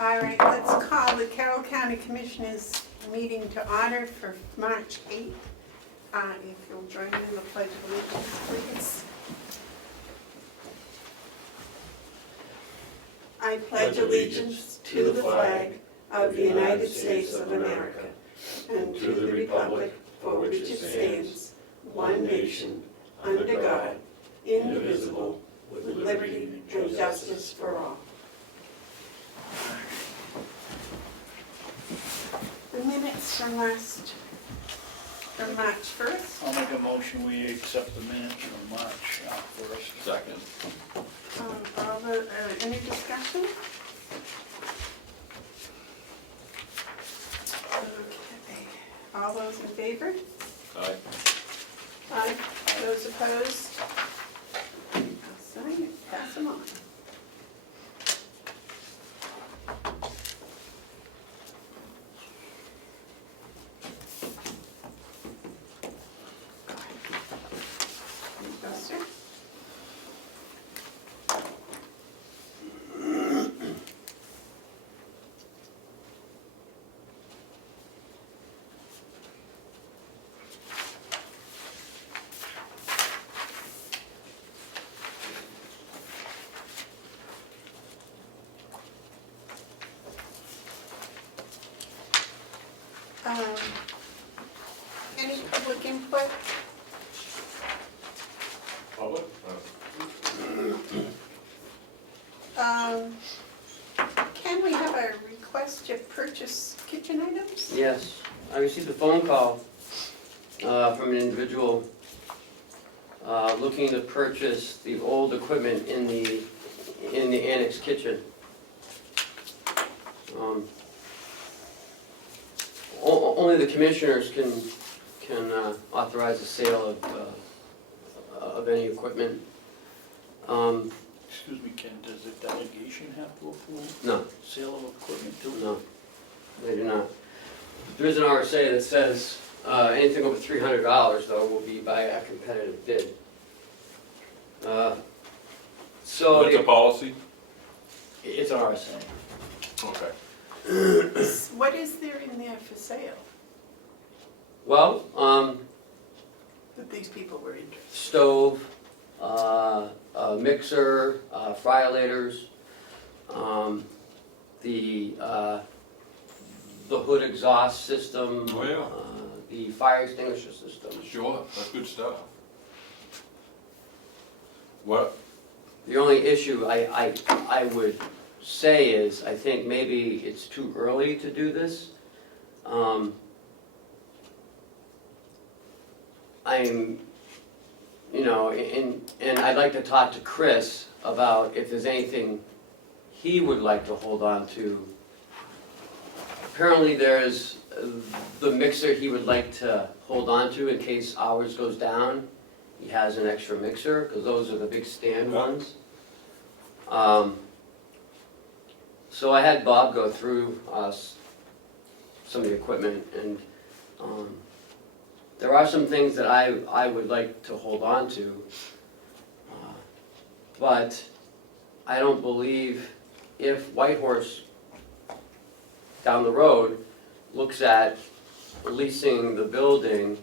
All right, let's call the Carroll County Commissioners meeting to order for March 8th. If you'll join me in the Pledge of Allegiance, please. I pledge allegiance to the flag of the United States of America and to the republic for which it stands, one nation, under God, indivisible, with liberty and justice for all. The minutes from March 1st. I'll make a motion, we accept the minutes from March 1st. Second. Any discussion? Okay. All those in favor? Aye. Aye. Those opposed? I'll sign it, pass them on. Any public input? Public? Can we have a request to purchase kitchen items? Yes, I received a phone call from an individual looking to purchase the old equipment in the annex kitchen. Only the commissioners can authorize the sale of any equipment. Excuse me, Ken, does the delegation have to approve No, sale of equipment too? no, they do not. There is an RSA that says anything over $300 though will be by a competitive bid. So What's the policy? it's an RSA. Okay. What is there in there for sale Well, that these people were interested stove, a mixer, friolators, the hood exhaust system, Oh, yeah. the fire extinguisher system. Sure, that's good stuff. What, The only issue I would say is, I think maybe it's too early to do this. I'm, and I'd like to talk to Chris about if there's anything he would like to hold on to. Apparently there's the mixer he would like to hold on to in case ours goes down. He has an extra mixer, because those are the big stand ones. So I had Bob go through some of the equipment, and there are some things that I would like to hold on to, but I don't believe if Whitehorse down the road looks at leasing the building,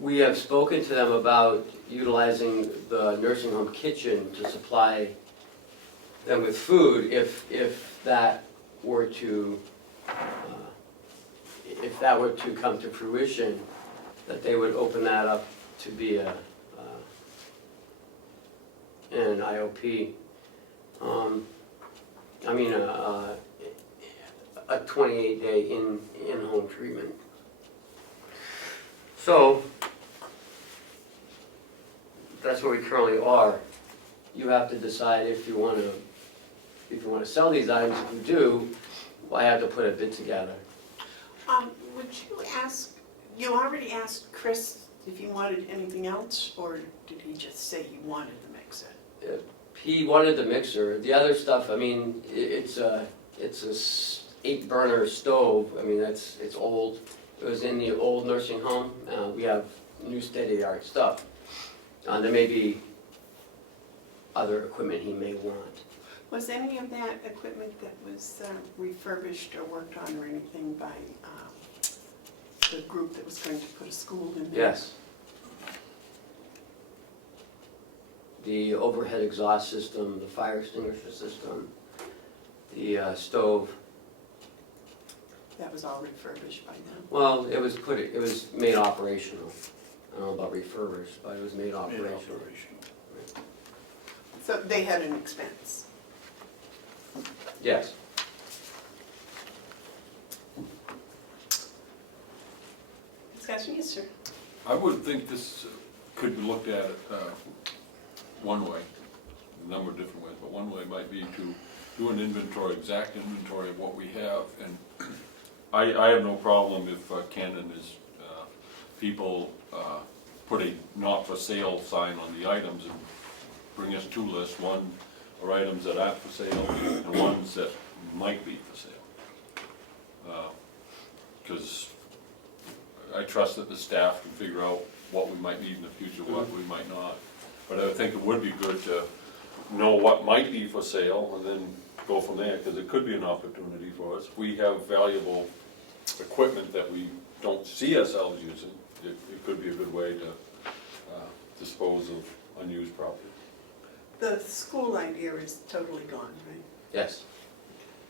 we have spoken to them about utilizing the nursing home kitchen to supply them with food if that were to come to fruition, that they would open that up to be an IOP. A 28-day in-home treatment. So that's where we currently are. You have to decide if you want to sell these items. If you do, well, I have to put a bid together. Would you ask, you already asked Chris if he wanted anything else, or did he just say he wanted the mixer? He wanted the mixer. The other stuff, it's a 8-burner stove. It's old. It was in the old nursing home. We have new state-of-the-art stuff. There may be other equipment he may want. Was any of that equipment that was refurbished or worked on or anything by the group that was going to put a school in there? Yes. The overhead exhaust system, the fire extinguisher system, the stove. That was all refurbished by them? Well, it was made operational. I don't know about refurbished, but it was made Made operational. operational. So they had an expense? Yes. Discussion, yes, sir. I would think this could be looked at one way, a number of different ways, but one way might be to do an inventory, exact inventory of what we have. And I have no problem if Ken and his people put a not for sale sign on the items and bring us two lists. One are items that aren't for sale and ones that might be for sale. Because I trust that the staff can figure out what we might need in the future, what we might not. But I think it would be good to know what might be for sale and then go from there, because it could be an opportunity for us. We have valuable equipment that we don't see ourselves using. It could be a good way to dispose of unused property. The school idea is totally gone, right? Yes.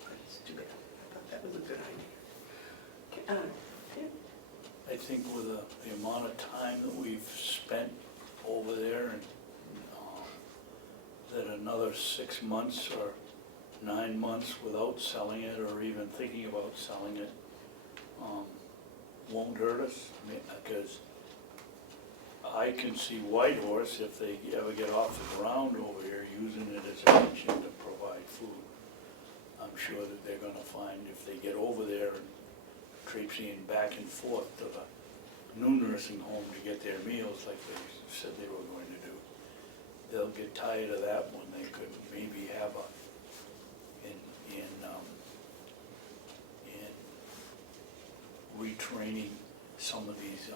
That's too bad. I thought that was a good idea. Yeah. I think with the amount of time that we've spent over there, and that another 6 months or 9 months without selling it or even thinking about selling it won't hurt us. I mean, because I can see Whitehorse, if they ever get off the ground over here, using it as an engine to provide food. I'm sure that they're gonna find if they get over there and traipsing back and forth to the new nursing home to get their meals like they said they were going to do, they'll get tired of that one. They could maybe have in retraining some of these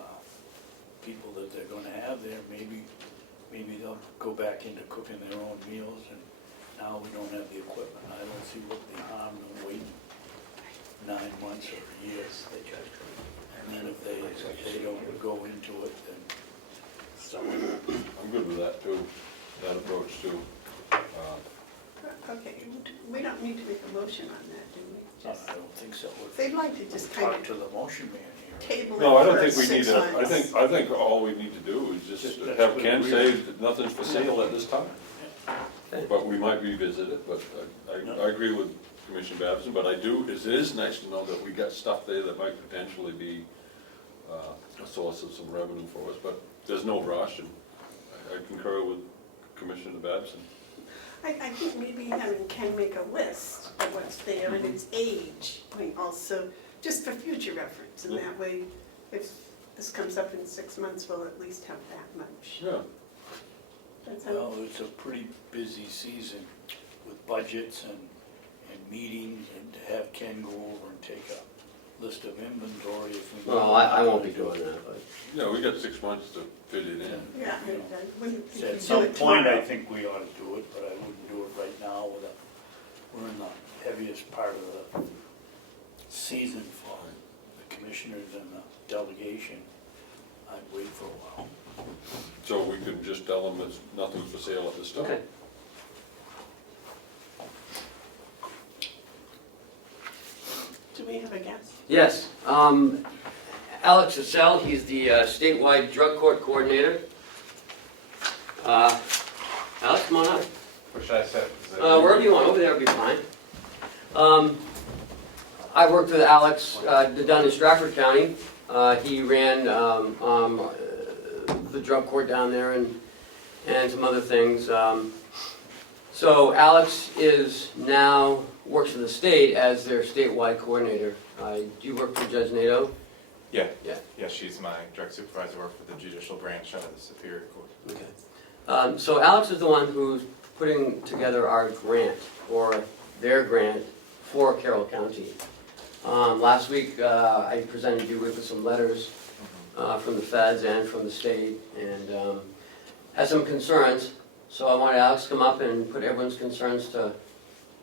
people that they're gonna have there, maybe they'll go back into cooking their own meals, and now we don't have the equipment. I don't see what the harm in waiting 9 months or a year. And then if they don't go into it, then I'm good with that too, that approach too. Okay, we don't need to make a motion on that, do we? Just- I don't think so. They'd like to just kind Talk of to the motion man here. table it No, I don't for think we need 6 to, months. I think all we need to do is just Just- that's have what Ken we- say that nothing's for sale at this time. But we might revisit it, but I agree with Commissioner Babson, but it is nice to know that we got stuff there that might potentially be a source of some revenue for us, but there's no rush, and I concur with Commissioner Babson. I think maybe having Ken make a list of what's there and its age, I mean, also, just for future reference, and that way, if this comes up in 6 months, we'll at least have that much. Yeah. That sound- Well, it's a pretty busy season with budgets and meetings, and to have Ken go over and take a list of inventory if we. Well, I won't be doing that, but Yeah, we got 6 months to fit it in. Yeah, I wouldn't think At you'd some do it point, I tomorrow. think we ought to do it, but I wouldn't do it right now we're in the heaviest part of the season for the commissioners and the delegation. I'd wait for a while. So we could just tell them there's nothing for sale at this time. okay. Do we have a guess? Yes, Alex Hounsel, he's the statewide drug court coordinator. Alex, come on up. Where should I sit? Wherever you want, over there will be fine. I worked with Alex down in Stratford County. He ran the drug court down there and some other things. So Alex is now works for the state as their statewide coordinator. Do you work for Judge Nato? Yeah. Yeah. Yeah, she's my direct supervisor, work for the judicial branch out of the Superior Court. Okay. So Alex is the one who's putting together our grant, or their grant, for Carroll County. Last week, I presented you with some letters from the feds and from the state, and had some concerns. So I wanted Alex to come up and put everyone's concerns to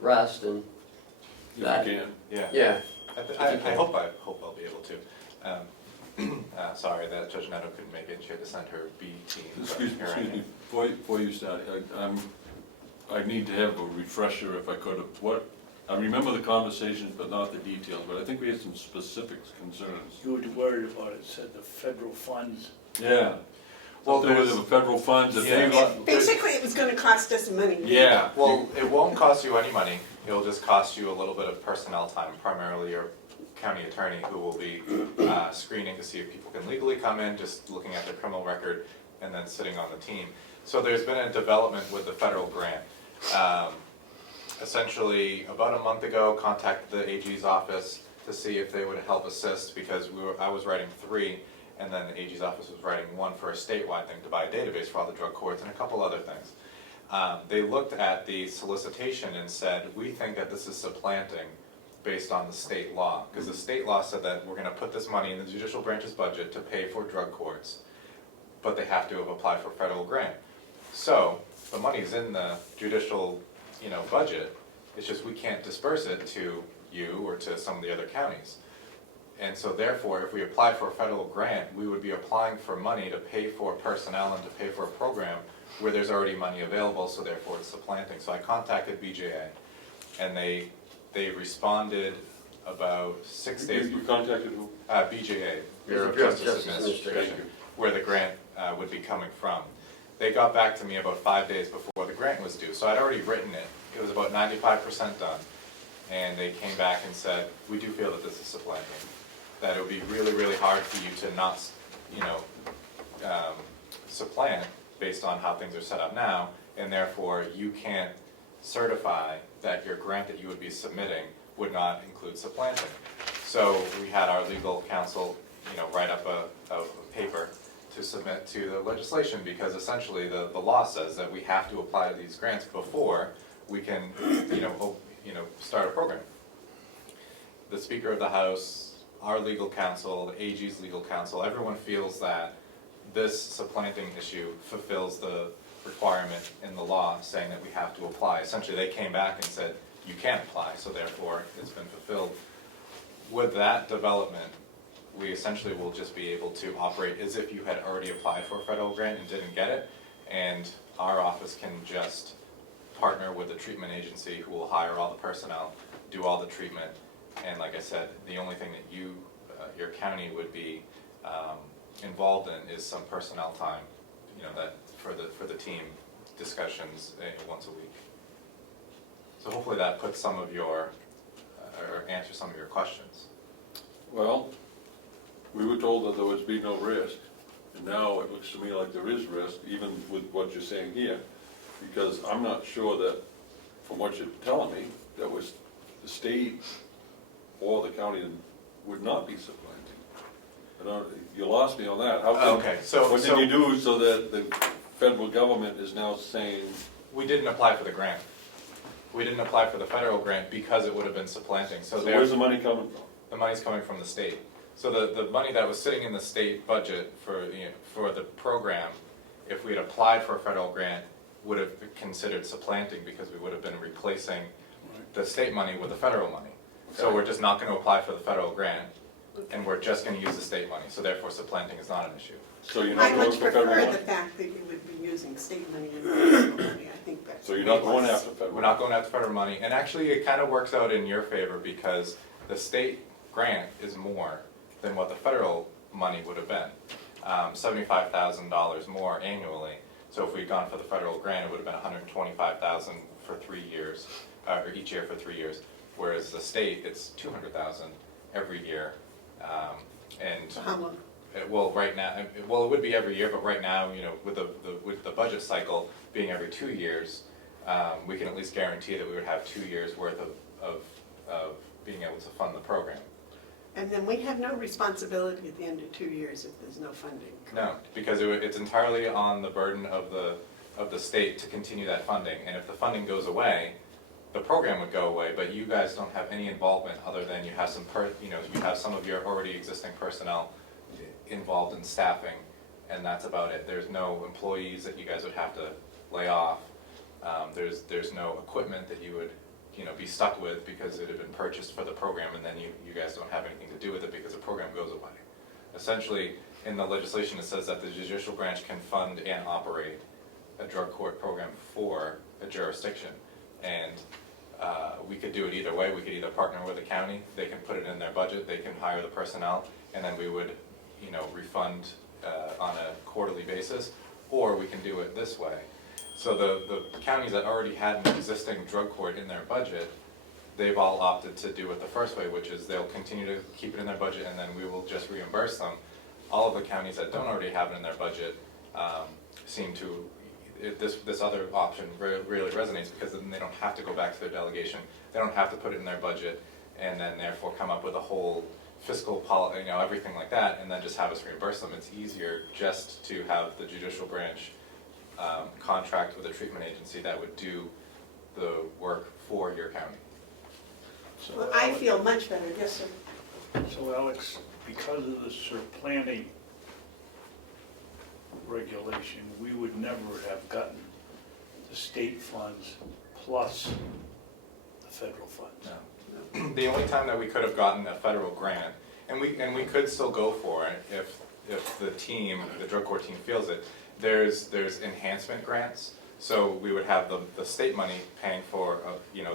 rest and, If That- you can. Yeah. yeah. I hope I'll be able to. Sorry that Judge Neto couldn't make it, she had to send her B team. but Excuse here I am. me, before you start, I need to have a refresher if I could of what, I remember the conversations, but not the details, but I think we had some specifics, concerns. You were worried about it, said the federal funds. Yeah. Well, There there's- were federal funds that Yeah. they Basically, it was gonna cost us money. Yeah. Well, it won't cost you any money, it'll just cost you a little bit of personnel time, primarily your county attorney who will be screening to see if people can legally come in, just looking at their criminal record, and then sitting on the team. So there's been a development with the federal grant. Essentially, about a month ago, contacted the AG's office to see if they would help assist, because I was writing 3, and then the AG's office was writing 1 for a statewide thing to buy a database for all the drug courts and a couple other things. They looked at the solicitation and said, we think that this is supplanting based on the state law, because the state law said that we're gonna put this money in the judicial branch's budget to pay for drug courts, but they have to have applied for federal grant. So, the money's in the judicial, budget, it's just we can't disperse it to you or to some of the other counties. And so therefore, if we apply for a federal grant, we would be applying for money to pay for personnel and to pay for a program where there's already money available, so therefore it's supplanting. So I contacted BJA, and they responded about 6 days You before. contacted who? BJA, Bureau of Justice Administration, where the grant would be coming from. They got back to me about 5 days before the grant was due, so I'd already written it. It was about 95% done. And they came back and said, we do feel that this is supplanting. That it would be really, really hard for you to not, supplant based on how things are set up now, and therefore you can't certify that your grant that you would be submitting would not include supplanting. So we had our legal counsel, write up a paper to submit to the legislation, because essentially the law says that we have to apply to these grants before we can, start a program. The Speaker of the House, our legal counsel, the AG's legal counsel, everyone feels that this supplanting issue fulfills the requirement in the law saying that we have to apply. Essentially, they came back and said, you can't apply, so therefore it's been fulfilled. With that development, we essentially will just be able to operate as if you had already applied for a federal grant and didn't get it, and our office can just partner with the treatment agency who will hire all the personnel, do all the treatment, and like I said, the only thing that your county would be involved in is some personnel time, that for the team discussions once a week. So hopefully that puts some of your, or answers some of your questions. Well, we were told that there would be no risk, and now it looks to me like there is risk, even with what you're saying here, because I'm not sure that, from what you're telling me, that was the state or the county would not be supplanting. You lost me on that. How come, Okay, so what did you do so that the federal government is now saying? We didn't apply for the grant. We didn't apply for the federal grant because it would have been supplanting. So Where's the money coming from? the money's coming from the state. So the money that was sitting in the state budget for the program, if we had applied for a federal grant, would have been considered supplanting, because we would have been replacing the state money with the federal money. So Okay. we're just not going to apply for the federal grant, and we're just going to use the state money. So therefore supplanting is not an issue. So you're not I going much for federal prefer money? the fact that you would be using state money and federal money. I think that's. So you're not going pointless. after federal? We're not going after federal money, and actually it kind of works out in your favor, because the state grant is more than what the federal money would have been. $75,000 more annually. So if we'd gone for the federal grant, it would have been $125,000 for 3 years, or each year for 3 years. Whereas the state, it's $200,000 every year. And So how long? well, right now, it would be every year, but right now, with the budget cycle being every 2 years, we can at least guarantee that we would have 2 years worth of being able to fund the program. And then we have no responsibility at the end of 2 years if there's no funding. No, because it's entirely on the burden of the state to continue that funding, and if the funding goes away, the program would go away, but you guys don't have any involvement other than you have you have some of your already existing personnel involved in staffing, and that's about it. There's no employees that you guys would have to lay off. There's no equipment that you would, be stuck with because it had been purchased for the program, and then you guys don't have anything to do with it because the program goes away. Essentially, in the legislation, it says that the judicial branch can fund and operate a drug court program for a jurisdiction. And we could do it either way. We could either partner with the county, they can put it in their budget, they can hire the personnel, and then we would, refund on a quarterly basis, or we can do it this way. So the counties that already had an existing drug court in their budget, they've all opted to do it the first way, which is they'll continue to keep it in their budget and then we will just reimburse them. All of the counties that don't already have it in their budget seem to, this other option really resonates, because then they don't have to go back to their delegation, they don't have to put it in their budget and then therefore come up with a whole fiscal policy, everything like that, and then just have us reimburse them. It's easier just to have the judicial branch contract with a treatment agency that would do the work for your county. Well, I feel much better, yes, sir. So Alex, because of the supplanting regulation, we would never have gotten the state funds plus the federal funds. No. The only time that we could have gotten a federal grant, and we could still go for it if the team, the drug court team feels it, there's enhancement grants. So we would have the state money paying for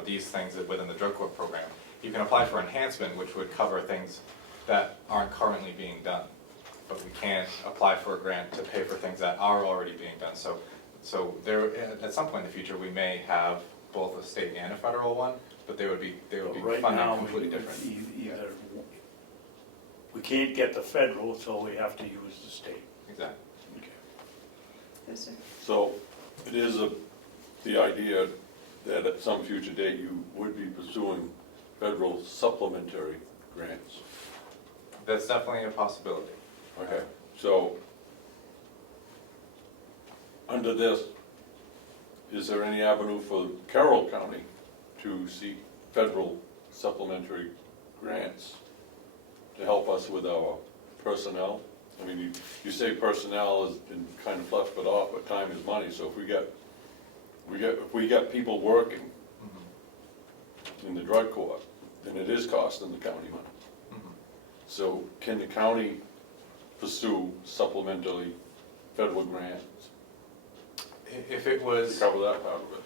these things within the drug court program. You can apply for enhancement, which would cover things that aren't currently being done, but we can't apply for a grant to pay for things that are already being done. So there, at some point in the future, we may have both a state and a federal one, but they would be Right funded now, completely different. either, we can't get the federal, so we have to use the state. Exactly. Okay. Yes, sir. So it is the idea that at some future date you would be pursuing federal supplementary grants. That's definitely a possibility. Okay, so under this, is there any avenue for Carroll County to seek federal supplementary grants to help us with our personnel? I mean, you say personnel has been kind of left but off, but time is money. So if we get people working in the drug court, then it is costing the county money. So can the county pursue supplementary federal grants If it was, to cover that part of it?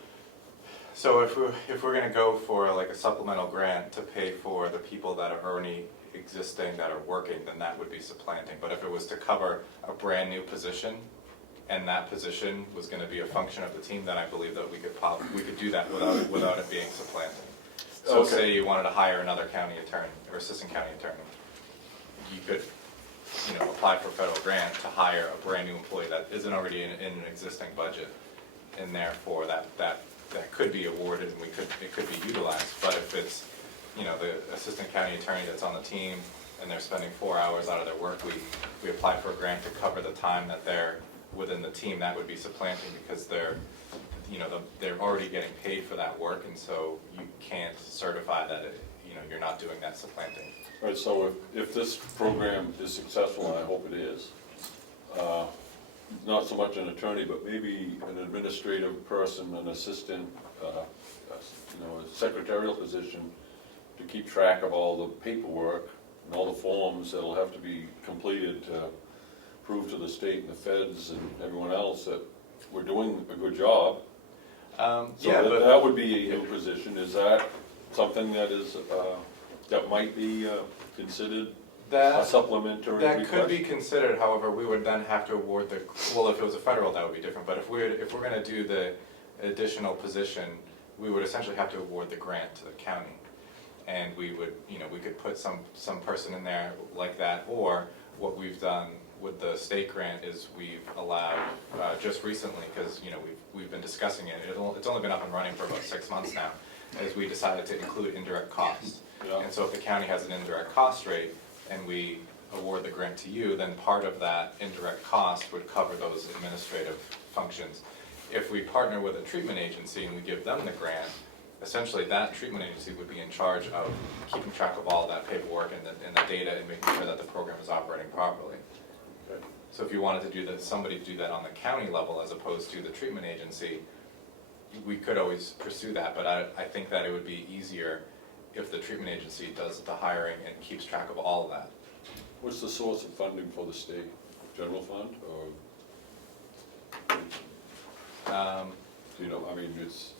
so if we're gonna go for like a supplemental grant to pay for the people that are already existing, that are working, then that would be supplanting. But if it was to cover a brand new position, and that position was gonna be a function of the team, then I believe that we could do that without it being supplanting. So Okay. say you wanted to hire another county attorney or assistant county attorney, you could, apply for a federal grant to hire a brand new employee that isn't already in an existing budget, and therefore that could be awarded and it could be utilized. But if it's, the assistant county attorney that's on the team and they're spending 4 hours out of their work week, we apply for a grant to cover the time that they're within the team, that would be supplanting, because they're already getting paid for that work, and so you can't certify that you're not doing that supplanting. All right, so if this program is successful, and I hope it is, not so much an attorney, but maybe an administrative person, an assistant, a secretarial position to keep track of all the paperwork and all the forms that'll have to be completed to prove to the state and the feds and everyone else that we're doing a good job. So that would be a new position. Is that something that is, that might be considered a supplementary That request? could be considered, however, we would then have to award if it was a federal, that would be different, but if we're gonna do the additional position, we would essentially have to award the grant to the county. And we would, we could put some person in there like that, or what we've done with the state grant is we've allowed, just recently, because, we've been discussing it, it's only been up and running for about 6 months now, is we decided to include indirect costs. Yeah. And so if the county has an indirect cost rate, and we award the grant to you, then part of that indirect cost would cover those administrative functions. If we partner with a treatment agency and we give them the grant, essentially that treatment agency would be in charge of keeping track of all that paperwork and the data and making sure that the program is operating properly. Okay. So if you wanted to do that, somebody to do that on the county level as opposed to the treatment agency, we could always pursue that, but I think that it would be easier if the treatment agency does the hiring and keeps track of all of that. What's the source of funding for the state? General fund, or, you know, I mean, it's,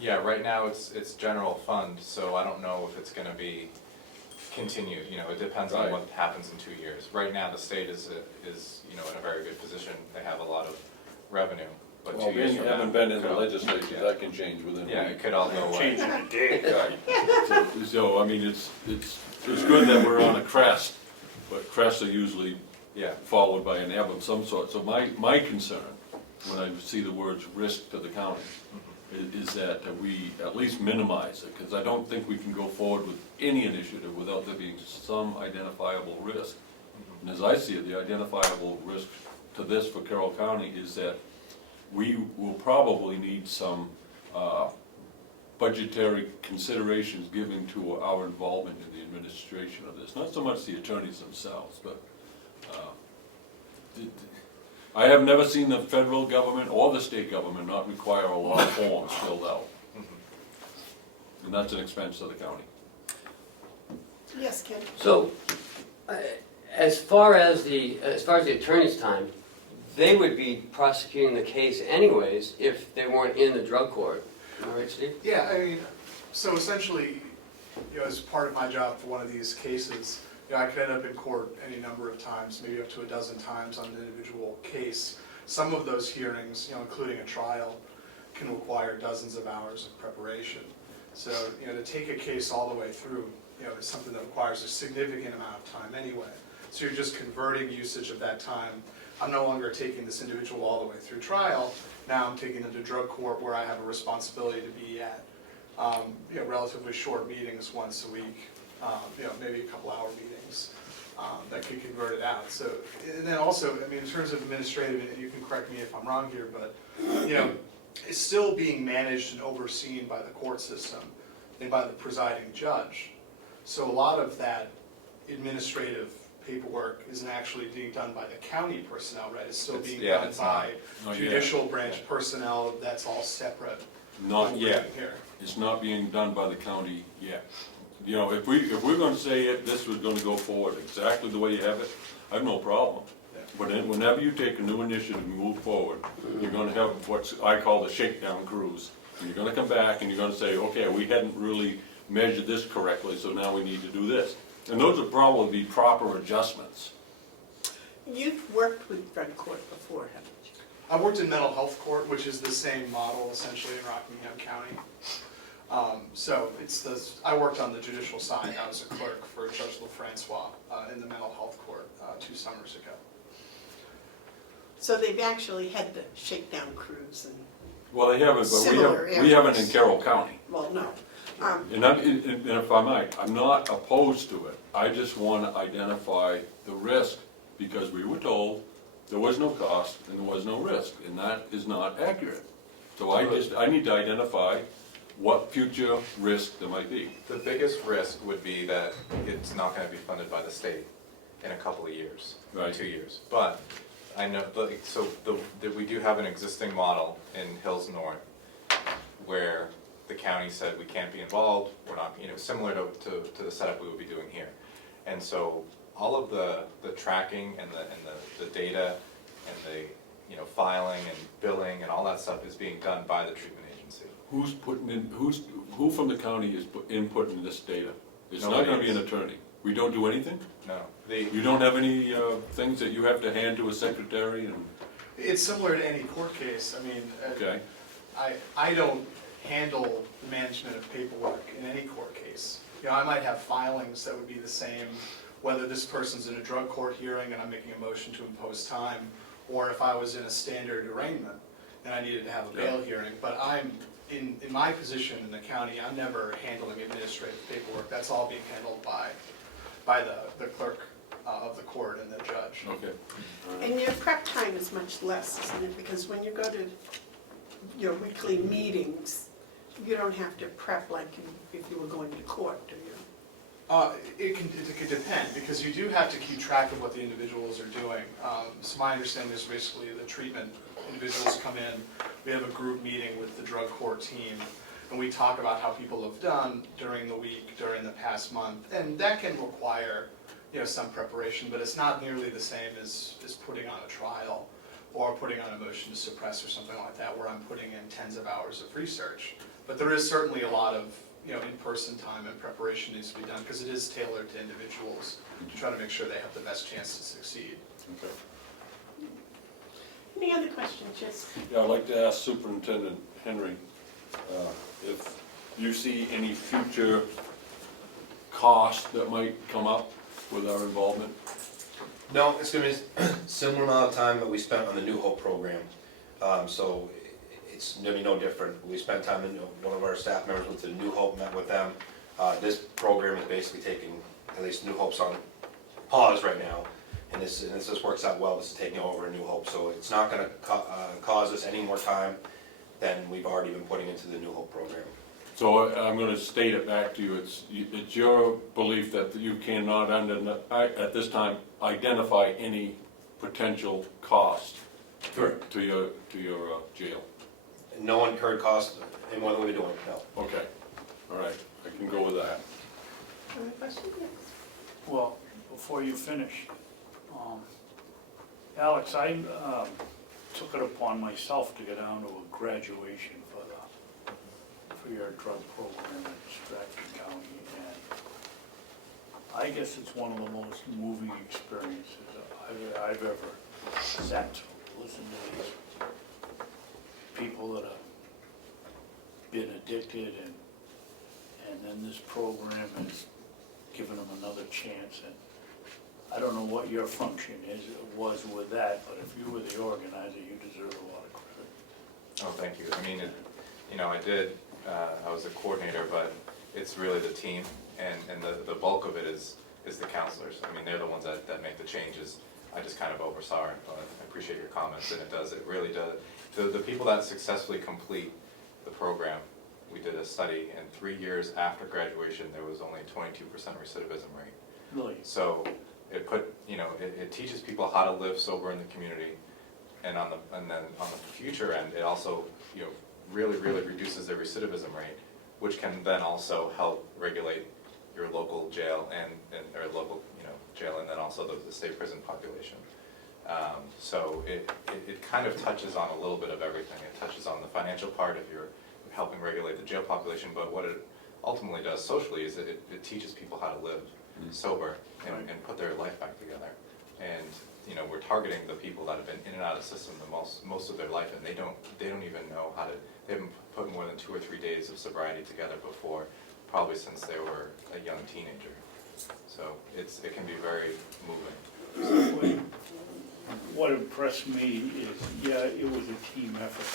Yeah, right now it's general fund, so I don't know if it's gonna be continued, you know, it depends on Right. what happens in 2 years. Right now, the state is, you know, in a very good position, they have a lot of revenue, but 2 well, years being from you now. haven't been in it the could all- legislature, yeah. that can change within a week. Yeah, it could all go away. Change it today. Right. So, I mean, it's good that we're on a crest, but crests are usually Yeah, followed by an ebb of some sort. So my concern, when I see the words risk to the county, is that we at least minimize it, because I don't think we can go forward with any initiative without there being some identifiable risk. And as I see it, the identifiable risk to this for Carroll County is that we will probably need some budgetary considerations given to our involvement in the administration of this. Not so much the attorneys themselves, but I have never seen the federal government or the state government not require a lot of forms filled out. And that's an expense to the county. Yes, Ken? So, as far as the attorney's time, they would be prosecuting the case anyways if they weren't in the drug court. Am I right, Steve? Yeah, I mean, so essentially, you know, as part of my job for one of these cases, you know, I could end up in court any number of times, maybe up to a dozen times on an individual case. Some of those hearings, you know, including a trial, can require dozens of hours of preparation. So, you know, to take a case all the way through, you know, is something that requires a significant amount of time anyway. So you're just converting usage of that time. I'm no longer taking this individual all the way through trial. Now I'm taking them to drug court where I have a responsibility to be at, you know, relatively short meetings once a week, you know, maybe a couple hour meetings that could convert it out. So, and then also, I mean, in terms of administrative, and you can correct me if I'm wrong here, but, you know, it's still being managed and overseen by the court system and by the presiding judge. So a lot of that administrative paperwork isn't actually being done by the county personnel, right? It's still being done it's by Not yet. judicial branch personnel, that's all separate. Not yet. Here. It's not being done by the county yet. You know, if we're gonna say this was gonna go forward exactly the way you have it, I have no problem. But whenever you take a new initiative and move forward, you're gonna have what I call the shakedown cruise. And you're gonna come back and you're gonna say, okay, we hadn't really measured this correctly, so now we need to do this. And those would probably be proper adjustments. You've worked with drug court before, haven't you? I worked in mental health court, which is the same model essentially in Rockingham County. So I worked on the judicial side. I was a clerk for Judge LaFrancois in the mental health court 2 summers ago. So they've actually had the shakedown cruise and, Well, they haven't, but Similar we haven't in areas. Carroll County. well, no. And if I might, I'm not opposed to it. I just want to identify the risk, because we were told there was no cost and there was no risk, and that is not accurate. So I need to identify what future risk there might be. The biggest risk would be that it's not gonna be funded by the state in a couple of years, Right. 2 years. But I know, we do have an existing model in Hills North where the county said we can't be involved, we're not, you know, similar to the setup we would be doing here. And so all of the tracking and the data and the, you know, filing and billing and all that stuff is being done by the treatment agency. Who's putting in, who from the county is inputting this data? It's not Nobody gonna be an is. attorney. We don't do anything? No, You don't have any things that you have to hand to a secretary and, It's similar to any court case. I mean, okay? I don't handle the management of paperwork in any court case. You know, I might have filings that would be the same, whether this person's in a drug court hearing and I'm making a motion to impose time, or if I was in a standard arraignment and I needed to have a bail hearing. But I'm, in my position in the county, I'm never handling administrative paperwork. That's all being handled by the clerk of the court and the judge. Okay. And your prep time is much less, isn't it? Because when you go to your weekly meetings, you don't have to prep like if you were going to court, do you? It could depend, because you do have to keep track of what the individuals are doing. So my understanding is basically the treatment, individuals come in, we have a group meeting with the drug court team, and we talk about how people have done during the week, during the past month, and that can require, some preparation, but it's not nearly the same as putting on a trial or putting on a motion to suppress or something like that, where I'm putting in tens of hours of research. But there is certainly a lot of in-person time and preparation needs to be done, because it is tailored to individuals to try to make sure they have the best chance to succeed. Okay. Any other questions? Yes. Yeah, I'd like to ask Superintendent Henry, if you see any future costs that might come up with our involvement? No, it's gonna be a similar amount of time that we spent on the New Hope program. So it's gonna be no different. We spent time, one of our staff members went to New Hope, met with them. This program is basically taking, at least New Hope's on pause right now. And this just works out well, this is taking over a New Hope. So it's not gonna cause us any more time than we've already been putting into the New Hope program. So I'm gonna state it back to you, it's your belief that you cannot, at this time, identify any potential cost to your jail? No incurred cost in what we're doing, no. Okay, all right, I can go with that. Other questions? Yes. Well, before you finish, Alex, I took it upon myself to go down to a graduation for your drug program in Stratford County, and I guess it's one of the most moving experiences I've ever sat to listen to these people that have been addicted, and then this program has given them another chance. And I don't know what your function was with that, but if you were the organizer, you deserve a lot of credit. Oh, thank you. I mean, I was a coordinator, but it's really the team, and the bulk of it is the counselors. I mean, they're the ones that make the changes. I just kind of oversaw it, but I appreciate your comments, and it really does. The people that successfully complete the program, we did a study, and 3 years after graduation, there was only 22% recidivism rate. Really? So it teaches people how to live sober in the community, and then on the future end, it also really reduces their recidivism rate, which can then also help regulate your local jail or local jail, and then also the state prison population. So it kind of touches on a little bit of everything. It touches on the financial part if you're helping regulate the jail population, but what it ultimately does socially is that it teaches people how to live sober and put their life back together. And we're targeting the people that have been in and out of the system most of their life, and they don't even know how to. They haven't put more than 2 or 3 days of sobriety together before, probably since they were a young teenager. So it can be very moving. What impressed me is, yeah, it was a team effort,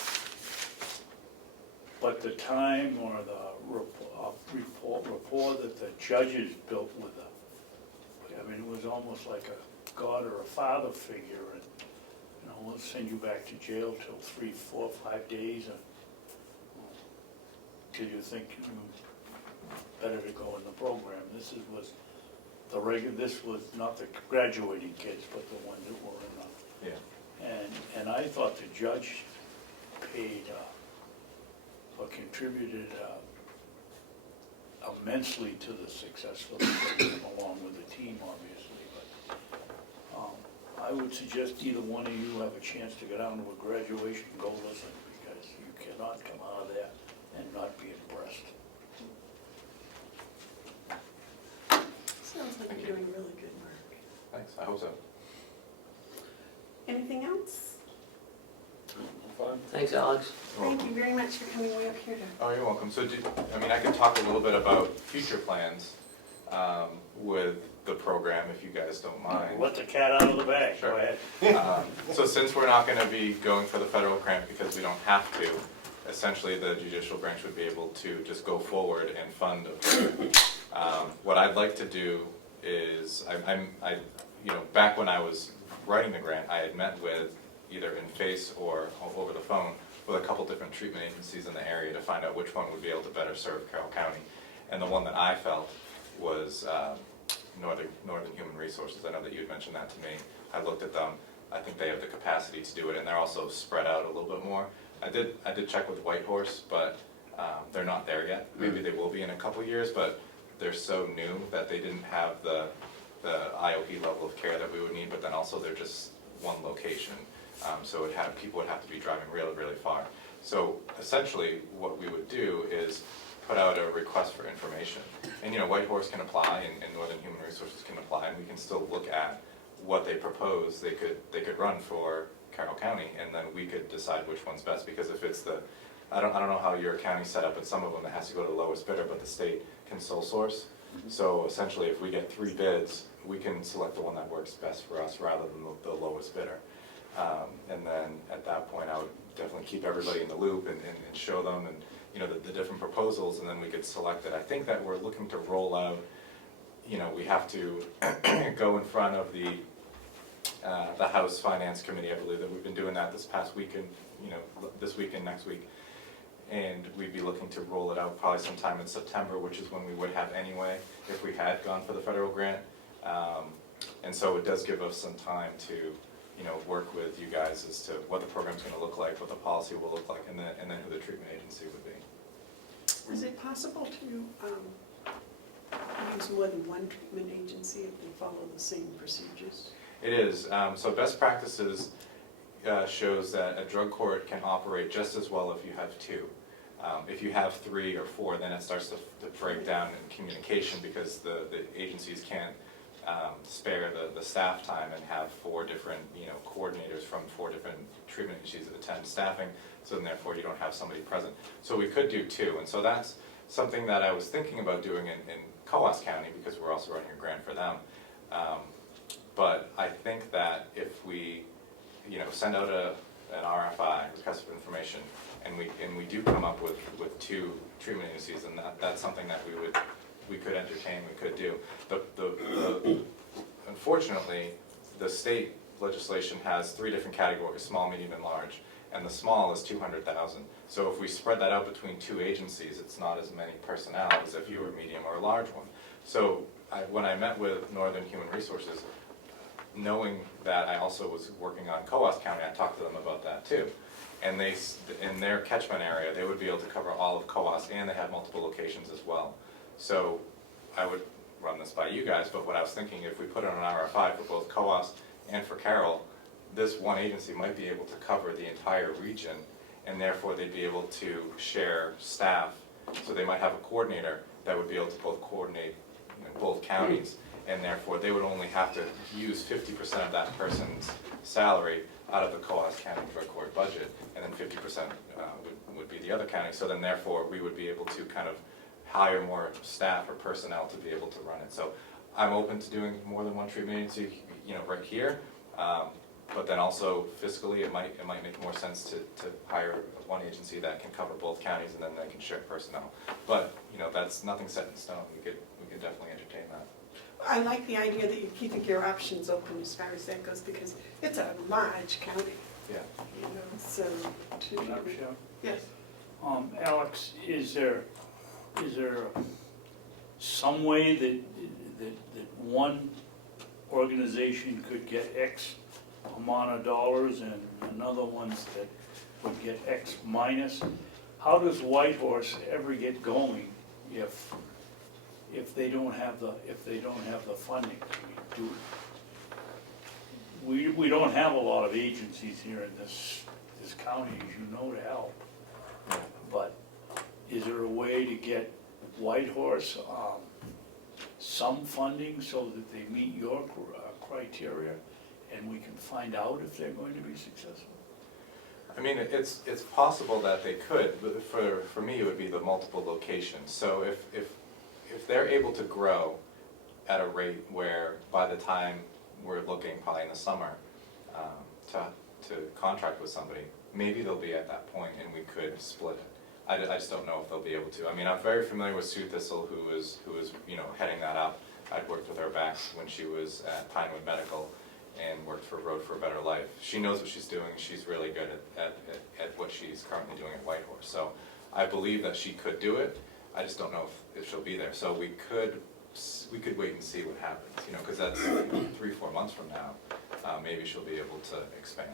but the time or the rapport that the judges built with them, I mean, it was almost like a god or a father figure, and we'll send you back to jail till 3, 4, 5 days, and till you think better to go in the program. This was not the graduating kids, but the ones that were in the. Yeah. And I thought the judge paid or contributed immensely to the success of the program, along with the team, obviously. But I would suggest either one of you have a chance to go down to a graduation and go listen, because you cannot come out of there and not be impressed. Sounds like you're doing really good work. Thanks. I hope so. Anything else? Fine. Thanks, Alex. Thank you very much for coming way up here to. Oh, you're welcome. So, I could talk a little bit about future plans with the program, if you guys don't mind. Let the cat out of the bag. Sure. Go ahead. So since we're not going to be going for the federal grant because we don't have to, essentially the judicial branch would be able to just go forward and fund a program. What I'd like to do is, back when I was writing the grant, I had met with, either in face or over the phone, with a couple different treatment agencies in the area to find out which one would be able to better serve Carroll County. And the one that I felt was Northern Human Resources. I know that you had mentioned that to me. I looked at them. I think they have the capacity to do it, and they're also spread out a little bit more. I did check with Whitehorse, but they're not there yet. Maybe they will be in a couple years, but they're so new that they didn't have the IOP level of care that we would need, but then also they're just one location. So people would have to be driving really, really far. So essentially what we would do is put out a request for information. And Whitehorse can apply and Northern Human Resources can apply, and we can still look at what they propose they could run for Carroll County, and then we could decide which one's best. Because if it's I don't know how your county's set up, but some of them it has to go to the lowest bidder, but the state can sole source. So essentially, if we get 3 bids, we can select the one that works best for us rather than the lowest bidder. And then at that point, I would definitely keep everybody in the loop and show them and the different proposals, and then we could select it. I think that we're looking to roll out. We have to go in front of the House Finance Committee. I believe that we've been doing that this past week and this week and next week. And we'd be looking to roll it out probably sometime in September, which is when we would have anyway, if we had gone for the federal grant. And so it does give us some time to, work with you guys as to what the program's gonna look like, what the policy will look like, and then who the treatment agency would be. Is it possible to use more than one treatment agency if they follow the same procedures? It is. So best practices shows that a drug court can operate just as well if you have 2. If you have 3 or 4, then it starts to break down in communication, because the agencies can't spare the staff time and have 4 different coordinators from 4 different treatment agencies that attend staffing, so then therefore you don't have somebody present. So we could do 2, and so that's something that I was thinking about doing in Coos County, because we're also running a grant for them. But I think that if we send out an RFI, request for information, and we do come up with 2 treatment agencies, and that's something that we could entertain, we could do. Unfortunately, the state legislation has 3 different categories: small, medium, and large. And the small is 200,000. So if we spread that out between 2 agencies, it's not as many personnel as if you were a medium or a large one. So when I met with Northern Human Resources, knowing that I also was working on Coos County, I talked to them about that too. And in their catchment area, they would be able to cover all of Coos, and they have multiple locations as well. So I would run this by you guys, but what I was thinking, if we put in an RFI for both Coos and for Carroll, this one agency might be able to cover the entire region, and therefore they'd be able to share staff. So they might have a coordinator that would be able to both coordinate both counties, and therefore they would only have to use 50% of that person's salary out of the Coos County Drug Court budget, and then 50% would be the other county. So then therefore we would be able to kind of hire more staff or personnel to be able to run it. So I'm open to doing more than one treatment agency, right here. But then also fiscally, it might make more sense to hire one agency that can cover both counties, and then they can share personnel. But that's nothing set in stone. We could definitely entertain that. I like the idea that you're keeping your options open as far as that goes, because it's a large county, Yeah. so yes. Alex, is there some way that one organization could get X amount of dollars and another ones that would get X minus? How does Whitehorse ever get going if they don't have the funding? We don't have a lot of agencies here in this county, as you know, to help. But is there a way to get Whitehorse some funding so that they meet your criteria, and we can find out if they're going to be successful? I mean, it's possible that they could, but for me, it would be the multiple locations. So if they're able to grow at a rate where by the time we're looking probably in the summer to contract with somebody, maybe they'll be at that point and we could split it. I just don't know if they'll be able to. I mean, I'm very familiar with Sue Thistle, who is heading that up. I'd worked with her back when she was at Pinewood Medical and worked for Road for a Better Life. She knows what she's doing. She's really good at what she's currently doing at Whitehorse. So I believe that she could do it. I just don't know if she'll be there. So we could we could wait and see what happens, you know, because that's 3-4 months from now, maybe she'll be able to expand.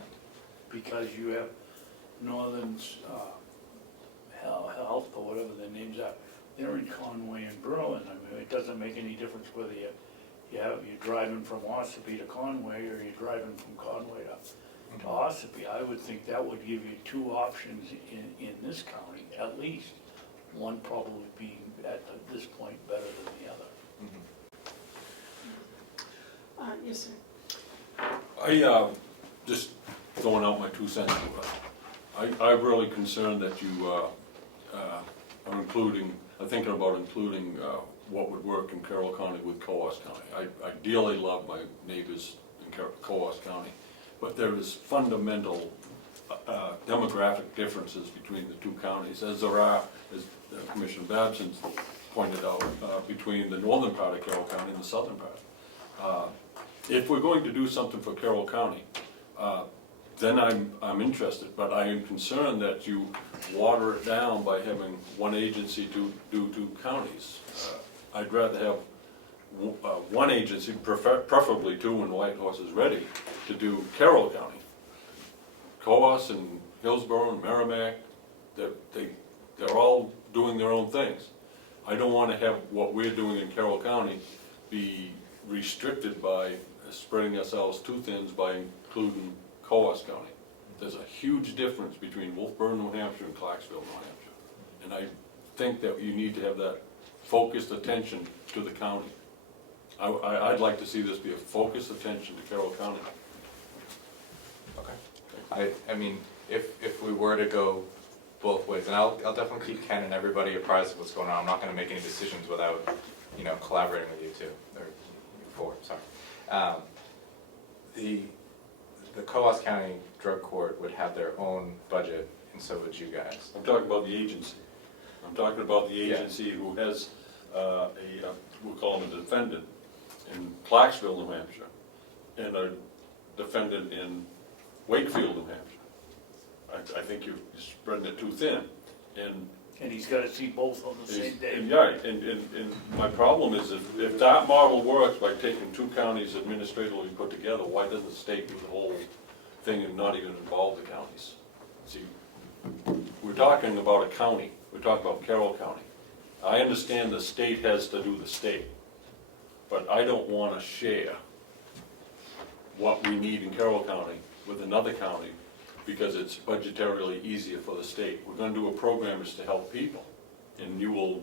Because you have Northern Health, or whatever their names are, they're in Conway and Berlin. I mean, it doesn't make any difference whether you're driving from Ossipee to Conway, or you're driving from Conway to Ossipee. I would think that would give you two options in this county, at least. One probably being, at this point, better than the other. Yes, sir. I, just throwing out my 2 cents. I'm really concerned that you are including, thinking about including what would work in Carroll County with Coos County. I dearly love my neighbors in Coos County, but there is fundamental demographic differences between the two counties, as there are, as Commissioner Babson pointed out, between the northern part of Carroll County and the southern part. If we're going to do something for Carroll County, then I'm interested, but I am concerned that you water it down by having one agency do 2 counties. I'd rather have one agency, preferably 2 when Whitehorse is ready, to do Carroll County. Coos and Hillsborough and Merrimack, they're all doing their own things. I don't want to have what we're doing in Carroll County be restricted by spreading ourselves too thin by including Coos County. There's a huge difference between Wolfboro, New Hampshire and Clarksville, New Hampshire. And I think that you need to have that focused attention to the county. I'd like to see this be a focused attention to Carroll County. Okay. I mean, if we were to go both ways, and I'll definitely keep Ken and everybody apprised of what's going on. I'm not gonna make any decisions without, you know, collaborating with you two, or you 4, sorry. The Coos County Drug Court would have their own budget, and so would you guys. I'm talking about the agency. I'm talking about the agency who has we'll call him a defendant in Clarksville, New Hampshire, and a defendant in Wakefield, New Hampshire. I think you're spreading it too thin, and he's gotta see both on the same day. And my problem is if that model works by taking 2 counties administratively put together, why doesn't the state do the whole thing and not even involve the counties? See, we're talking about a county, we're talking about Carroll County. I understand the state has to do the state, but I don't want to share what we need in Carroll County with another county because it's budgetarily easier for the state. We're going to do a program that's to help people, and you'll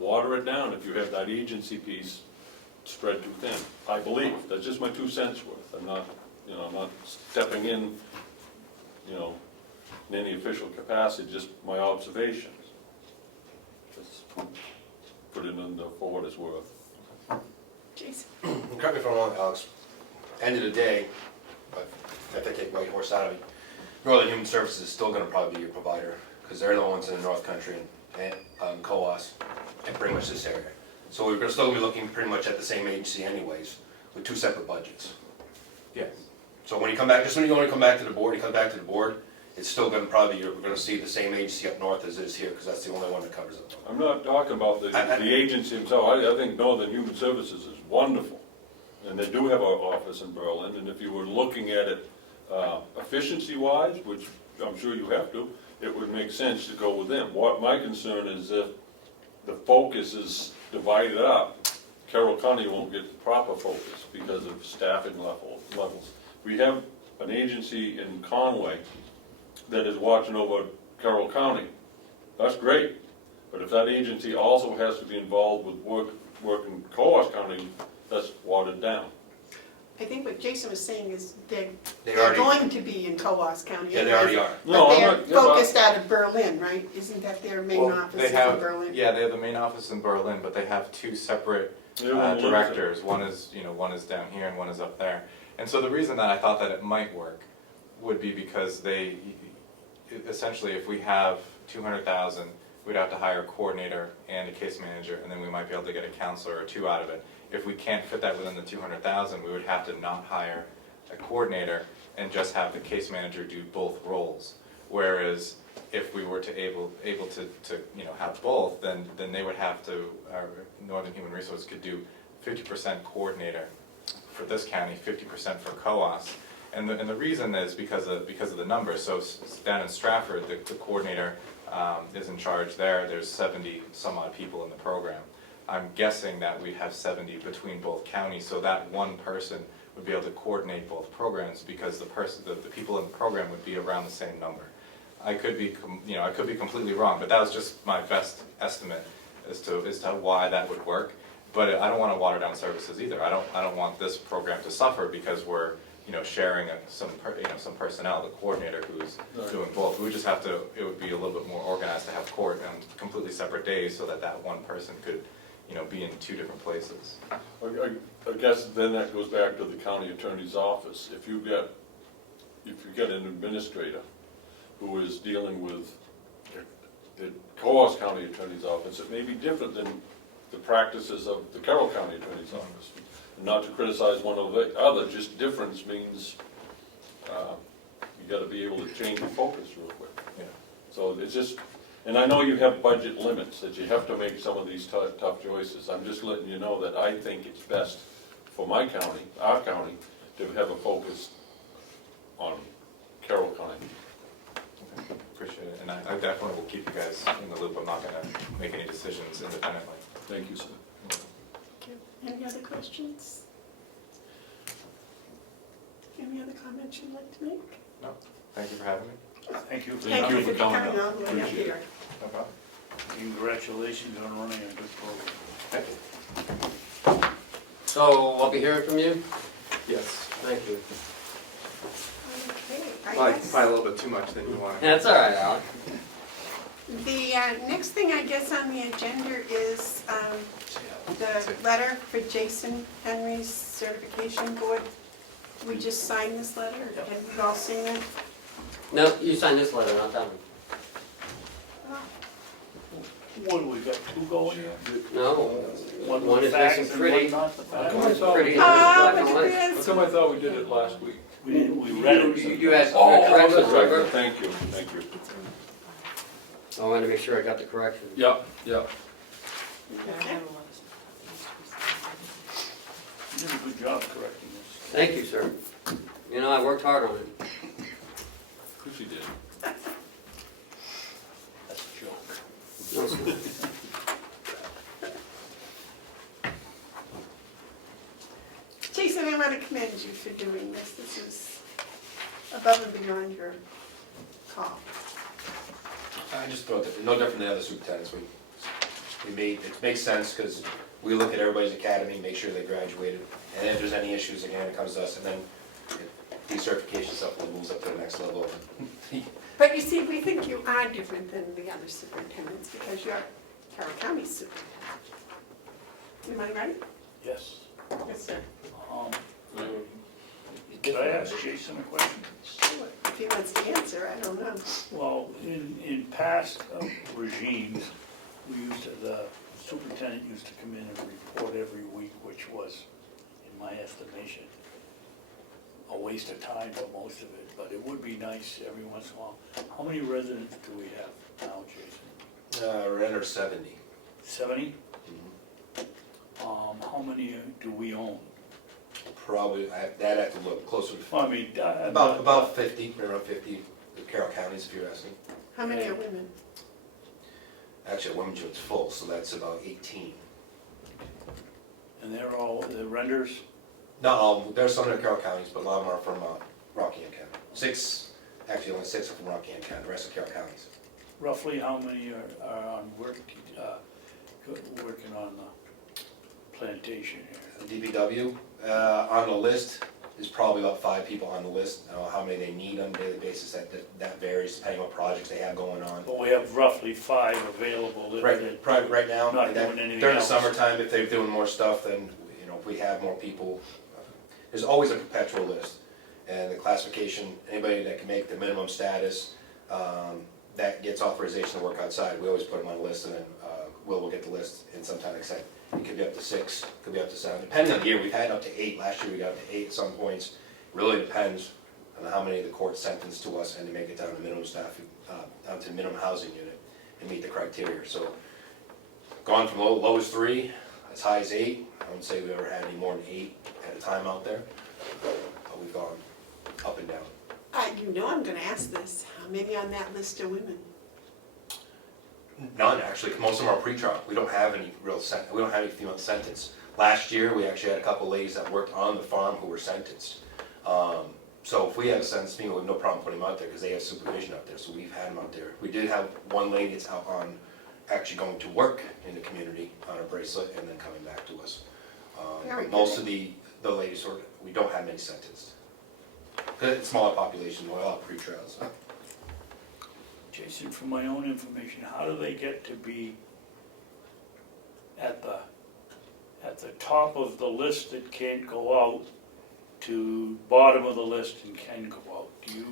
water it down if you have that agency piece spread too thin. I believe that's just my 2 cents worth. I'm not, I'm not stepping in, in any official capacity. Just my observations. Just put it in for what it's worth. Jason. Correct me if I'm wrong, Alex. End of the day, if I take Whitehorse out of it, Northern Human Services is still going to probably be your provider because they're the ones in the North Country and Coos and pretty much this area. So we're still going to be looking pretty much at the same agency anyways, with 2 separate budgets. Yes. So when you come back, just when you want to come back to the board, it's still going to probably, we're going to see the same agency up north as is here because that's the only one that covers it. I'm not talking about the agency himself. I think Northern Human Services is wonderful. And they do have an office in Berlin, and if you were looking at it efficiency-wise, which I'm sure you have to, it would make sense to go with them. What my concern is if the focus is divided up, Carroll County won't get the proper focus because of staffing levels. We have an agency in Conway that is watching over Carroll County. That's great, but if that agency also has to be involved with work in Coos County, that's watered down. I think what Jason was saying is they're already- going to be in Coos County. Yeah, they already are. No, But I'm they're not- focused out of Berlin, right? Isn't that their main Well, office they is have, in Berlin? yeah, they have the main office in Berlin, but they have 2 separate Everyone lives directors. One is, one is down here and one is up there. And so the reason that I thought that it might work would be because essentially if we have 200,000, we'd have to hire a coordinator and a case manager, and then we might be able to get a counselor or 2 out of it. If we can't fit that within the 200,000, we would have to not hire a coordinator and just have the case manager do both roles. Whereas if we were to able to have both, then they would have to, Northern Human Resources could do 50% coordinator for this county, 50% for COAS. And the reason is because of the numbers. So down in Stratford, the coordinator is in charge there. There's 70 some odd people in the program. I'm guessing that we have 70 between both counties, so that one person would be able to coordinate both programs because the people in the program would be around the same number. I could be completely wrong, but that was just my best estimate as to why that would work. But I don't want to water down services either. I don't want this program to suffer because we're sharing some personnel, the coordinator who's doing both. We just have to. It would be a little bit more organized to have court on completely separate days so that one person could be in two different places. I guess then that goes back to the county attorney's office. If you get an administrator who is dealing with the COAS County Attorney's Office, it may be different than the practices of the Carroll County Attorney's Office. And not to criticize one or the other, just difference means you got to be able to change the focus real quick. Yeah. So it's just, and I know you have budget limits, that you have to make some of these tough choices. I'm just letting you know that I think it's best for my county, our county, to have a focus on Carroll County. Okay. Appreciate it, and I definitely will keep you guys in the loop. I'm not going to make any decisions independently. Thank you, sir. Any other questions? Any other comments you'd like to make? No, thank you for having me. Thank you for Thank you for coming coming up. all the way up Appreciate it. here. No problem. Congratulations on running a good program. Thank you. So I'll be hearing from you? Yes. Thank you. Okay, Well, I I guess probably a little bit too much than you wanted. That's all right, Alan. the next thing I guess on the agenda is the letter for Jason Henry's certification board. We just signed this letter, have you all seen it? No, you signed this letter, not that one. What, do we got two going here? No, One One with is facts nice and and pretty. one not the facts? One is pretty, Ah, black and but white. it How is. come I thought we did it last week? We read it. You had Oh, corrections, that's right. remember? Thank you, thank you. I wanted to make sure I got the correction. Yep, yep. Okay. You did a good job correcting this. Thank you, sir. You know, I worked hard on it. Of course you did. That's a joke. No, sir. Jason, I want to commend you for doing this. This is above and beyond your call. I just thought that, no different than other superintendents, it makes sense, because we look at everybody's academy, make sure they graduated, and if there's any issues, again, it comes to us, and then decertification stuff moves up to the next level. But you see, we think you are different than the other superintendents because you're Carroll County superintendent. Am I right? Yes. Yes, sir. Could I ask Jason a question? Sure. If he wants to answer, I don't know. Well, in past regimes, the superintendent used to come in and report every week, which was, in my estimation, a waste of time for most of it, but it would be nice every once in a while. How many residents do we have now, Jason? We're under 70. 70? How many do we own? Probably, I'd have to look closer, Well, I mean, about 50, around 50, the Carroll counties, if you're asking. How many are women? Actually, women's unit's full, so that's about 18. and they're all the renters? No, there's some in Carroll counties, but a lot of them are from Rockingham County. Only six are from Rockingham County, the rest are Carroll counties. Roughly how many are on working on the plantation here? The DPW, on the list, is probably about 5 people on the list. How many they need on a daily basis, that varies depending on what projects they have going on. But we have roughly 5 available. Right now, Not doing anything during the else. summertime, if they're doing more stuff, then, if we have more people, there's always a perpetual list. And the classification, anybody that can make the minimum status, that gets authorization to work outside, we always put them on a list, and then we'll get the list in some time, except it could be up to 6, could be up to 7, depending on the year. We've had up to 8, last year we got up to 8 at some points. Really depends on how many of the court sentenced to us and to make it down to minimum staff, down to minimum housing unit and meet the criteria. So gone from low as 3, as high as 8. I wouldn't say we've ever had any more than 8 at a time out there. But we've gone up and down. You know I'm gonna ask this, how many on that list are women? None, actually. Most of them are pretrial. We don't have any we don't have any female sentenced. Last year, we actually had a couple ladies that worked on the farm who were sentenced. So if we have a sentenced female, we have no problem putting them out there because they have supervision out there, so we've had them out there. We did have one lady that's out on, actually going to work in the community on a bracelet and then coming back to us. Very Most good. of the ladies, we don't have many sentenced. Because it's smaller population, we're all pre-trials. Jason, for my own information, how do they get to be at the top of the list that can't go out to bottom of the list and can go out? Do you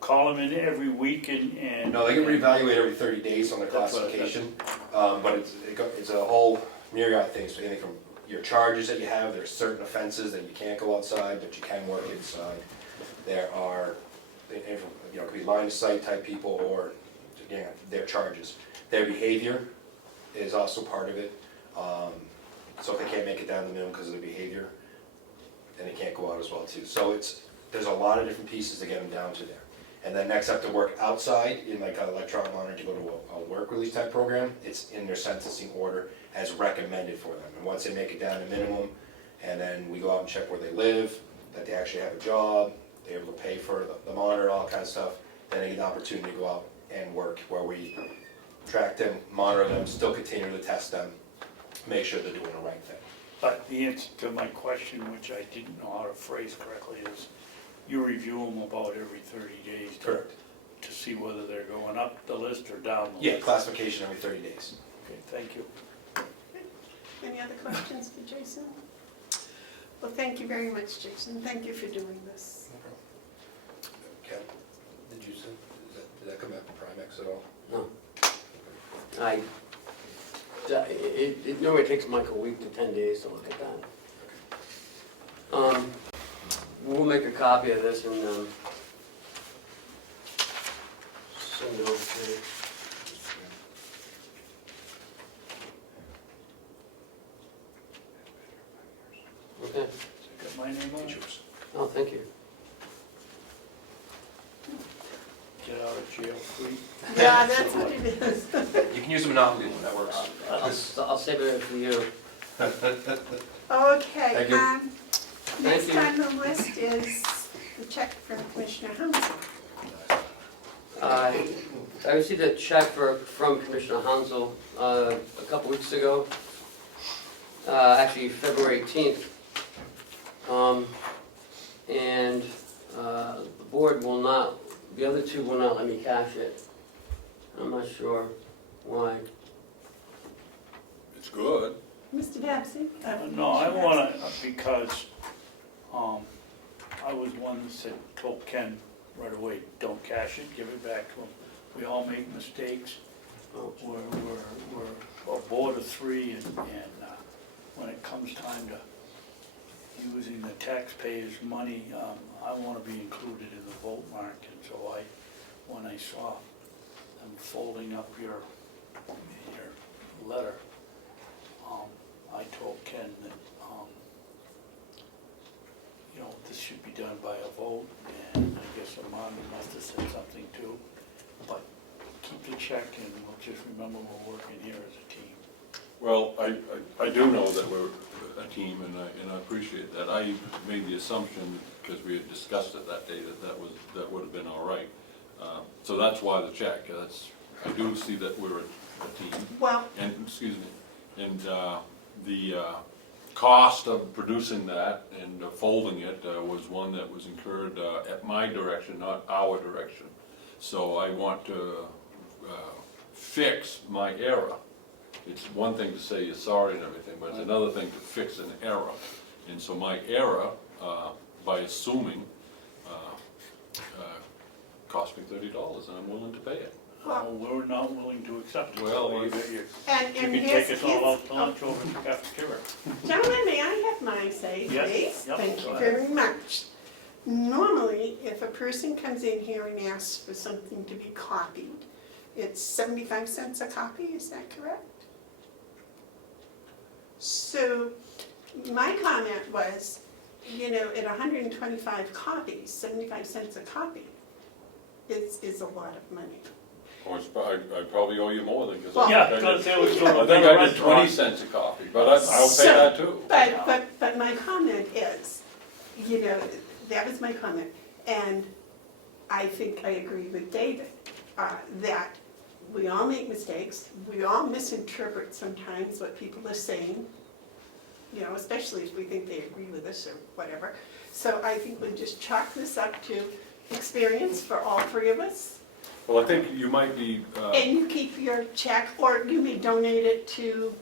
call them in every week and? No, they get reevaluated every 30 days on their That's what I- classification, but it's a whole myriad of things, so anything from your charges that you have, there's certain offenses that you can't go outside, but you can work inside. There are, it could be line of sight type people, or, again, their charges. Their behavior is also part of it, so if they can't make it down the minimum because of their behavior, then they can't go out as well too. So there's a lot of different pieces to get them down to there. And then next up to work outside in like an electronic monitoring to go to a work release type program, it's in their sentencing order as recommended for them. And once they make it down to minimum, and then we go out and check where they live, that they actually have a job, they're able to pay for the monitor, all kinds of stuff, then they get the opportunity to go out and work where we track them, monitor them, still continue to test them, make sure they're doing the right thing. But the answer to my question, which I didn't know how to phrase correctly, is you review them about every 30 days. Correct. To see whether they're going up the list or down the Yeah, list. classification every 30 days. Okay, thank you. Any other questions for Jason? Well, thank you very much, Jason. Thank you for doing this. No problem. Ken, did you say, did that come back from Primex at all? No. It normally takes Mike a week to 10 days to look at that. We'll make a copy of this and send it over to you. Okay. Got my name on it? Oh, thank you. Get out of jail free. Yeah, that's what it is. You can use a Monopoly one, that works. I'll save it for you. Okay, Thank you. next Thank you. on the list is the check from Commissioner Hounsel. I received a check from Commissioner Hounsel a couple weeks ago, actually February 18th. And the board will not, the other two will not let me cash it. I'm not sure why. It's good. Mr. Babson? No, I want to, because I was one that said, told Ken right away, don't cash it, give it back to him. We all make mistakes. Oh. We're a board of 3, and when it comes time to using the taxpayers' money, I want to be included in the vote, Mark. And so when I saw them folding up your letter, I told Ken that, this should be done by a vote, and I guess Amanda must have said something too. But keep the check, and we'll just remember we're working here as a team. Well, I do know that we're a team, and I appreciate that. I made the assumption, because we had discussed it that day, that would have been all right. So that's why the check. I do see that we're a team. Well, And, excuse me, and the cost of producing that and folding it was one that was incurred at my direction, not our direction. So I want to fix my error. It's one thing to say you're sorry and everything, but it's another thing to fix an error. And so my error, by assuming, cost me $30, and I'm willing to pay it. We're not willing to accept it. Well, So you and can here's, take us all out to lunch over the cafeteria. gentlemen, may I have mine say, Yes, please? yep, Thank go you ahead. very much. Normally, if a person comes in here and asks for something to be copied, it's 75 cents a copy, is that correct? So, my comment was, you know, at 125 copies, 75 cents a copy is a lot of money. Of course, I probably owe you more than, because Well- Yeah, because it was I think I did 20 cents a copy, but I'll pay that too. But my comment is, you know, that was my comment, and I think I agree with David, that we all make mistakes, we all misinterpret sometimes what people are saying, you know, especially if we think they agree with us or whatever. So I think we'll just chalk this up to experience for all three of us, Well, I think you might be, and you keep your check, or you may donate it to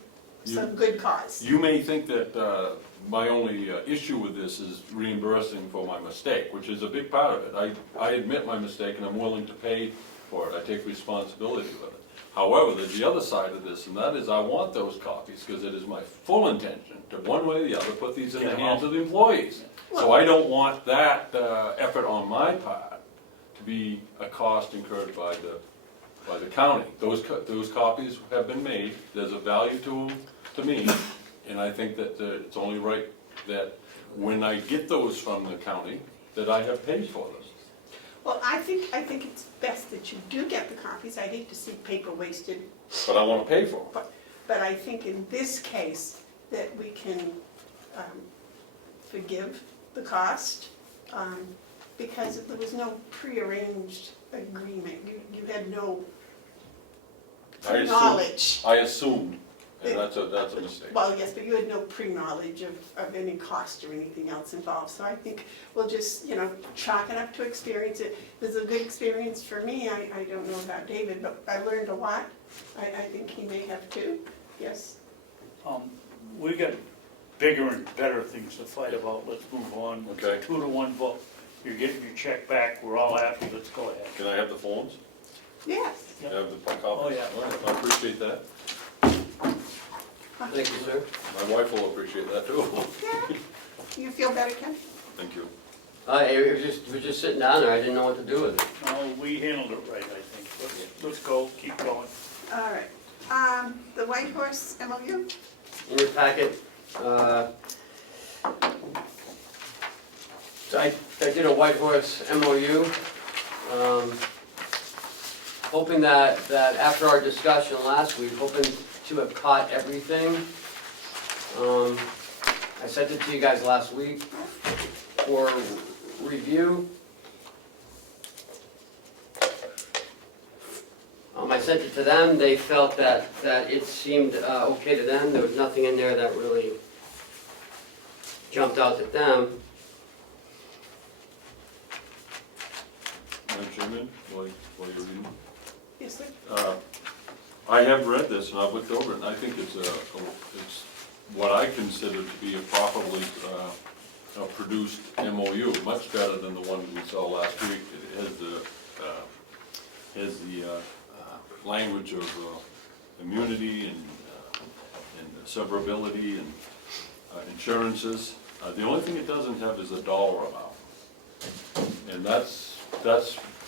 some good cause. you may think that my only issue with this is reimbursing for my mistake, which is a big part of it. I admit my mistake and I'm willing to pay for it, I take responsibility with it. However, there's the other side of this, and that is I want those copies, because it is my full intention to, one way or the other, put these in the hands of the employees. So I don't want that effort on my part to be a cost incurred by the county. Those copies have been made, there's a value to them, to me, and I think that it's only right that when I get those from the county, that I have paid for them. Well, I think it's best that you do get the copies. I hate to see paper wasted, But I want to pay for them. but I think in this case that we can forgive the cost, because there was no prearranged agreement. You had no I assumed- knowledge. I assumed, and that's a mistake. Well, yes, but you had no pre-knowledge of any cost or anything else involved. So I think we'll just, you know, chalk it up to experience. It was a good experience for me. I don't know about David, but I learned a lot. I think he may have too. Yes? We got bigger and better things to fight about, let's move on. It's a Okay. 2-to-1 vote. You're getting your check back, we're all happy, let's go ahead. Can I have the forms? Yes. Can I have the copies? Oh, yeah. All right, I appreciate that. Thank you, sir. My wife will appreciate that too. Yeah. You feel better, Ken? Thank you. It was just sitting down there, I didn't know what to do with it. No, we handled it right, I think. Let's go, keep going. All right. The White Horse MOU? In your packet, so I did a White Horse MOU, hoping that after our discussion last week, hoping to have caught everything. I sent it to you guys last week for review. I sent it to them, they felt that it seemed okay to them, there was nothing in there that really jumped out at them. Madam Chairman, while you're reading. Yes, sir. I have read this and I've looked over it, and I think it's what I consider to be a properly produced MOU, much better than the one we saw last week. It has the language of immunity and severability and insurances. The only thing it doesn't have is a dollar amount, and that's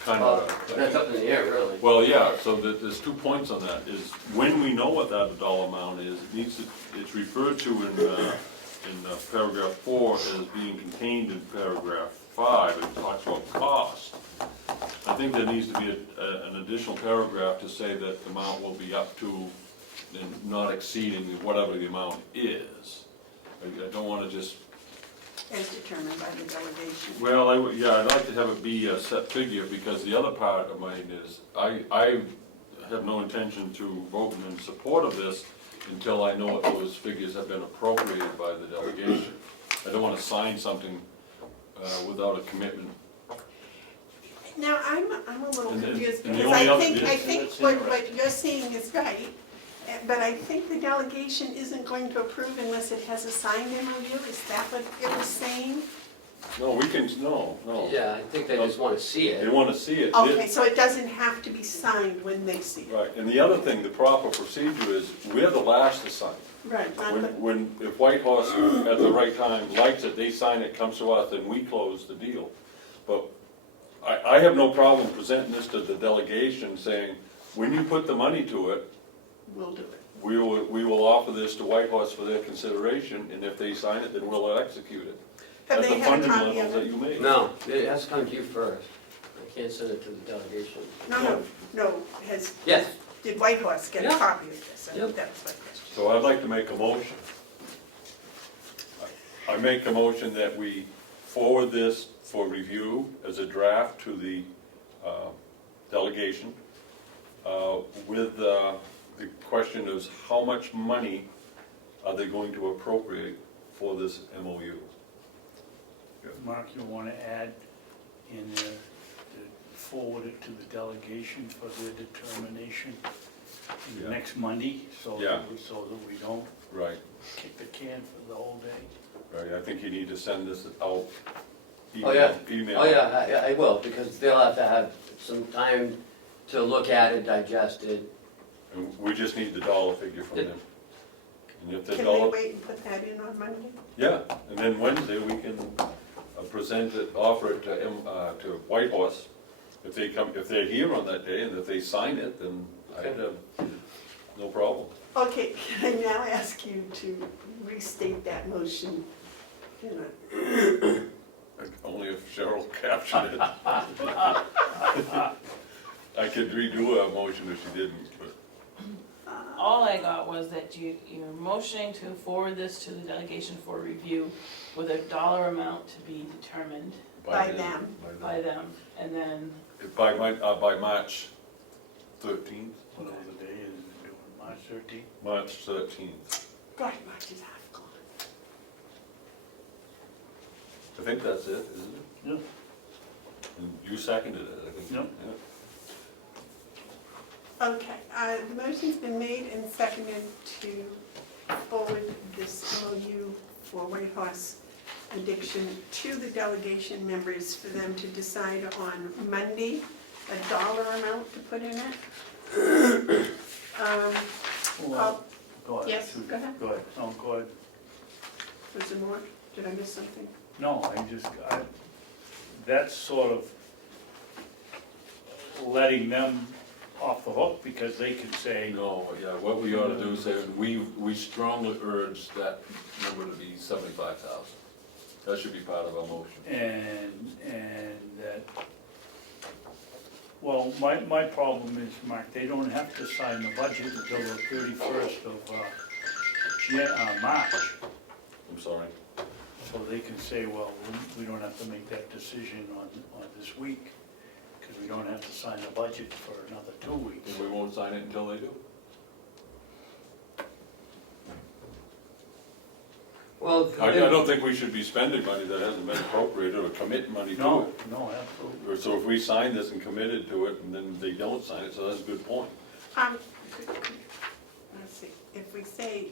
kind of. That's up in the air, really. Well, yeah, so there's 2 points on that, is when we know what that dollar amount is, it's referred to in paragraph 4 as being contained in paragraph 5, it talks about cost. I think there needs to be an additional paragraph to say that the amount will be up to and not exceeding whatever the amount is. I don't want to just. As determined by the delegation. Well, I'd like to have it be a set figure, because the other part of mine is, I have no intention to vote in support of this until I know if those figures have been appropriated by the delegation. I don't want to sign something without a commitment. Now, I'm a little And confused, the because only I other- think That's what interesting. you're saying is right, but I think the delegation isn't going to approve unless it has a signed MOU. Is that what it was saying? No, we can, no. Yeah, I think they just wanna see They it. wanna see it. Okay, so it doesn't have to be signed when they see it? Right, and the other thing, the proper procedure is, we're the last to sign. Right, not the, If White Horse at the right time likes it, they sign it, comes to us, and we close the deal. But I have no problem presenting this to the delegation, saying, when you put the money to it, we'll do it. we will offer this to White Horse for their consideration, and if they sign it, then we'll execute it. Have At they the had a funding copy levels of that it? you made. No, it has to come to you first. I can't send it to the delegation. No, has, Yes, did Whitehorse get a Yeah. copy of this? That Yep. was my question. So I'd like to make a motion. I make a motion that we forward this for review as a draft to the delegation with the question is, how much money are they going to appropriate for this MOU? Mark, you wanna add in there, to forward it to the delegation for their determination Yeah. next Monday, so Yeah. that we don't Right, kick the can for the whole day? right, I think you need to send this out. Oh, yeah. Email. oh yeah, I will, because they'll have to have some time to look at it, digest it. And we just need the dollar figure from them. And if the Can they dollar, wait and put that in on Monday? yeah, and then Wednesday we can present it, offer it to White Horse. If they come, if they're here on that day and if they sign it, then I'd have no problem. Okay, can I now ask you to restate that motion? You know, Only if Cheryl captured it. I could redo a motion if she didn't, but. All I got was that you're motioning to forward this to the delegation for review with a dollar amount to be determined By them. by them, and then, By March 13th, Whatever the day is, doing March 13th? March 13th. God, March is half gone. I think that's it, isn't it? Yeah. And you seconded it, I think. Yep. Yeah. Okay, the motion's been made and seconded to forward this MOU for White Horse addiction to the delegation members for them to decide on Monday, a dollar amount to put in it. Well, go ahead. yes, go ahead. Go ahead, no, go ahead. Was there more? Did I miss something? No, that's sort of letting them off the hook, because they can say, No, yeah, what we ought to do is say, we strongly urge that number to be 75,000. That should be part of our motion. and that, well, my problem is, Mark, they don't have to sign the budget until the 31st of March. I'm sorry. So they can say, well, we don't have to make that decision on this week, because we don't have to sign the budget for another 2 weeks. And we won't sign it until they do. Well, I don't think we should be spending money that hasn't been appropriated or commit money to No, it. no, absolutely. Or so if we sign this and committed to it and then they don't sign it, so that's a good point. Let's see, if we say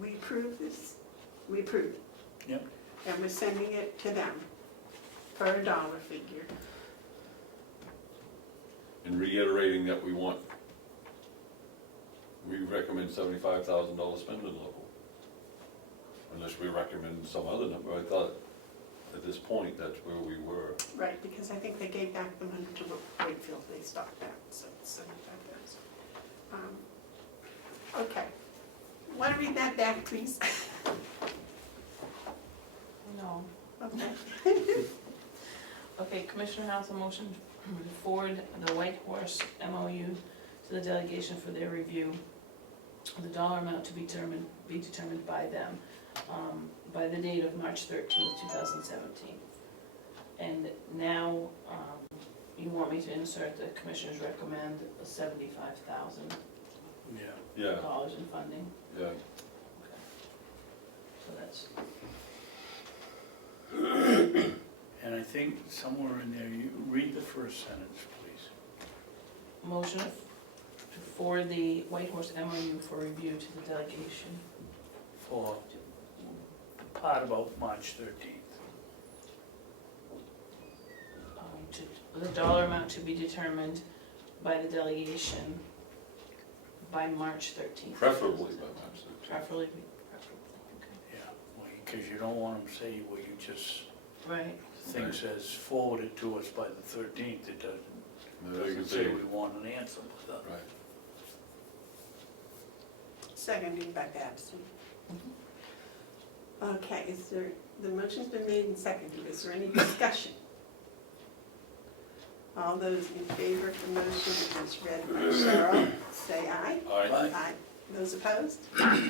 we approve this, we approve it. Yep. And we're sending it to them for a dollar figure. And reiterating that we recommend $75,000 spending level. Unless we recommend some other number. I thought at this point, that's where we were. Right, because I think they gave back the money to Wakefield, they stopped that, so it's 75,000. Okay, want to read that back, please? no. Okay. Okay, Commissioner Hounsel motion to forward the White Horse MOU to the delegation for their review. The dollar amount to be determined by them, by the date of March 13th, 2017. And now, you want me to insert the commissioners recommend $75,000 Yeah. in funding? Yeah. So that's, And I think somewhere in there, you read the first sentence, please. motion to forward the White Horse MOU for review to the delegation. For the part about March 13th. the dollar amount to be determined by the delegation by March 13th. Preferably by March 13th. Preferably, okay. Yeah, because you don't want them to say where you just, Right, thing says forwarded to us by the 13th, it They doesn't can say say, we want an answer. right. Seconding by Babson. Okay, the motion's been made and seconded, is there any discussion? All those in favor of the motion as read by Cheryl, say aye. Aye. Aye. Those opposed? All right.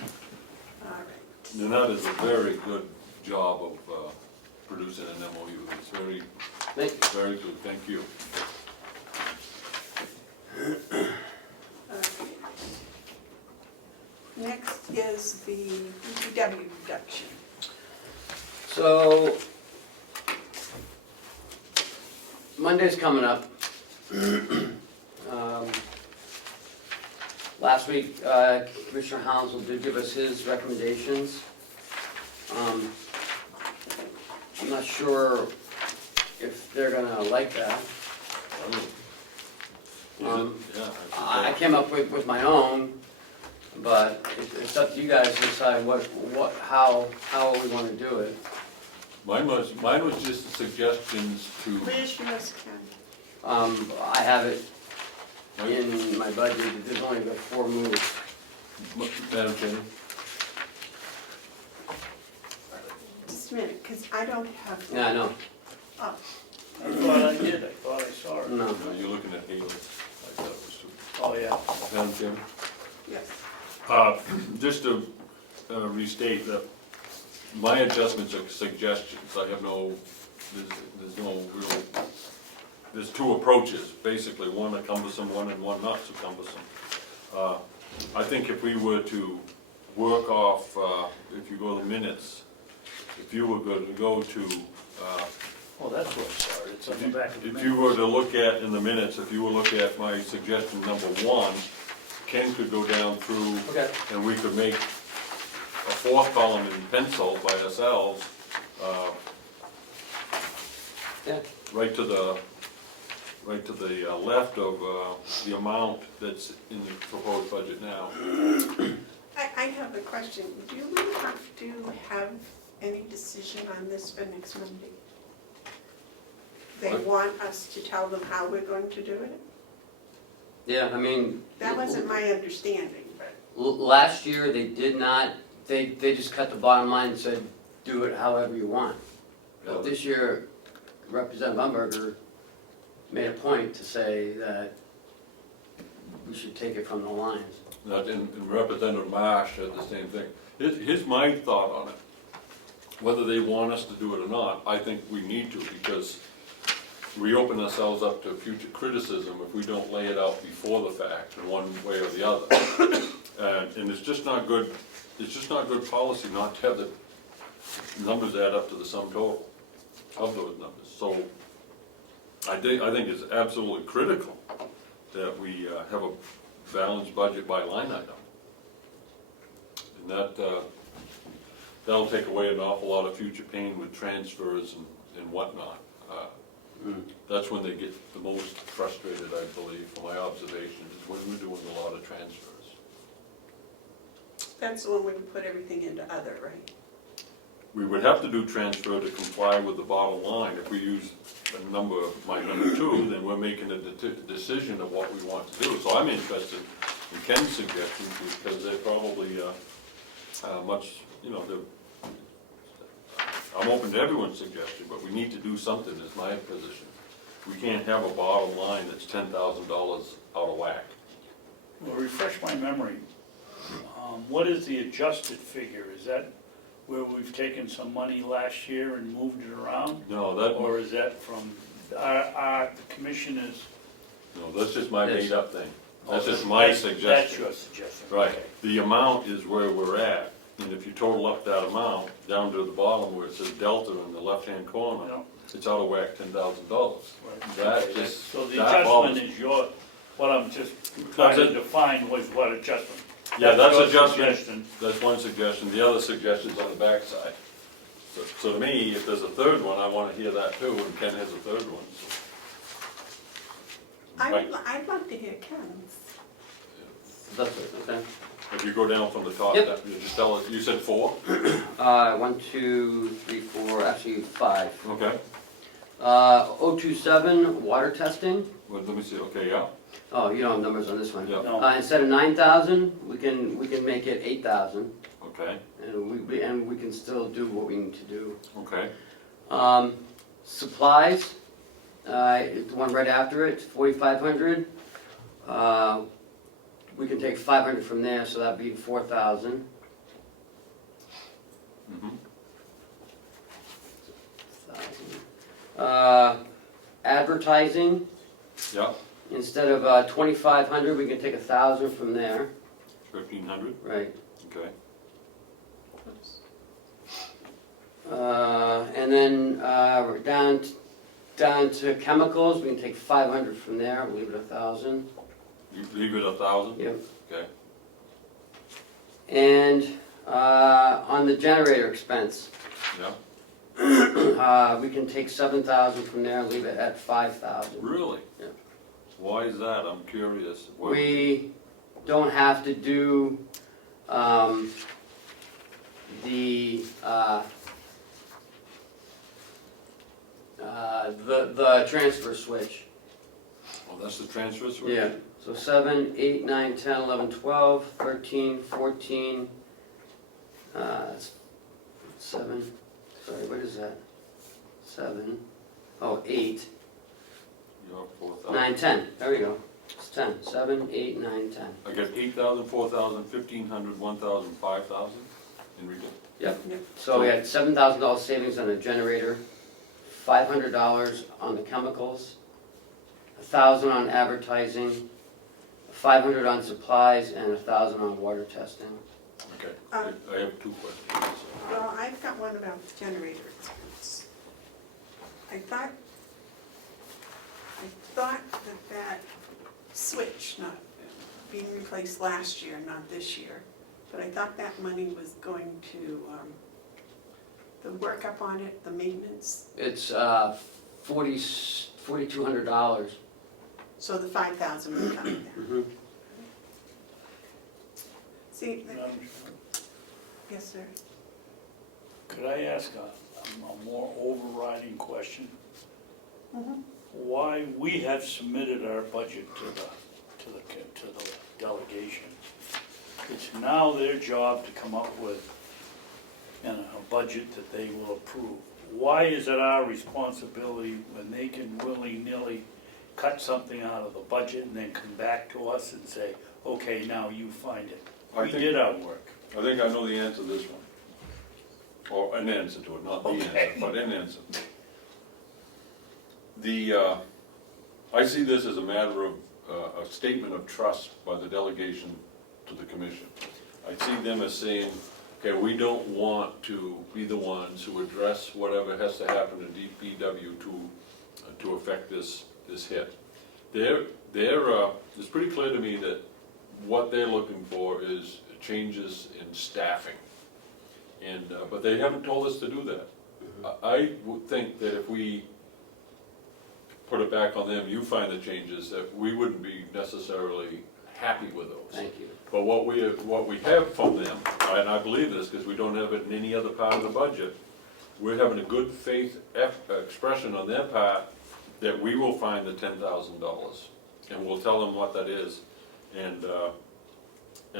And that is a very good job of producing an MOU. It's very, Thank you. very good, thank you. Okay. Next is the DPW reduction. So, Monday's coming up. Last week, Commissioner Hounsel did give us his recommendations. I'm not sure if they're gonna like that. Yeah. I came up with my own, but it's up to you guys to decide how we wanna do it. Mine was just suggestions to, Where's yours, Ken? I have it in my budget, there's only about 4 moves. Madam Chairman, Just a minute, because I don't have. Yeah, I know, Oh, I thought I did, I thought I saw it. no. you're looking at Haley. I thought it was too. Oh, yeah. Madam Chairman? yes. Just to restate that my adjustments are suggestions. I have there's no real, there's 2 approaches, basically, one a cumbersome one and one not so cumbersome. I think if we were to work off, if you go to the minutes, if you were going to go to, Oh, that's what I saw, it's on the back of the if you minutes. were to look at, in the minutes, if you were to look at my suggestion number 1, Ken could go down through Okay. and we could make a 4th column in pencil by ourselves, Yeah. right to the left of the amount that's in the proposed budget now. I have a question. Do we have to have any decision on this for next Monday? They What? want us to tell them how we're going to do it? Yeah, I mean. That wasn't my understanding, but. Last year, they did not, they just cut the bottom line and said, do it however you want. But this year, Representative Umberger made a point to say that we should take it from the lines. And Representative Marsh said the same thing. Here's my thought on it. Whether they want us to do it or not, I think we need to, because we open ourselves up to future criticism if we don't lay it out before the fact in one way or the other. And it's just not good policy not to have the numbers add up to the sum total of those numbers. So I think it's absolutely critical that we have a balanced budget by line item. And that'll take away an awful lot of future pain with transfers and whatnot. That's when they get the most frustrated, I believe, from my observations, is when we're doing a lot of transfers. That's the one we can put everything into other, right? We would have to do transfer to comply with the bottom line. If we use my number 2, then we're making a decision of what we want to do. So I'm interested in Ken's suggestions, because they're probably much, I'm open to everyone's suggestion, but we need to do something, is my position. We can't have a bottom line that's $10,000 out of whack. Well, refresh my memory. What is the adjusted figure? Is that where we've taken some money last year and moved it around? No, Or is that from the commissioners? no, that's just my Yes. made up thing. That's just my That's suggestion. your suggestion? Right, Okay. the amount is where we're at, and if you total up that amount, down to the bottom where it says delta in the left-hand corner, Yeah. it's out of whack $10,000. Right. That Okay, just, So the that adjustment bothers- is what I'm just trying to it. define was what adjustment. Yeah, that's your adjustment, suggestion. that's one suggestion, the other suggestion's on the backside. So to me, if there's a third one, I wanna hear that too, and Ken has a third one, so. I'd love to hear Ken's. That's it, okay. If you go down from the top, Yep. you just tell us, you said 4? 1, 2, 3, 4, actually 5. Okay. 027, water testing. Well, let me see, okay, yeah, Oh, you don't have numbers on this one. yeah, No, Instead of 9,000, we can make it 8,000, okay, and we can still do what we need to do. okay, Supplies, the one right after it, 4,500. We can take 500 from there, so that'd be 4,000. mhm, Advertising, yeah, instead of 2,500, we can take 1,000 from there, 1,500, right? okay, And then we're down to chemicals, we can take 500 from there, we'll leave it 1,000. you leave it 1,000, Yep. okay, And on the generator expense, yeah, we can take 7,000 from there, leave it at 5,000. really? Yeah. Why is that, I'm curious. Why- We don't have to do the transfer switch. Oh, that's the transfer switch? Yeah, so 7, 8, 9, 10, 11, 12, 13, 14, that's 7, sorry, what is that? 7, oh, 8, You're 4,000. 9, 10, there we go. It's 10, 7, 8, 9, 10. I got 8,000, 4,000, 1,500, 1,000, 5,000 in retail. Yep, Yep. so we had $7,000 savings on the generator, $500 on the chemicals, $1,000 on advertising, $500 on supplies, and $1,000 on water testing. Okay, I have 2 questions. Well, I've got one about generator expense. I thought that switch not being replaced last year, not this year, but I thought that money was going to, the work up on it, the maintenance, It's $4,200. so the 5,000 would come in there. See, Madam Chairman, yes, sir. could I ask a more overriding question? Mhm. Why we have submitted our budget to the delegation. It's now their job to come up with a budget that they will approve. Why is it our responsibility when they can willy-nilly cut something out of the budget and then come back to us and say, okay, now you find it? I We think- did our work. I think I know the answer to this one. Or an answer to it, not the Okay. answer, but an answer. I see this as a matter of, a statement of trust by the delegation to the commission. I see them as saying, okay, we don't want to be the ones who address whatever has to happen to DPW to affect this hit. It's pretty clear to me that what they're looking for is changes in staffing. And, but they haven't told us to do that. I would think that if we put it back on them, you find the changes, that we wouldn't be necessarily happy with those. Thank you. But what we have from them, and I believe this because we don't have it in any other part of the budget, we're having a good faith expression on their part that we will find the $10,000. And we'll tell them what that is. And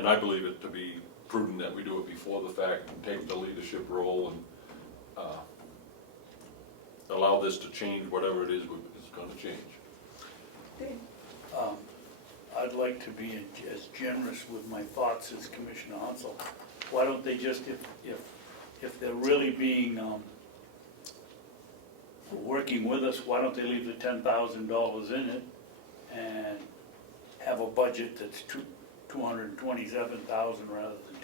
I believe it to be prudent that we do it before the fact and take the leadership role and allow this to change whatever it is it's going to change. I'd like to be as generous with my thoughts as Commissioner Hounsel. Why don't they just, if they're really being, working with us, why don't they leave the $10,000 in it and have a budget that's $227,000 rather than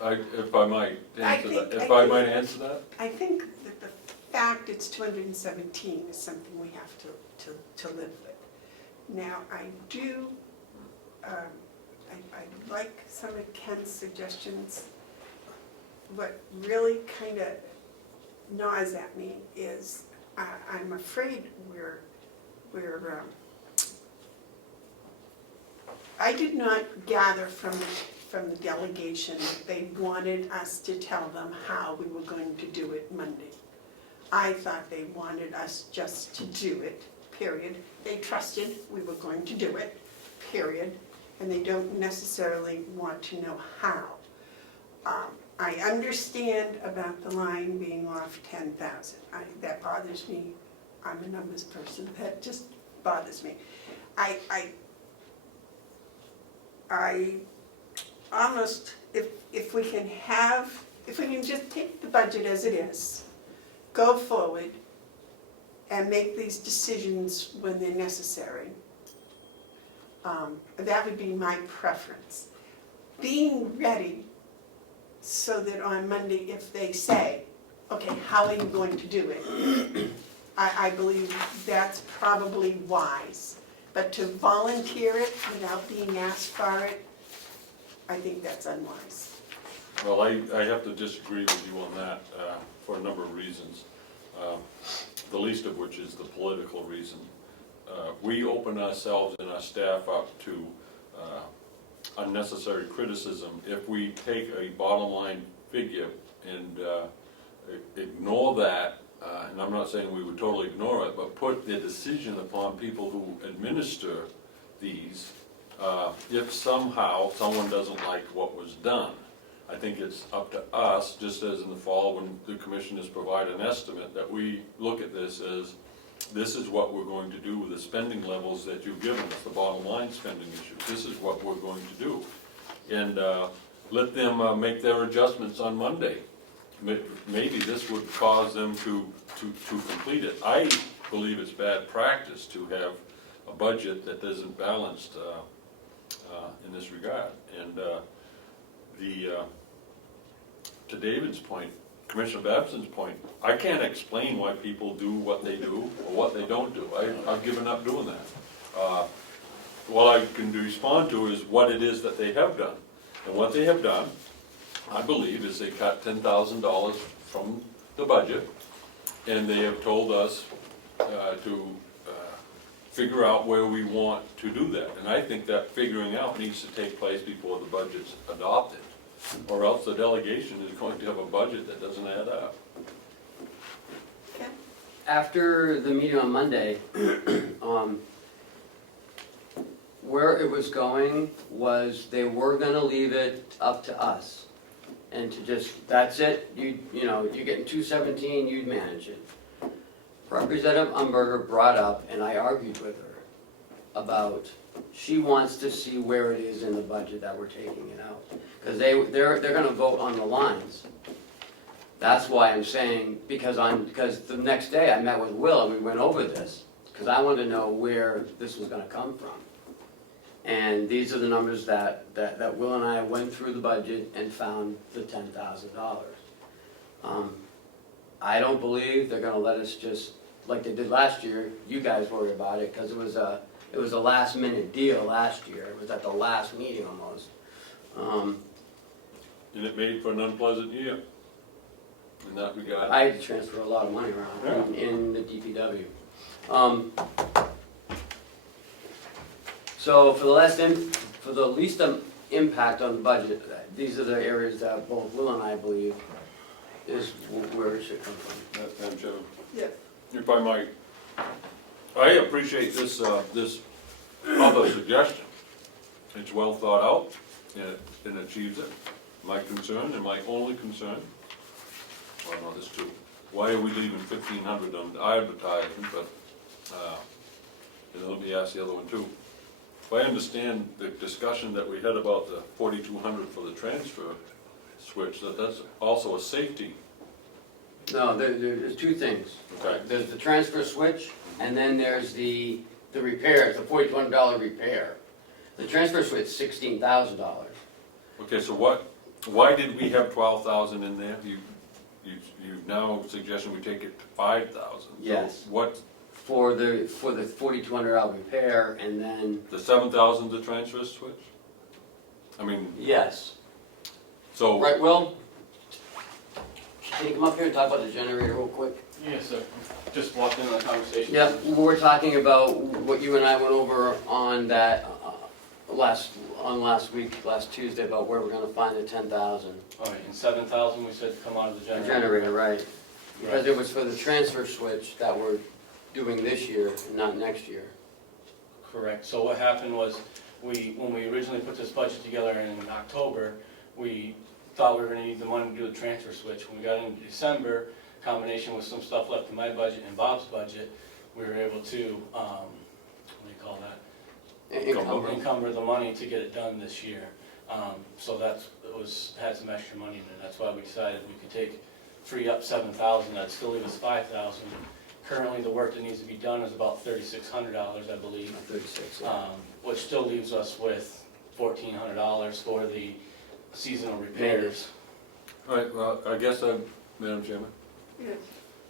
$217,000? If I might answer that, answer that? I think that the fact it's 217 is something we have to live with. Now, I do, I like some of Ken's suggestions. What really kind of gnaws at me is I'm afraid we're I did not gather from the delegation that they wanted us to tell them how we were going to do it Monday. I thought they wanted us just to do it, period. They trusted we were going to do it, period, and they don't necessarily want to know how. I understand about the line being off 10,000. That bothers me. I'm a numbers person. That just bothers me. I almost, if we can just take the budget as it is, go forward and make these decisions when they're necessary, that would be my preference. Being ready so that on Monday, if they say, okay, how are you going to do it? I believe that's probably wise. But to volunteer it without being asked for it, I think that's unwise. Well, I have to disagree with you on that for a number of reasons, the least of which is the political reason. We open ourselves and our staff up to unnecessary criticism if we take a bottom line figure and ignore that, and I'm not saying we would totally ignore it, but put the decision upon people who administer these. If somehow someone doesn't like what was done, I think it's up to us, just as in the fall when the commissioners provide an estimate, that we look at this as, this is what we're going to do with the spending levels that you've given us, the bottom line spending issues. This is what we're going to do. And let them make their adjustments on Monday. Maybe this would cause them to complete it. I believe it's bad practice to have a budget that isn't balanced in this regard. And to David's point, Commissioner Babson's point, I can't explain why people do what they do or what they don't do. I've given up doing that. What I can respond to is what it is that they have done. And what they have done, I believe, is they cut $10,000 from the budget, and they have told us to figure out where we want to do that. And I think that figuring out needs to take place before the budget's adopted, or else the delegation is going to have a budget that doesn't add up. Okay. After the meeting on Monday, where it was going was they were gonna leave it up to us. And to just, that's it, you know, you're getting 217, you'd manage it. Representative Umberger brought up, and I argued with her about, she wants to see where it is in the budget that we're taking it out. Because they're gonna vote on the lines. That's why I'm saying, because the next day I met with Will and we went over this, because I wanted to know where this was gonna come from. And these are the numbers that Will and I went through the budget and found the $10,000. I don't believe they're gonna let us just, like they did last year, you guys worry about it, because it was a last minute deal last year. It was at the last meeting almost. And it made for an unpleasant year in that regard. I had to transfer a lot of money around in the DPW. So for the least impact on the budget, these are the areas that both Will and I believe is where it should come from. Madam Chairman, Yes. if I might, I appreciate this other suggestion. It's well thought out, and it achieves it. My concern, and my only concern, well, no, there's two. Why are we leaving 1,500 on advertising, but, and then let me ask the other one too. If I understand the discussion that we had about the 4,200 for the transfer switch, that's also a safety. No, there's two things. Okay. There's the transfer switch, and then there's the repair, the $4,200 repair. The transfer switch is $16,000. Okay, so why did we have 12,000 in there? You now suggesting we take it to 5,000. Yes. So what, For the $4,200 repair, and then, the 7,000 the transfer switch? I mean, yes. so. Right, Will? Can you come up here and talk about the generator real quick? Yes, sir. Just walked in on a conversation. Yep, we're talking about what you and I went over on that, last Tuesday, about where we're gonna find the 10,000. All right, and 7,000 we said to come out of the The generator. generator, right. Because it was for the transfer switch that we're doing this year, and not next year. Correct. So what happened was, when we originally put this budget together in October, we thought we were gonna need the money to do the transfer switch. When we got into December, combination with some stuff left in my budget and Bob's budget, we were able to, what do you call that? Encumber the money to get it done this year. So had some extra money in it. That's why we decided we could free up 7,000, that'd still leave us 5,000. Currently, the work that needs to be done is about $3,600, I believe. 36, Which still leaves us with $1,400 for the seasonal repairs. All right, well, I guess Madam Chairman, Yes.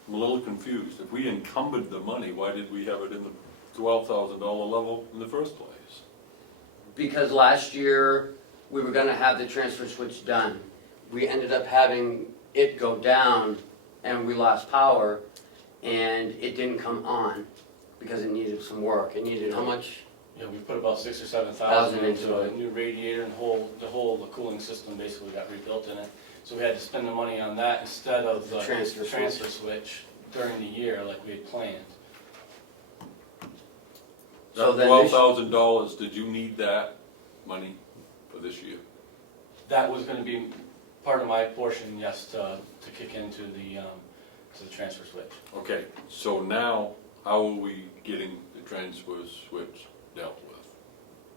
I'm a little confused. If we encumbered the money, why did we have it in the $12,000 level in the first place? Because last year, we were gonna have the transfer switch done. We ended up having it go down, and we lost power, and it didn't come on, because it needed some work. It needed how much? Yeah, we put about 6,000 or 7,000 into into a it. new radiator, and the cooling system basically got rebuilt in it. So we had to spend the money on that instead of the Transfer transfer switch during the year like we had planned. So That then $12,000, did you need that money for this year? That was gonna be part of my portion, yes, to kick into the transfer switch. Okay, so now, how are we getting the transfer switch dealt with?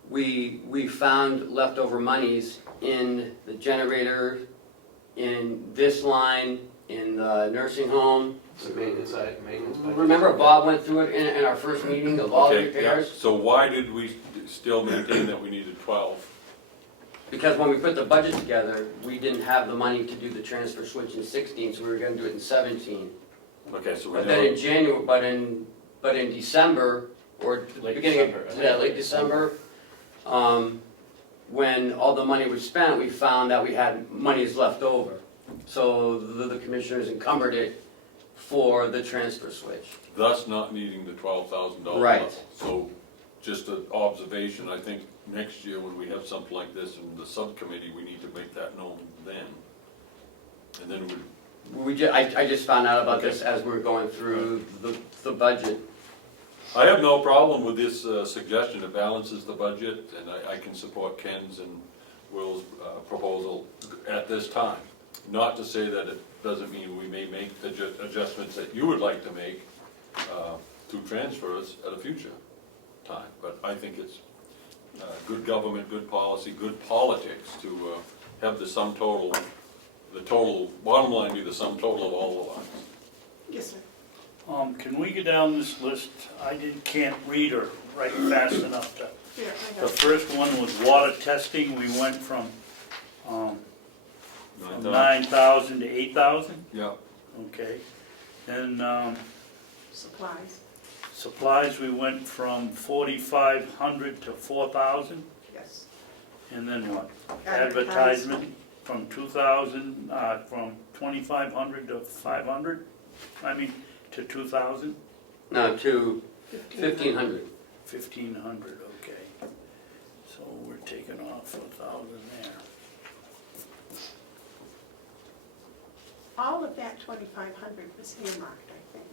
we found leftover monies in the generator, in this line, in the nursing home. The maintenance side, maintenance budget. Remember Bob went through it in our first meeting of all the Okay, yeah. repairs? So why did we still maintain that we needed 12? Because when we put the budget together, we didn't have the money to do the transfer switch in 16, so we were gonna do it in 17. Okay, so we But then in never, January, but in December, or the Late beginning December, I of, think. yeah, late December, when all the money was spent, we found that we had monies left over. So the commissioners encumbered it for the transfer switch. thus not needing the $12,000 Right. level. So, just an observation, I think next year when we have something like this in the subcommittee, we need to make that known then. And then I just found out about this as we were going through the budget. I have no problem with this suggestion. It balances the budget, and I can support Ken's and Will's proposal at this time. Not to say that it doesn't mean we may make adjustments that you would like to make to transfers at a future time. But I think it's good government, good policy, good politics to have the sum total, the total, bottom line be the sum total of all the lines. Yes, sir. Can we go down this list? Can't read or write fast enough to. Here, I The got it. first one was water testing, we went from 9,000 to 8,000, Yeah. okay. Then Supplies, supplies, we went from 4,500 to 4,000, yes. and then what? Advertisement. Advertisement from 2,000, from 2,500 to 500, to 2,000, No, to 1,500. 1,500, okay. So we're taking off 1,000 there. All of that 2,500 was earmarked, I think.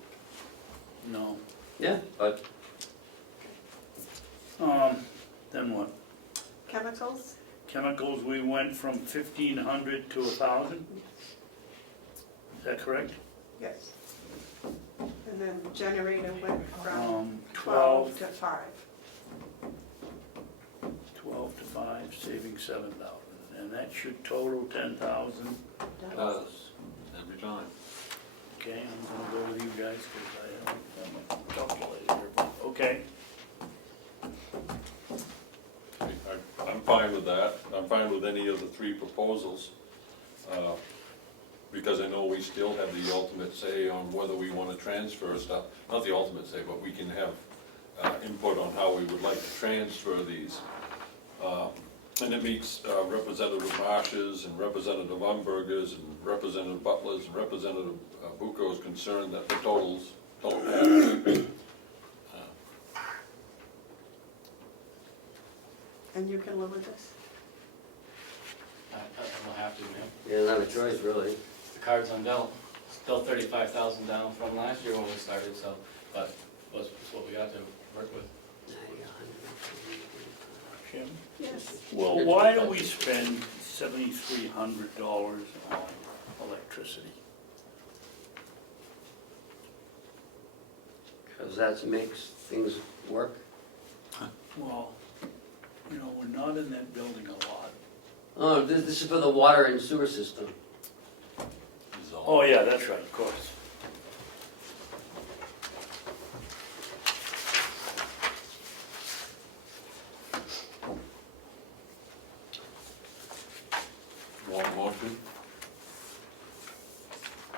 No. Yeah, but Then what? Chemicals, Chemicals, we went from 1,500 to 1,000, is that correct? yes. And then the generator went from 12 12 to 5. 12 to 5, saving 7,000, and that should total 10,000. Does, every time. Okay, I'm gonna go with you guys, because I don't have a calculator here, but, okay. I'm fine with that. I'm fine with any of the three proposals, because I know we still have the ultimate say on whether we want to transfer stuff. Not the ultimate say, but we can have input on how we would like to transfer these. And it meets Representative Marsh's and Representative Umberger's and Representative Butler's and Representative Bucco's concern that the totals don't add. And you can live with this? I don't have to, man. You don't have a choice, really. The cards I'm dealt. Still 35,000 down from last year when we started, so, but was what we got to work with. Jim? Yes. Well, why do we spend $7,300 on electricity? Because that makes things work. Well, you know, we're not in that building a lot. Oh, this is for the water and sewer system. Oh, yeah, that's right, of course. Want a motion?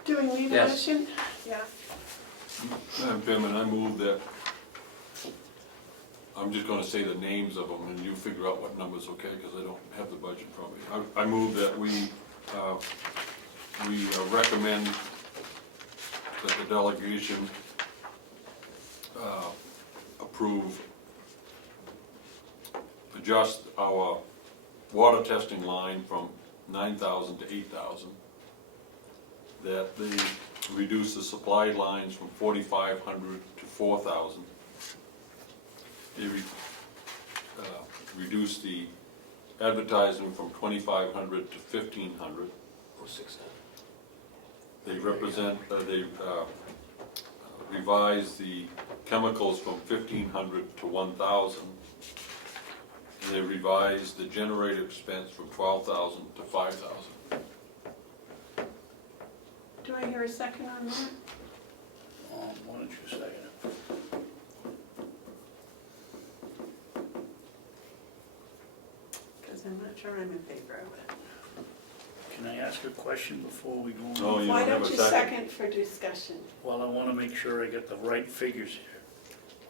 Do we need a Yes. motion? Yeah. Madam Chairman, I move that, I'm just gonna say the names of them and you figure out what number's okay, because I don't have the budget from me. I move that we recommend that the delegation adjust our water testing line from 9,000 to 8,000. That they reduce the supply lines from 4,500 to 4,000. They reduce the advertising from 2,500 to 1,500. Or 6,000. They revise the chemicals from 1,500 to 1,000. And they revise the generator expense from 12,000 to 5,000. Do I hear a second on that? Why don't you second it? Because I'm not sure I'm in favor of it. Can I ask a question before we go on? No, you Why don't have don't a you second. second for discussion? Well, I want to make sure I get the right figures here.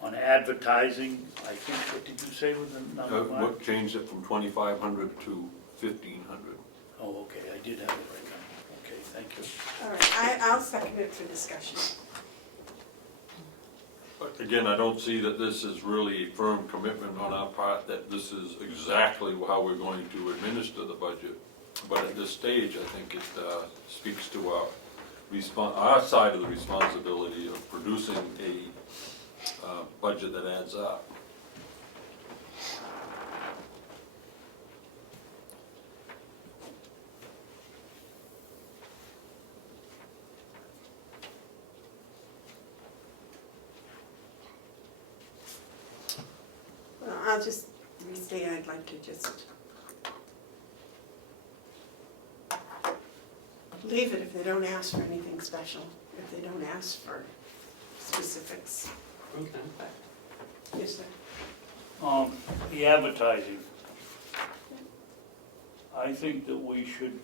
On advertising, I think, what did you say was the number, Mark? What changed it from 2,500 to 1,500? Oh, okay, I did have it right now. Okay, thank you. All right, I'll second it for discussion. But again, I don't see that this is really a firm commitment on our part that this is exactly how we're going to administer the budget. But at this stage, I think it speaks to our side of the responsibility of producing a budget that adds up. Well, I'll just restate, I'd like to just leave it if they don't ask for anything special, if they don't ask for specifics. Okay. Yes, sir. The advertising. I think that we should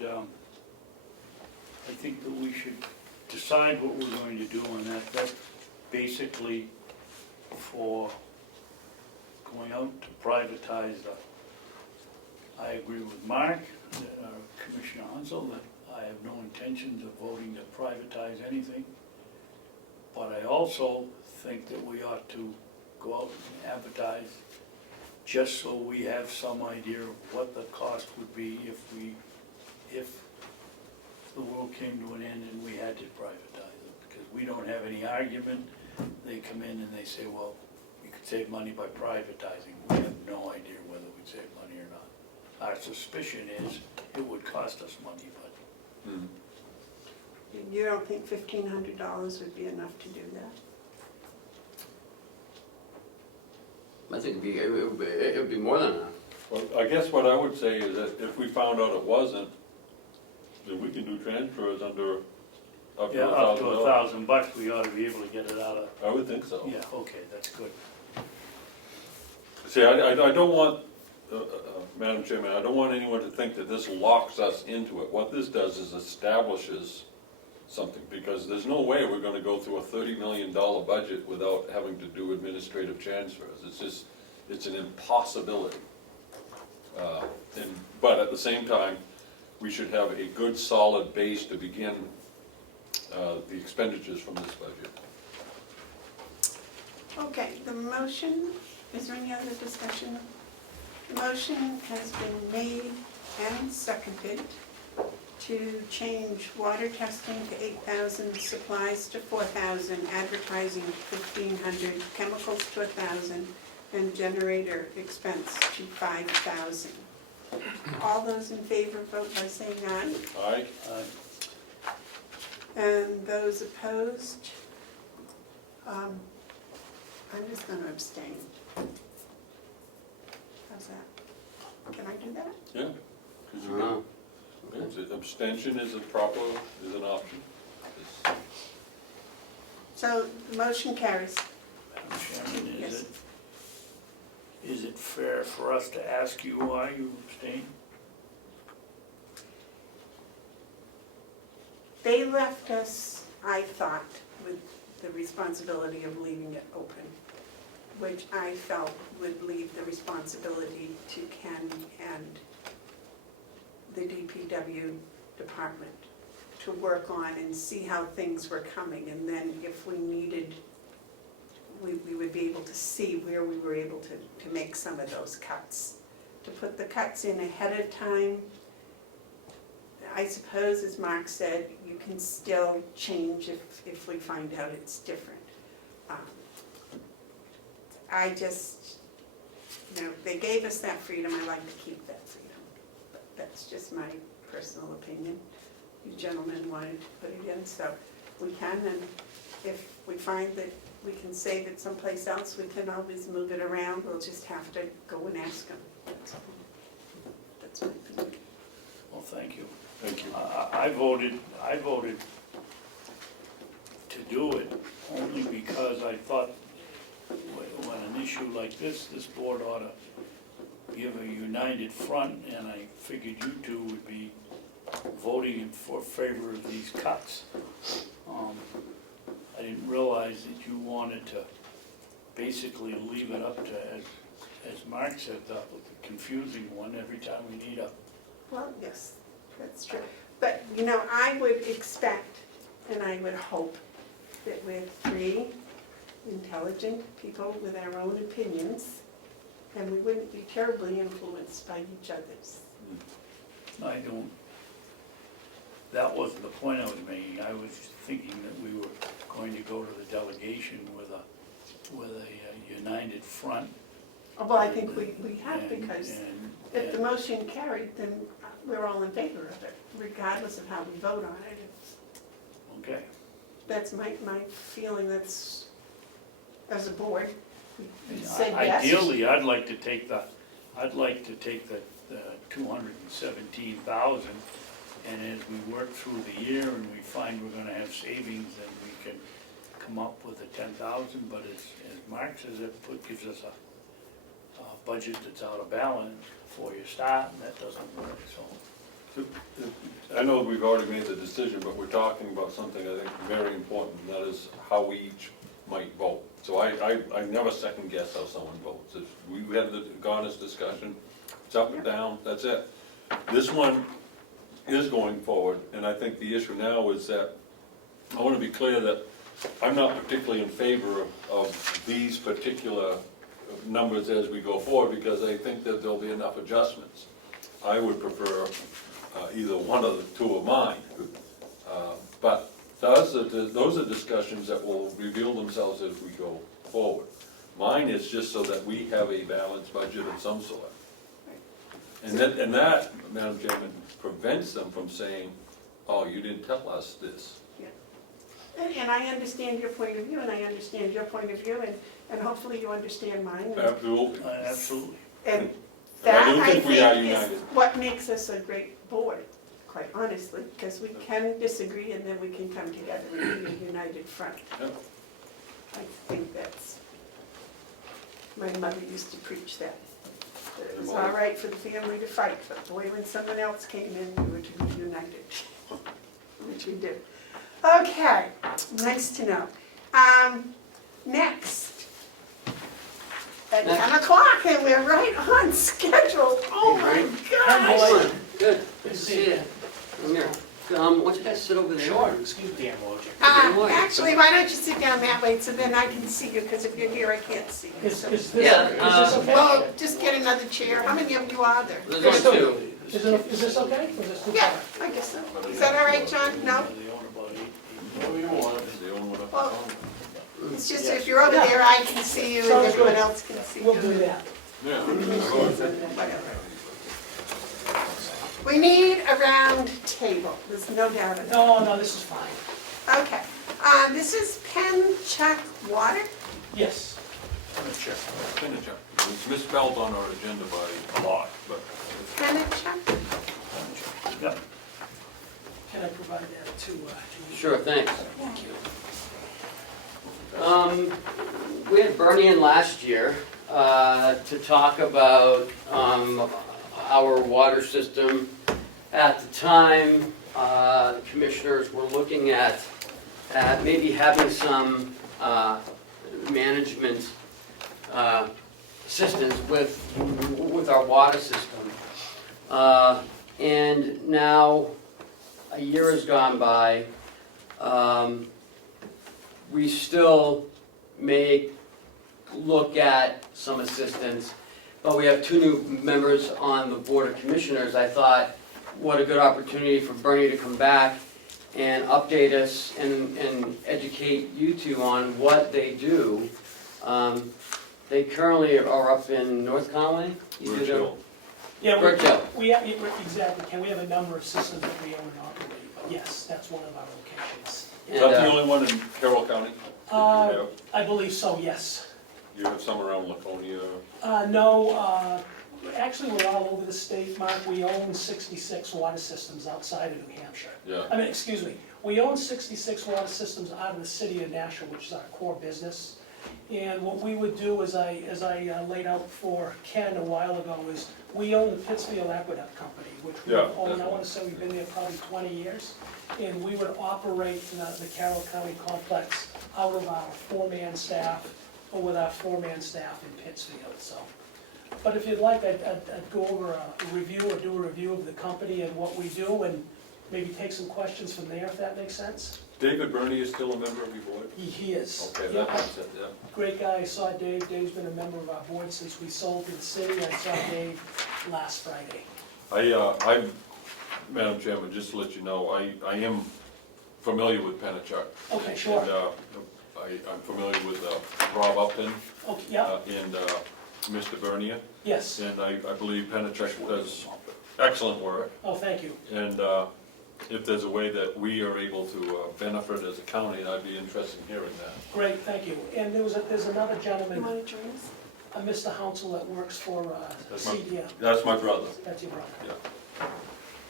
decide what we're going to do on that. That's basically for going out to privatize I agree with Mark, Commissioner Hounsel, that I have no intentions of voting to privatize anything. But I also think that we ought to go out and advertise just so we have some idea of what the cost would be if the world came to an end and we had to privatize it. Because we don't have any argument. They come in and they say, well, you could save money by privatizing. We have no idea whether we'd save money or not. Our suspicion is it would cost us money, but You don't think $1,500 would be enough to do that? I think it would be more than enough. Well, I guess what I would say is that if we found out it wasn't, then we can do transfers under up to yeah, up to $1,000. $1,000, we ought to be able to get it out of. I would think so. Yeah, okay, that's good. See, I don't want, Madam Chairman, I don't want anyone to think that this locks us into it. What this does is establishes something, because there's no way we're gonna go through a $30 million budget without having to do administrative transfers. It's an impossibility. But at the same time, we should have a good solid base to begin the expenditures from this budget. Okay, the motion, is there any other discussion? The motion has been made and seconded to change water testing to 8,000, supplies to 4,000, advertising to 1,500, chemicals to 1,000, and generator expense to 5,000. All those in favor vote by saying aye. Aye? And those opposed, I'm just going to abstain. How's that? Can I do that? Yeah. 'Cause you can- abstention is an option. So the motion carries. Madam Chairman, Yes. is it fair for us to ask you why you abstain? They left us, I thought, with the responsibility of leaving it open, which I felt would leave the responsibility to Ken and the DPW department to work on and see how things were coming. And then if we needed, we would be able to see where we were able to make some of those cuts. To put the cuts in ahead of time, I suppose, as Mark said, you can still change if we find out it's different. I just, they gave us that freedom, I like to keep that freedom. But that's just my personal opinion. You gentlemen wanted to put it in, so we can, and if we find that we can save it someplace else, we can always move it around, we'll just have to go and ask them. That's my opinion. Well, thank you. Thank you. I voted to do it only because I thought when an issue like this board ought to give a united front, and I figured you two would be voting in favor of these cuts. I didn't realize that you wanted to basically leave it up to, as Mark said, the confusing one every time we need a. Well, yes, that's true. But, I would expect, and I would hope, that we're three intelligent people with our own opinions, and we wouldn't be terribly influenced by each other's. I don't, that wasn't the point I was making. I was thinking that we were going to go to the delegation with a united front. Well, I think we have, And- because and- if the motion carried, then we're all in favor of it, regardless of how we vote on it. Okay. That's my feeling, that's, as a board, we said yes. Ideally, I'd like to take the 217,000, and as we work through the year and we find we're gonna have savings, then we can come up with the 10,000, but as Mark says, it gives us a budget that's out of balance before you start, and that doesn't work, so. I know we've already made the decision, but we're talking about something I think very important, and that is how we each might vote. So I never second guess how someone votes. If we had the honest discussion, it's up and down, that's it. This one is going forward, and I think the issue now is that, I want to be clear that I'm not particularly in favor of these particular numbers as we go forward, because I think that there'll be enough adjustments. I would prefer either one of the two of mine. But those are discussions that will reveal themselves as we go forward. Mine is just so that we have a balanced budget of some sort. And that, Madam Chairman, prevents them from saying, oh, you didn't tell us this. And I understand your point of view, and I understand your point of view, and hopefully you understand mine. Absolutely. Absolutely. And And I that, do I think we are think, is united. what makes us a great board, quite honestly, because we can disagree and then we can come together and be a united front. Yep. I think that's, my mother used to preach that. That it was all right for the family to fight, but boy, when someone else came in, we were to be united, which we do. Okay, nice to know. Next, at 10 o'clock and we're right on schedule. Oh my gosh. Excellent, good, Good to see you. Come here. Why don't you guys sit over there? Sure, excuse me, Dan Wojcik. Actually, why don't you sit down that way so then I can see you, because if you're here, I can't see you. Is So- this Yeah, okay? Well, just get another chair. How many of you are there? There's only two. Is this okay? Or is this too Yeah, far? I guess so. Is that all right, John? No? They own about eight. Whatever you want, they own whatever. Well, it's just if you're over there, I can see you and Sounds everyone good. else can see you. We'll do that. Yeah. Whatever. We need a round table. There's no doubt about it. No, this is fine. Okay. This is Penchuck Water. Yes. Expenditure. It's misspelled on our agenda by a lot, but Penchuck? Can I provide that to you? Sure, thanks. Thank you. We had Bernie in last year to talk about our water system. At the time, commissioners were looking at maybe having some management assistance with our water system. And now, a year has gone by. We still may look at some assistance, but we have two new members on the Board of Commissioners. I thought, what a good opportunity for Bernie to come back and update us and educate you two on what they do. They currently are up in North Conway? You do Birch the- Hill. Yeah, Birch Hill. we have, exactly, Ken, we have a number of systems that we own and operate, but yes, that's one of our locations. Is that the And, only one in Carroll County? I believe so, yes. You have some around Laconia? No, actually, we're all over the state, Mark. We own 66 water systems outside of New Hampshire. Yeah. I mean, excuse me, we own 66 water systems out of the city of Nashville, which is our core business. And what we would do, as I laid out for Ken a while ago, is we own the Pittsfield Aqueduct Company, which we Yeah, own, I that's- wanna say we've been there probably 20 years. And we would operate the Carroll County complex out of our four-man staff, or with our four-man staff in Pittsfield, so. But if you'd like, I'd go over a review, or do a review of the company and what we do, and maybe take some questions from there, if that makes sense. David Bernie is still a member of your board? He is. Okay, Yeah, that makes it, yeah. great guy, I saw Dave, Dave's been a member of our board since we sold to the city, I saw Dave last Friday. I'm, Madam Chairman, just to let you know, I am familiar with Penachuk. Okay, sure. And I'm familiar with Rob Upton Okay, yeah, and Mr. Bernier. yes, And I believe Penachuk does excellent work. oh, thank you. And if there's a way that we are able to benefit as a county, I'd be interested in hearing that. Great, thank you. And there's another You gentleman, want to join us? Mr. Hounsel, that works for That's my- CDM, That's my brother. that's your brother.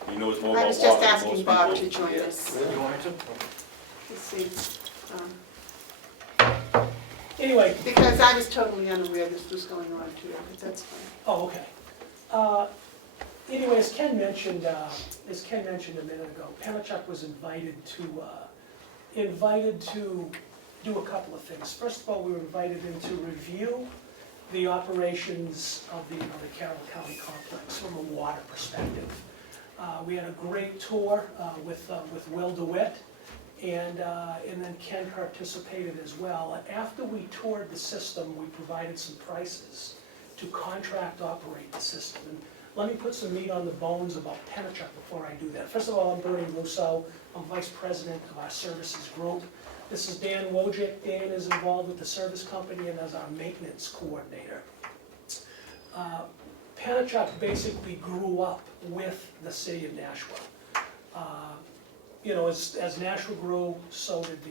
He knows more I about was just water than asking most Bob people. to join us. You want to? To see, Anyway, because I was totally unaware this was going on too, but that's fine. oh, okay. Anyway, as Ken mentioned a minute ago, Penachuk was invited to do a couple of things. First of all, we were invited in to review the operations of the Carroll County complex from a water perspective. We had a great tour with Will DeWitt, and then Ken participated as well. And after we toured the system, we provided some prices to contract operate the system. And let me put some meat on the bones about Penachuk before I do that. First of all, I'm Bernie Russo. I'm Vice President of our services group. This is Dan Wojcik. Dan is involved with the service company and as our maintenance coordinator. Penachuk basically grew up with the city of Nashville. You know, as Nashville grew, so did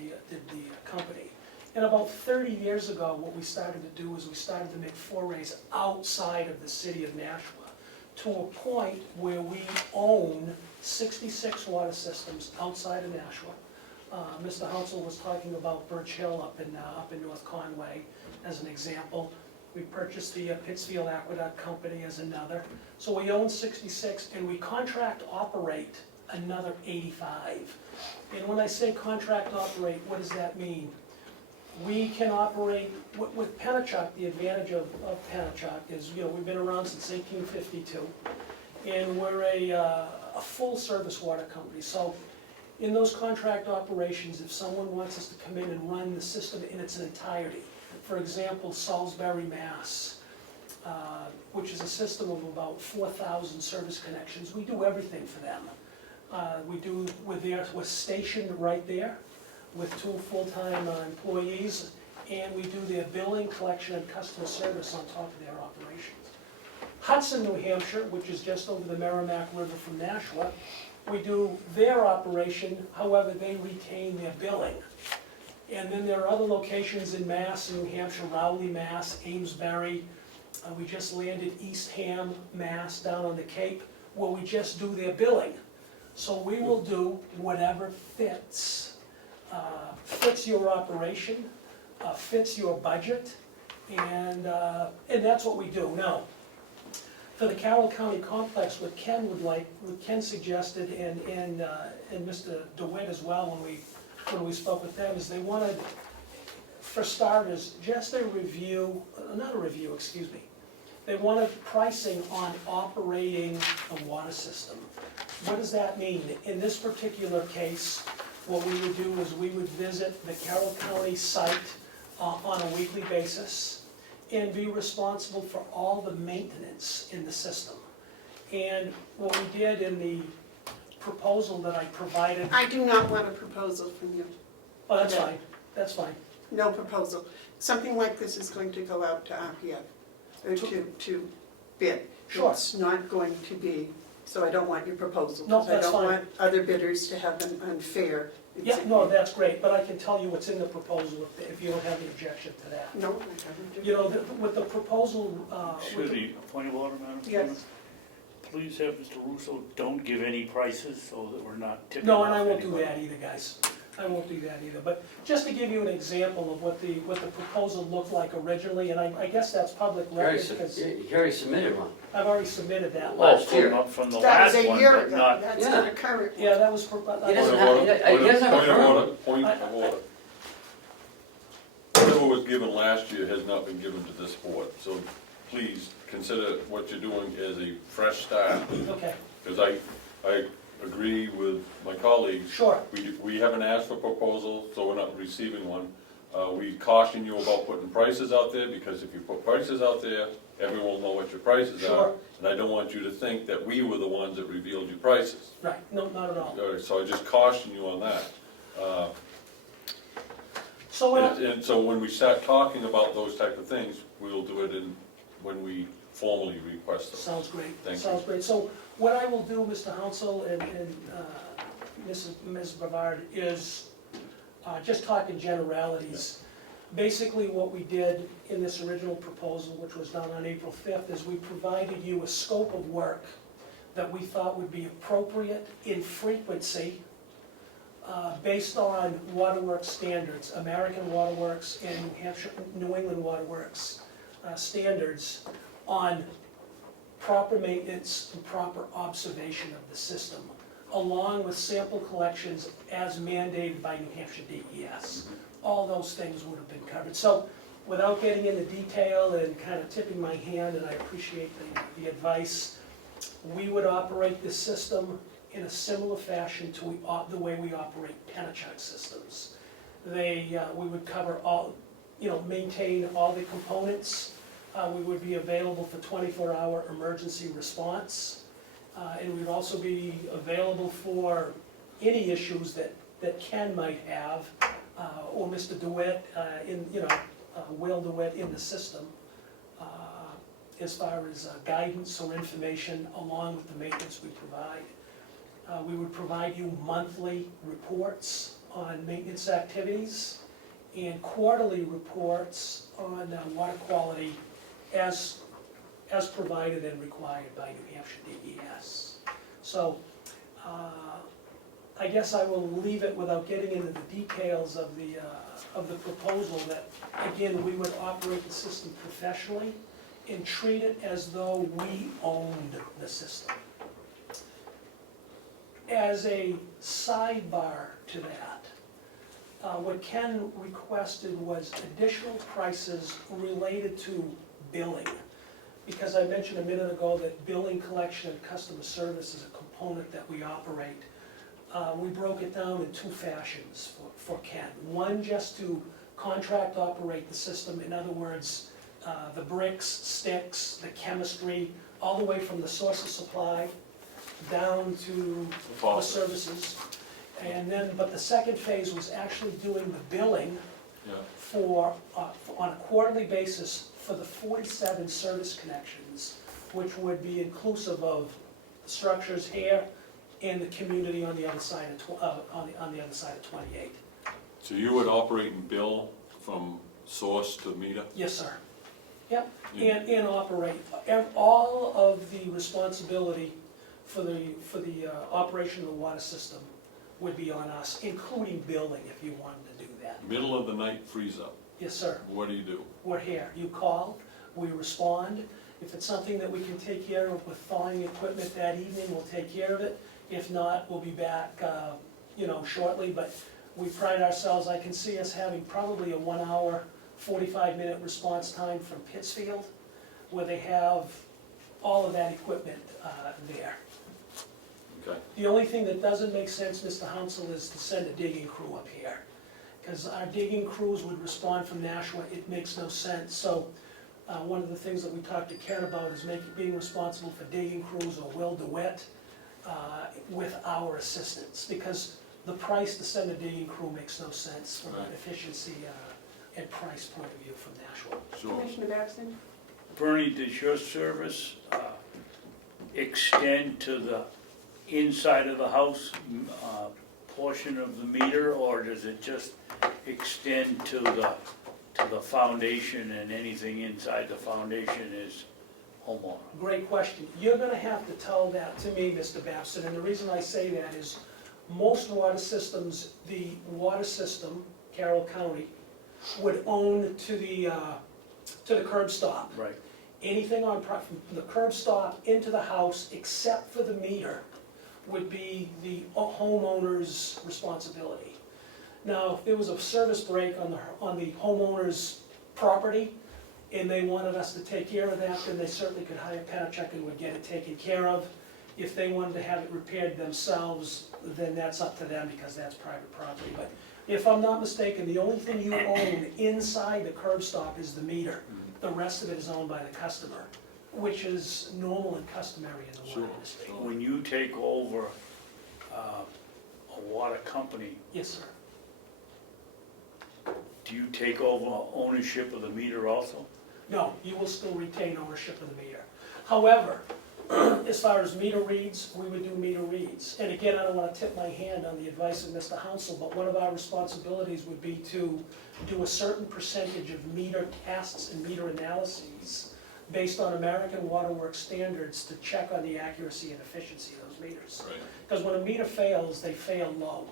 the company. And about 30 years ago, what we started to do is we started to make forays outside of the city of Nashville to a point where we own 66 water systems outside of Nashville. Mr. Hounsel was talking about Birch Hill up in North Conway as an example. We purchased the Pittsfield Aqueduct Company as another. So we own 66 and we contract operate another 85. And when I say contract operate, what does that mean? We can operate, with Penachuk, the advantage of Penachuk is, we've been around since 1852, and we're a full-service water company. So in those contract operations, if someone wants us to come in and run the system in its entirety, for example, Salisbury, Mass., which is a system of about 4,000 service connections, we do everything for them. We're stationed right there with 2 full-time employees, and we do their billing, collection, and customer service on top of their operations. Hudson, New Hampshire, which is just over the Merrimack River from Nashua, we do their operation, however, they retain their billing. And then there are other locations in Mass, New Hampshire, Rowley, Mass., Amesbury. We just landed Eastham, Mass., down on the Cape, where we just do their billing. So we will do whatever fits your operation, fits your budget, and that's what we do. Now, for the Carroll County complex, what Ken suggested, and Mr. DeWitt as well, when we spoke with them, is they wanted, for starters, just a review, they wanted pricing on operating the water system. What does that mean? In this particular case, what we would do is we would visit the Carroll County site on a weekly basis and be responsible for all the maintenance in the system. And what we did in the proposal that I provided. I do not want a proposal from you. Oh, that's fine, that's fine. No proposal. Something like this is going to go out to RPF, or to bid. Sure. It's not going to be, so I don't want your proposal. No, 'cause that's I don't fine. want other bidders to have an unfair. Yeah, no, that's great, but I can tell you what's in the proposal if you don't have any objection to that. No, I haven't. You know, with the proposal, Should the point of order, Madam Chairman? Yes. Please have Mr. Russo don't give any prices so that we're not tipping no, off and I won't do anybody. that either, guys. I won't do that either, but just to give you an example of what the proposal looked like originally, and I guess that's public record, because You already submitted one. I've already submitted that Last year. Not from the That was last a one, year but ago. not, That's Yeah. not a current. Yeah, that was, He doesn't Point have, of he order, doesn't have a point of firm. order, point of order. Whatever was given last year has not been given to this board, so please consider what you're doing as a fresh start. okay, Because I agree with my colleagues. sure, We haven't asked for proposal, so we're not receiving one. We caution you about putting prices out there, because if you put prices out there, everyone will know what your prices are. Sure. And I don't want you to think that we were the ones that revealed your prices. right, no, not at all. All right, so I just caution you on that. So what, And so when we start talking about those type of things, we'll do it when we formally request them. sounds great, Thank you. sounds great. So what I will do, Mr. Hounsel and Ms. Bevard, is just talk in generalities. Basically, what we did in this original proposal, which was done on April 5th, is we provided you a scope of work that we thought would be appropriate in frequency based on waterworks standards, American Waterworks and New England Waterworks standards on proper maintenance and proper observation of the system, along with sample collections as mandated by New Hampshire DES. All those things would have been covered. So without getting into detail and kind of tipping my hand, and I appreciate the advice, we would operate this system in a similar fashion to the way we operate Penachuk systems. We would cover all, maintain all the components. We would be available for 24-hour emergency response. And we'd also be available for any issues that Ken might have, or Mr. DeWitt, Will DeWitt in the system, as far as guidance or information along with the maintenance we provide. We would provide you monthly reports on maintenance activities and quarterly reports on water quality as provided and required by New Hampshire DES. So I guess I will leave it without getting into the details of the proposal, that again, we would operate the system professionally and treat it as though we owned the system. As a sidebar to that, What Ken requested was additional prices related to billing. Because I mentioned a minute ago that billing, collection, and customer service is a component that we operate. We broke it down in two fashions for Ken. One, just to contract operate the system, in other words, the bricks, sticks, the chemistry, all the way from the source of supply down to the services. And then, but the second phase was actually doing the billing Yeah, on a quarterly basis for the 47 service connections, which would be inclusive of the structures here and the community on the other side of, on the other side of 28. so you would operate and bill from source to meter? Yes, sir. Yep, Yeah. and operate. All of the responsibility for the operation of the water system would be on us, including billing if you wanted to do that. Middle of the night freeze up, Yes, sir. what do you do? We're here. You call, we respond. If it's something that we can take care of with thawing equipment that evening, we'll take care of it. If not, we'll be back, shortly, but we pride ourselves, I can see us having probably a 1 hour, 45-minute response time from Pittsfield, where they have all of that equipment there. Okay, The only thing that doesn't make sense, Mr. Hounsel, is to send a digging crew up here. Because our digging crews would respond from Nashua, it makes no sense. So one of the things that we talked to Ken about is being responsible for digging crews or Will DeWitt with our assistance. Because the price to send a digging crew makes no sense from an efficiency and price point of view from Nashua. sure. Commissioner Babson? Bernie, does your service extend to the inside of the house portion of the meter, or does it just extend to the foundation, and anything inside the foundation is homeowner? Great question. You're gonna have to tell that to me, Mr. Babson, and the reason I say that is most water systems, the water system, Carroll County, would own to the curb stop. Right. Anything from the curb stop into the house, except for the meter, would be the homeowner's responsibility. Now, if there was a service break on the homeowner's property, and they wanted us to take care of that, then they certainly could hire Penachuk and would get it taken care of. If they wanted to have it repaired themselves, then that's up to them, because that's private property. But if I'm not mistaken, the only thing you own inside the curb stop is the meter. The rest of it is owned by the customer, which is normal and customary in the water Sure, industry. sure. When you take over a water company, Yes, sir. do you take over ownership of the meter also? No, you will still retain ownership of the meter. However, as far as meter reads, we would do meter reads. And again, I don't want to tip my hand on the advice of Mr. Hounsel, but one of our responsibilities would be to do a certain percentage of meter tests and meter analyses based on American Water Works standards to check on the accuracy and efficiency of those meters. Right. Because when a meter fails, they fail low.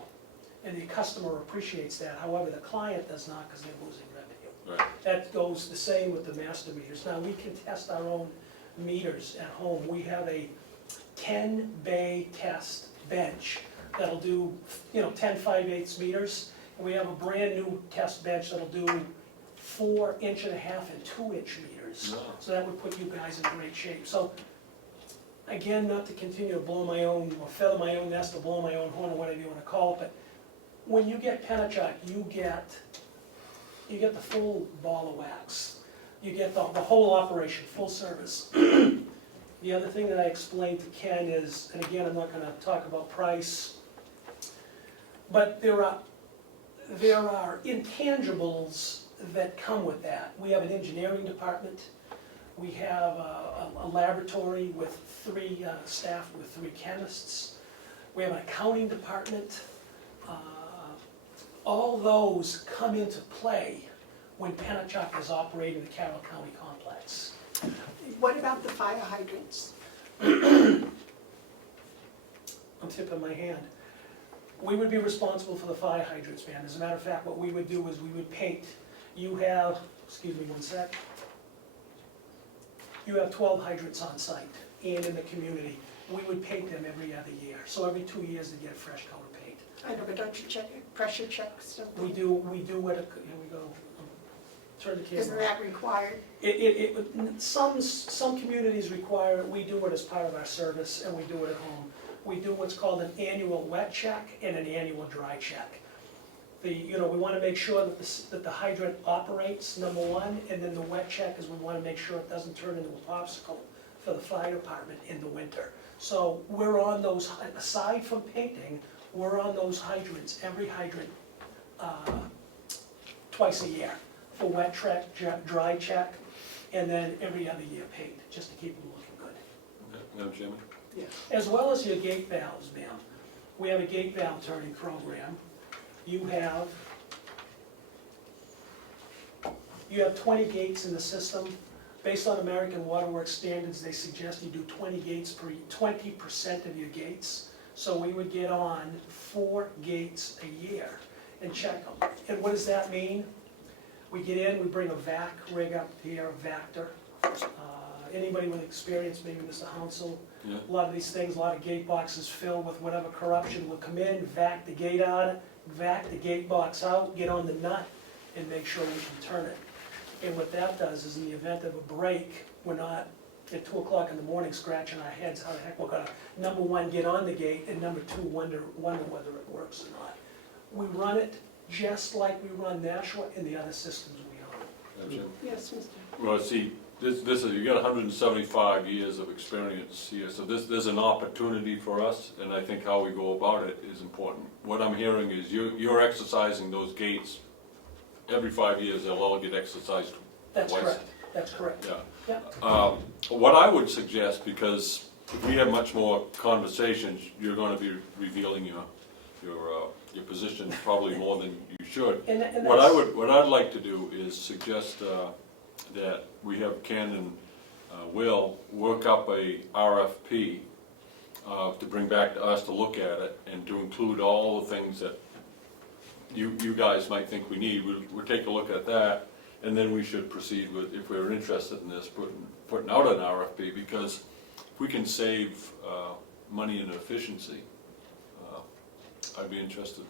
And the customer appreciates that. However, the client does not, because they're losing revenue. Right. That goes the same with the master meters. Now, we can test our own meters at home. We have a 10-bay test bench that'll do, 10 5/8 meters. And we have a brand-new test bench that'll do 4 1.5 and 2-inch meters. No. So that would put you guys in great shape. So, again, not to continue to blow my own, or feather my own nest, or blow my own horn, or whatever you want to call it, but when you get Penachuk, you get the full ball of wax. You get the whole operation, full service. The other thing that I explained to Ken is, and again, I'm not gonna talk about price, but there are intangibles that come with that. We have an engineering department. We have a laboratory with 3 staff, with 3 chemists. We have an accounting department. All those come into play when Penachuk is operating the Carroll County complex. What about the fire hydrants? I'm tipping my hand. We would be responsible for the fire hydrants, man. As a matter of fact, what we would do is we would paint. You have, excuse me one sec. You have 12 hydrants on site and in the community. We would paint them every other year. So every 2 years they get a fresh coat of paint. I know, but don't you check, pressure check stuff? We do what, here we go. Turn the camera Isn't on. that required? Some communities require it, we do it as part of our service, and we do it at home. We do what's called an annual wet check and an annual dry check. We wanna make sure that the hydrant operates, number one, and then the wet check is we wanna make sure it doesn't turn into a popsicle for the fire department in the winter. So we're on those, aside from painting, we're on those hydrants, every hydrant, twice a year. For wet check, dry check, and then every other year paint, just to keep them looking good. Okay, Madam Chairman? As well as your gate valves, ma'am. We have a gate valve turning program. You have 20 gates in the system. Based on American Water Works standards, they suggest you do 20 gates per, 20% of your gates. So we would get on 4 gates a year and check them. And what does that mean? We get in, we bring a vac rig up here, a Vactor. Anybody with experience, maybe Mr. Hounsel, Yeah. a lot of these things, a lot of gate boxes filled with whatever corruption will come in, vac the gate out, vac the gate box out, get on the nut, and make sure we can turn it. And what that does is in the event of a break, we're not at 2 o'clock in the morning scratching our heads, how the heck we're gonna, number one, get on the gate, and number two, wonder whether it works or not. We run it just like we run Nashua and the other systems we own. Madam Chairman? Yes, Mr. Well, see, this is, you got 175 years of experience here, so there's an opportunity for us, and I think how we go about it is important. What I'm hearing is you're exercising those gates, every 5 years they'll all get exercised That's twice. correct, that's correct. Yeah. Yeah. What I would suggest, because if we have much more conversations, you're gonna be revealing your position probably more than you should. And What that's, I'd like to do is suggest that we have Ken and Will work up a RFP to bring back to us to look at it and to include all the things that you guys might think we need. We'll take a look at that, and then we should proceed with, if we're interested in this, putting out an RFP, because if we can save money and efficiency, I'd be interested.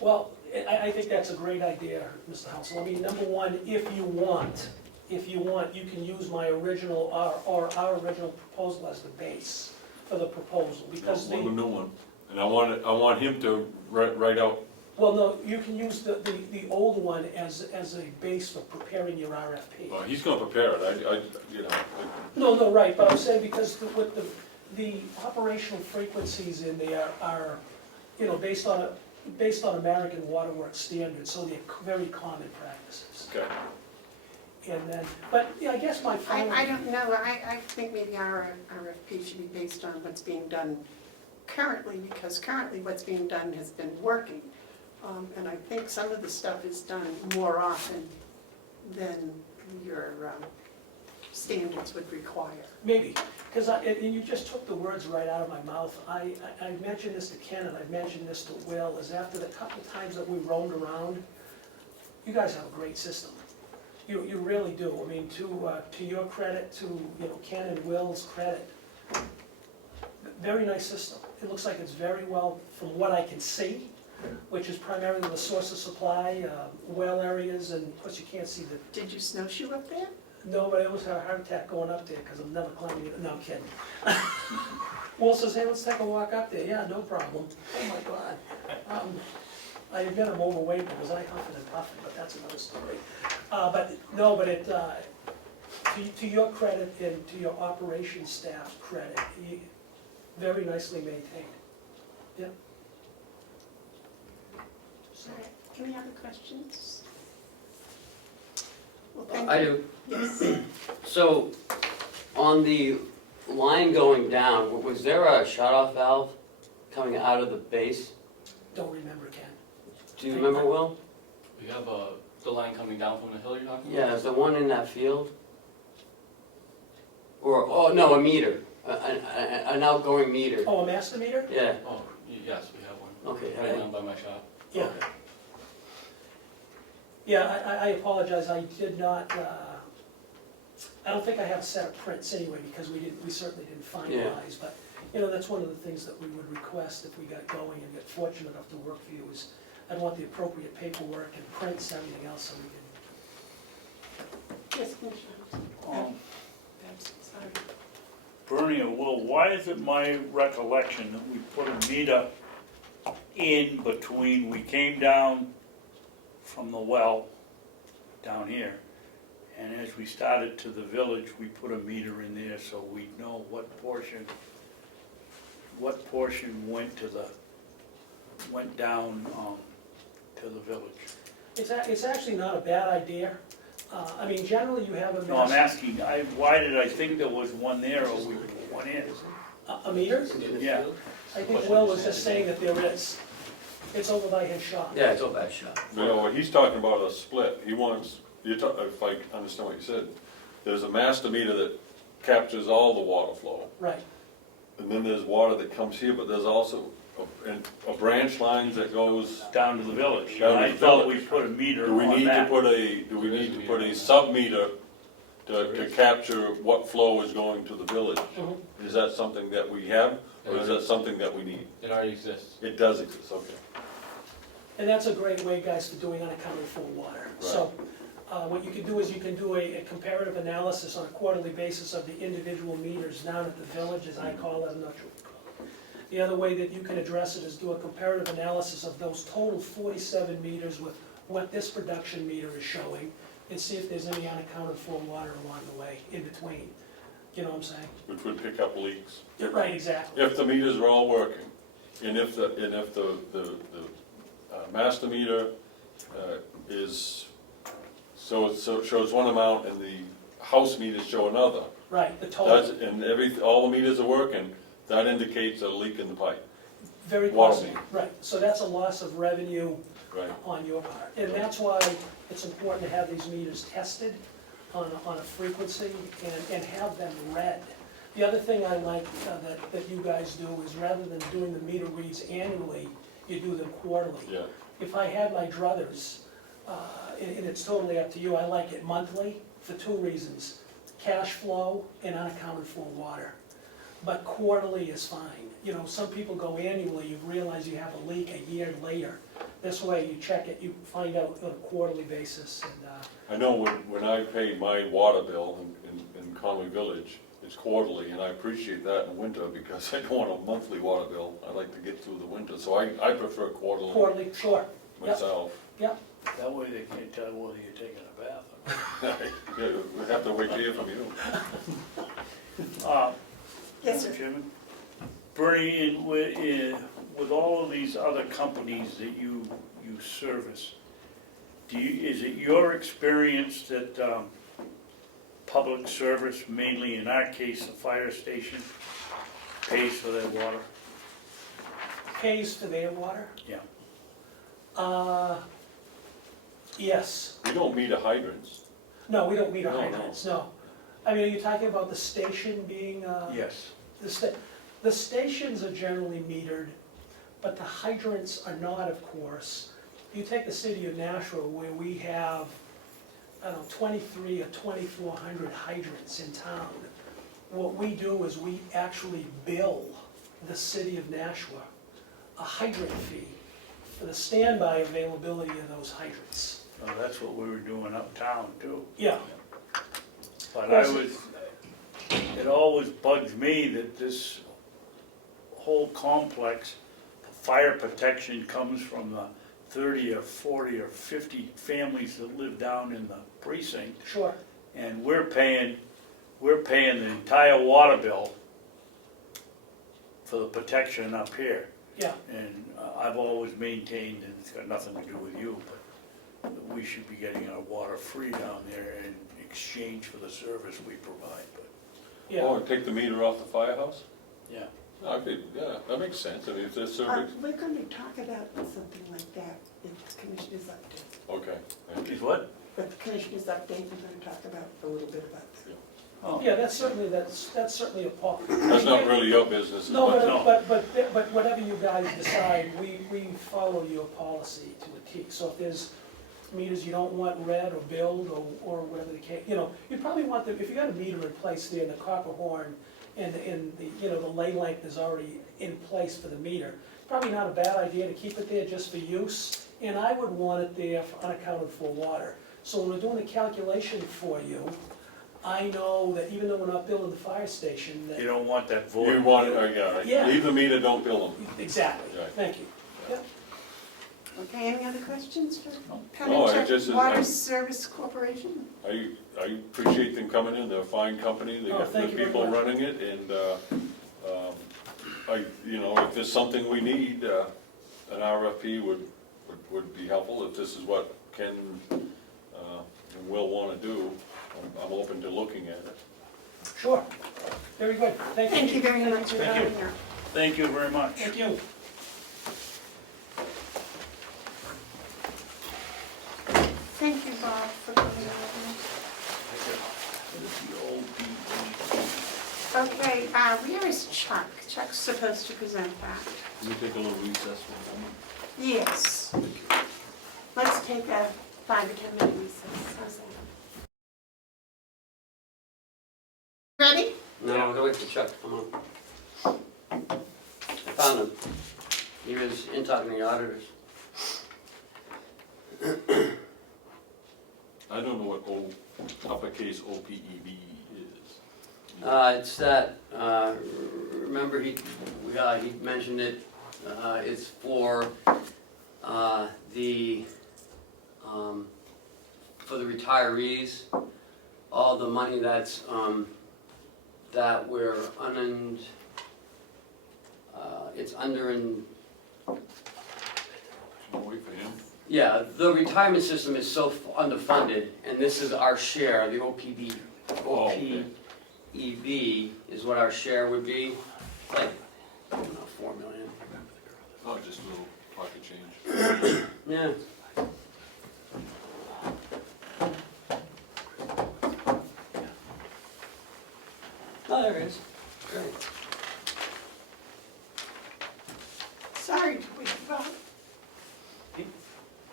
well, I think that's a great idea, Mr. Hounsel. I mean, number one, if you want, you can use my original, or our original proposal as the base for the proposal, because I want a the, new one, and I want him to write out. well, no, you can use the old one as a base for preparing your RFP. He's gonna prepare it, No, right, but I'm saying because with the operational frequencies in there are, based on American Water Works standards, so they're very common practices. Okay. And then, but, yeah, I guess my final. I don't know, I think maybe our RFP should be based on what's being done currently, because currently what's being done has been working. And I think some of the stuff is done more often than your standards would require. Maybe, because and you just took the words right out of my mouth. I mentioned this to Ken and I mentioned this to Will, is after the couple times that we roamed around, you guys have a great system. You really do. I mean, to your credit, to Ken and Will's credit, very nice system. It looks like it's very well, from what I can see, which is primarily the source of supply, well areas, and of course you can't see the. Did you snowshoe up there? No, but it was a heart attack going up there, because I'm never climbing it, no, I'm kidding. Will says, hey, let's take a walk up there, yeah, no problem. Oh my God. I admit I'm overweight because I huffing and puffing, but that's another story. To your credit and to your operations staff's credit, very nicely maintained. Yep. So, All right, any other questions? Well, thank I you. do. Yes. So, on the line going down, was there a shut-off valve coming out of the base? don't remember, Ken. Do you remember, Will? We have the line coming down from the hill you're talking about? Yeah, is there one in that field? Or, oh, no, a meter, an outgoing meter. Oh, a master meter? Yeah, Oh, yes, we have one. okay. Right down by my shop. Yeah. Okay. Yeah, I apologize, I did not, I don't think I have a set of prints anyway, because we certainly didn't finalize, but you know, that's one of the things that we would request if we got going and get fortunate enough to work for you, is I'd want the appropriate paperwork and prints, everything else, so we can. Yes, Commissioner. Babson, sorry. Bernie or Will, why is it my recollection that we put a meter in between, we came down from the well down here, and as we started to the village, we put a meter in there so we'd know what portion went down to the village. It's actually not a bad idea. I mean, generally you have a No, I'm mass, asking, why did I think there was one there or we put one in? a meter? Yeah, I think Will was just saying that there is. It's over by his shop. Yeah, it's a bad shot. No, he's talking about a split. He wants, if I understand what you said, there's a master meter that captures all the water flow. Right. And then there's water that comes here, but there's also a branch line that goes, down to the village. Down to I the thought we village. put a meter do we on need to that. put a sub-meter to capture what flow is going to the village? Mhm. Is that something that we have, or is that something that we need? It already exists. It does exist, okay. And that's a great way, guys, for doing unaccounted for water. So, what you can do is you can do a comparative analysis on a quarterly basis of the individual meters down at the village, as I call it, I'm not sure what you call it. The other way that you can address it is do a comparative analysis of those total 47 meters with what this production meter is showing, and see if there's any unaccounted for water along the way, in between. You know what I'm saying? Which would pick up leaks. Right, exactly. If the meters are all working, and if the master meter is, so it shows one amount and the house meters show another, Right, the that's, total, and all the meters are working, that indicates a leak in the pipe, very water possible. meter. Right, so that's a loss of revenue right? on your part. And that's why it's important to have these meters tested on a frequency and have them read. The other thing I like that you guys do is rather than doing the meter reads annually, you do them quarterly. Yeah, If I had my druthers, and it's totally up to you, I like it monthly for two reasons: cash flow and unaccounted for water. But quarterly is fine. You know, some people go annually, you realize you have a leak a year later. This way you check it, you find out on a quarterly basis, and, I know when I pay my water bill in Conway Village, it's quarterly, and I appreciate that in the winter because I don't want a monthly water bill. I like to get through the winter, so I prefer quarterly quarterly, sure, myself. yep. That way they can't tell whether you're taking a bath or Yeah, we have to wait to hear from you. not. Yes, sir. Chairman? Bernie, with all of these other companies that you service, is it your experience that public service, mainly in our case, the fire station, pays for their water? Pays for their water? Yeah. Yes. We don't meter hydrants. No, we don't meter No, no. hydrants, no. I mean, are you talking about the station being, Yes. the stations are generally metered, but the hydrants are not, of course. You take the city of Nashua, where we have, I don't know, 23 or 2,400 hydrants in town. What we do is we actually bill the city of Nashua a hydrant fee for the standby availability of those hydrants. Well, that's what we were doing uptown too. Yeah, But Yes. it always bugs me that this whole complex, the fire protection comes from the 30 or 40 or 50 families that live down in the precinct, sure. and we're paying the entire water bill for the protection up here. Yeah, And I've always maintained, and it's got nothing to do with you, but that we should be getting our water free down there in exchange for the service we provide, but, yeah. Oh, and take the meter off the firehouse? yeah. Yeah, that makes sense. I mean, if there's service, We're going to talk about something like that in the Commissioner's update. okay. thank you. Is what? But the Commissioner's update, we're going to talk about a little bit about that. Oh, Yeah, that's certainly a part. That's not really your business as No, much. No. but whatever you guys decide, we follow your policy to a T. So if there's meters you don't want read or billed or whatever the case, you know, you probably want them, if you got a meter in place there in the copper horn and the, you know, the lay length is already in place for the meter. Probably not a bad idea to keep it there just for use, and I would want it there for unaccounted for water. So when we're doing a calculation for you, I know that even though we're not billing the fire station, You that, don't want that void. You want, Yeah. leave the meter, don't bill them. exactly, Right. thank you. Yep. Okay, any other questions for No, I Pennachuck just- Water Service Corporation? I appreciate them coming in, they're a fine company, they Oh, got thank good you very people much. running it, and, you know, if there's something we need, an RFP would be helpful, if this is what Ken, and Will wanna do, I'm open to looking at it. Sure, very good, thank you. Thank you very much for Thank you. being here. Thank you very much. Thank you. Thank you, Bob, for coming over. Okay, where is Chuck? Chuck's supposed to present that. Can we take a little recess for a moment? Yes. Let's take a 5 to 10 minute recess. How's that? Ready? No, we're gonna wait for Chuck to come up. I found him. He was in talking to the auditors. I don't know what uppercase OPEB is. It's that, remember he mentioned it, it's for, for the retirees, all the money that's, that we're it's under in, I'll wait for him. yeah, the retirement system is so underfunded, and this is our share, the Oh, okay. OPEB is what our share would be, like, I don't know, 4 million. Oh, just a little pocket change. Yeah. Oh, there it is. Great. Sorry to wake you up.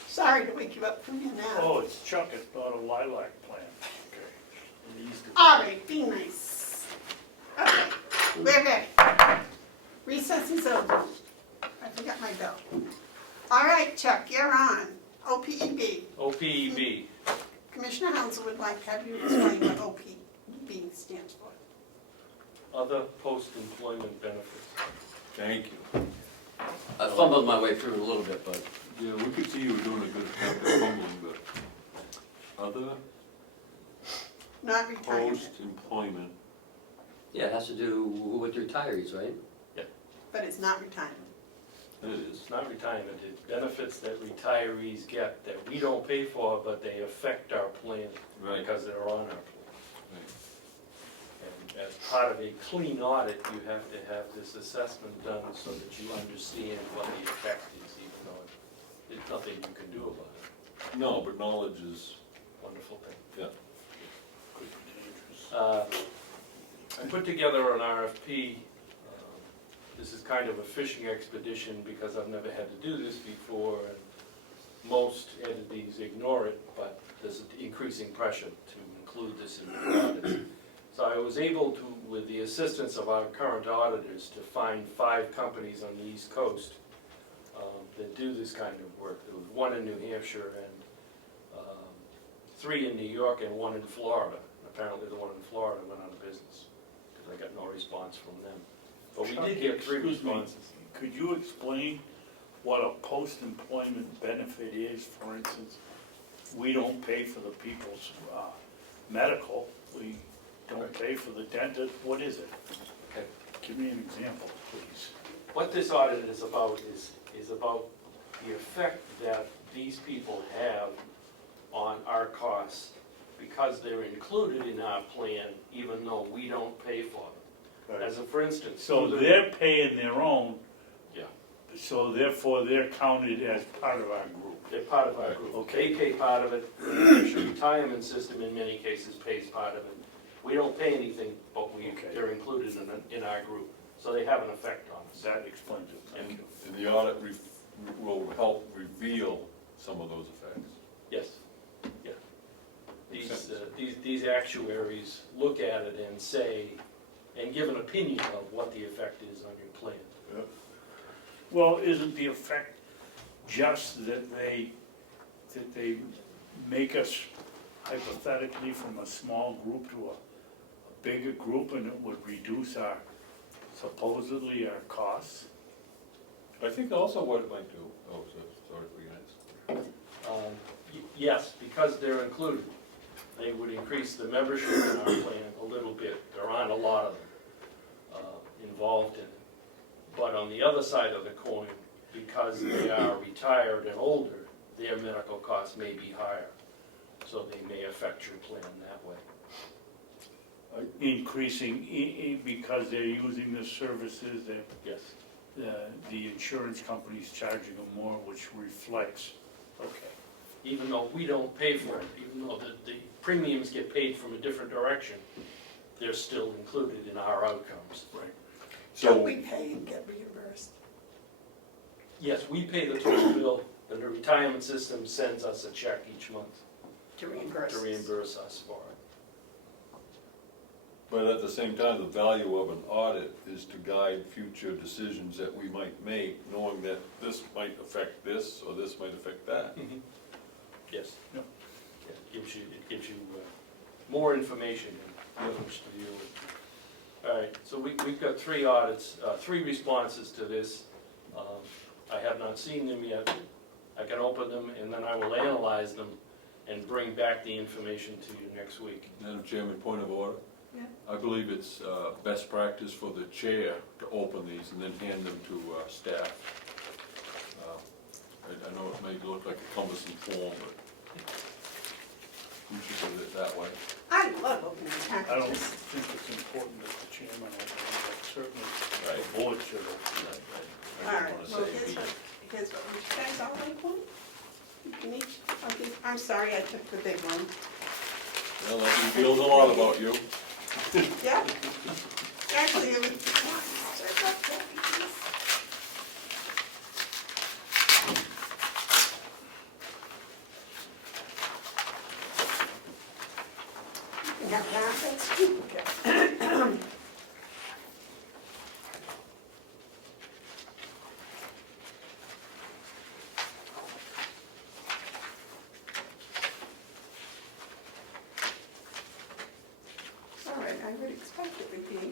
Sorry to wake you up from your nap. Oh, it's Chuck, it's not a lilac plant. Okay. It needs to- All right, be nice. Okay, we're ready. Recess is over. I forgot my bell. All right, Chuck, you're on. OPEB. OPEB, Commissioner Hounsel would like to have you explain what OPEB stands for. other post-employment benefits. Thank you. I fumbled my way through it a little bit, but Yeah, we could see you were doing a good attempt at fumbling, but other Not retirement, post-employment, yeah, it has to do with retirees, right? but it's not retirement. it is. It's not retirement, it's benefits that retirees get that we don't pay for, but they affect our plan Right. because they're on our plan. Right. And as part of a clean audit, you have to have this assessment done so that you understand what the effect is, even though there's nothing you can do about it. No, but knowledge is, Wonderful thing. yeah. Could be dangerous. I put together an RFP. This is kind of a fishing expedition because I've never had to do this before, and most entities ignore it, but there's increasing pressure to include this in the audits. So I was able to, with the assistance of our current auditors, to find 5 companies on the East Coast that do this kind of work. There was 1 in New Hampshire and 3 in New York and 1 in Florida. Apparently the one in Florida went out of business because I got no response from them. But we did get 3 Excuse me, responses. Could you explain what a post-employment benefit is? For instance, we don't pay for the people's medical, we don't pay for the dentist, what is it? Okay. Give me an example, please. What this audit is about is about the effect that these people have on our costs because they're included in our plan even though we don't pay for them. As a, for instance. So they're paying their own. Yeah. So therefore, they're counted as part of our group. They're part of our group. Okay. They pay part of it, the retirement system in many cases pays part of it. We don't pay anything, but Okay. they're included in our group, so they have an effect on us. That explains it, thank you. And the audit will help reveal some of those effects. Yes, yeah. Makes These, sense. these actuaries look at it and say, and give an opinion of what the effect is on your plan. Well, isn't the effect just that they make us hypothetically from a small group to a bigger group, and it would reduce our, supposedly our costs? I think also what it might do, sorry for you guys. Yes, because they're included, they would increase the membership in our plan a little bit. There aren't a lot of them involved in it. But on the other side of the coin, because they are retired and older, their medical costs may be higher. So they may affect your plan that way. Increasing because they're using the services, that Yes. the insurance company's charging them more, which reflects. Okay. Even though we don't pay for it, even though the premiums get paid from a different direction, they're still included in our outcomes. Right. Don't So, we pay and get reimbursed? Yes, we pay the total bill, but the retirement system sends us a check each month To reimburse to us? reimburse us for it. but at the same time, the value of an audit is to guide future decisions that we might make, knowing that this might affect this, or this might affect that. Yes. Yep. Yeah, it gives you more information in which to deal with. All right, so we've got 3 audits, 3 responses to this. I have not seen them yet. I can open them and then I will analyze them and bring back the information to you next week. Madam Chairman, point of order. Yeah. I believe it's best practice for the chair to open these and then hand them to staff. I know it may look like a cumbersome form, but we should do it that way. I love opening I don't packages. think it's important that the chairman open them, but certainly Right. the board should open them. I All don't right, wanna well, say here's be- what, would you guys all like one? You can each, okay, I'm sorry, I took the big one. Well, that reveals a lot about you. Yeah. Actually, it was, start up packages. You got that, that's good. Okay. All right, I would expect it would be.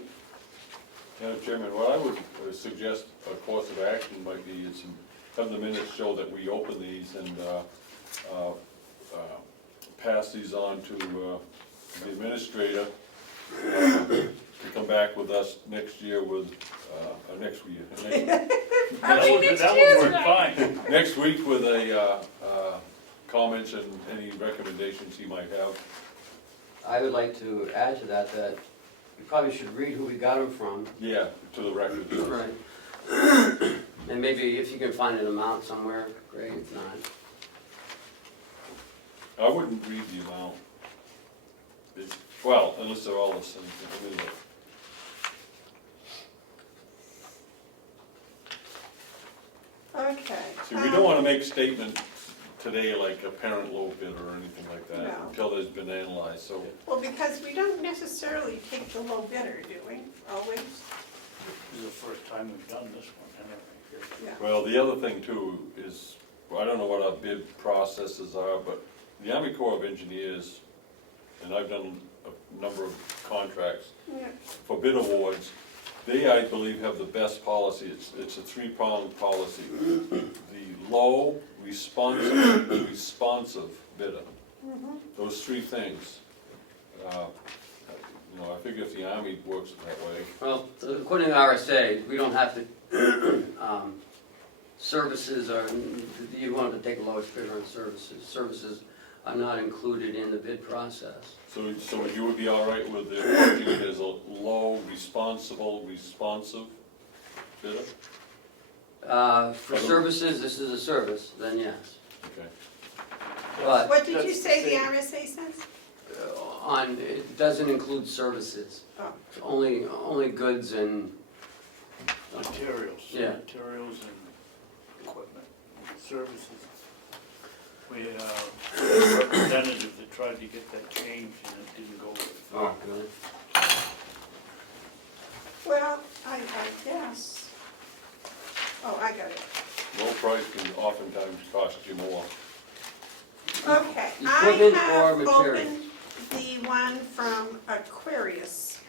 Madam Chairman, what I would suggest a course of action might be is have the minutes show that we open these and pass these on to the administrator to come back with us next year with, next week, That would work fine. next week with a comments and any recommendations he might have. I would like to add to that, that you probably should read who we got them from. Yeah, to the record. yes. Right. And maybe if you can find an amount somewhere, great, if not. I wouldn't read the amount. Well, unless they're all the same thing. Let me look. Okay. See, we don't wanna make statements today like a parent low bid or anything like that No. until there's been analyzed, so. Well, because we don't necessarily take the low bidder, do we, always? This is the first time we've done this one, anyway. Yeah. Well, the other thing too is, I don't know what our bid processes are, but the Army Corps of Engineers, and I've done a number of contracts Yeah. for bid awards, they, I believe, have the best policy. It's a 3-pronged policy. The low, responsive bidder. Mhm. Those 3 things. You know, I figure if the Army works that way. Well, according to RSA, we don't have to, services are, you want to take a lowest bidder on services. Services are not included in the bid process. So you would be all right with the approaching it as a low, responsive bidder? For services, this is a service, then yes. Okay. But What did you That's say the the same. RSA says? it doesn't include services. Oh. It's only goods and, Materials. Yeah. Materials and equipment, services. We had a representative that tried to get that changed and it didn't go with. oh, good. Well, I guess, oh, I got it. Low price can oftentimes cost you more. Okay, I Equipment or have material? opened the one from Aquarius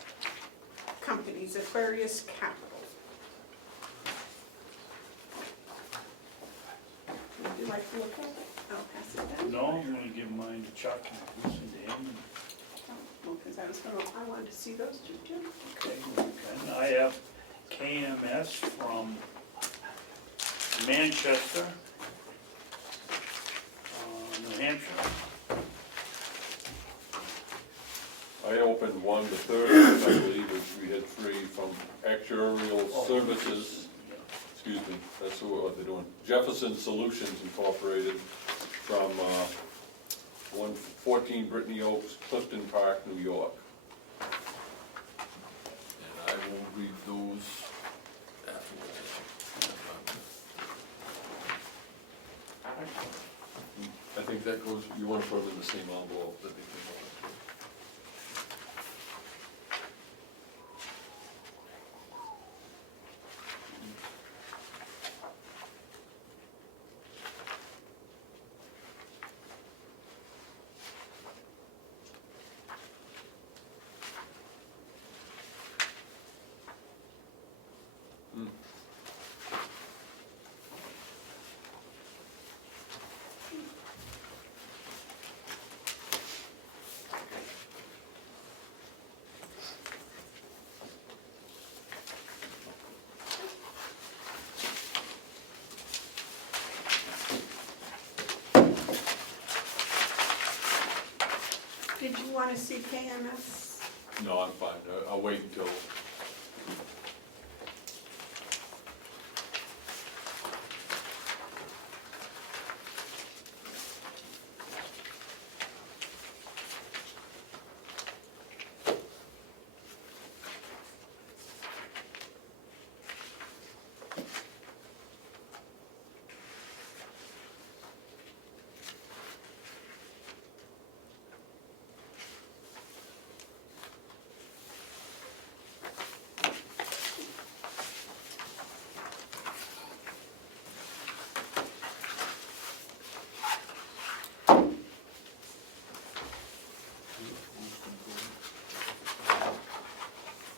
Companies, Aquarius Capital. Would you like to look at it? I'll pass it down. No, I'm gonna give mine to Chuck and listen to him. Well, because I wanted to see those two too. Okay, and I have KMS from Manchester, New Hampshire. I opened one, the third, I believe, which we had three from Actuarial Services. Excuse me, that's what they're doing. Jefferson Solutions Incorporated from 114 Brittany Oaks, Clifton Park, New York. And I will read those afterwards. I think that goes, you want to put them in the same envelope that they came up with. Did you want to see KMS? No, I'm fine, I'll wait until.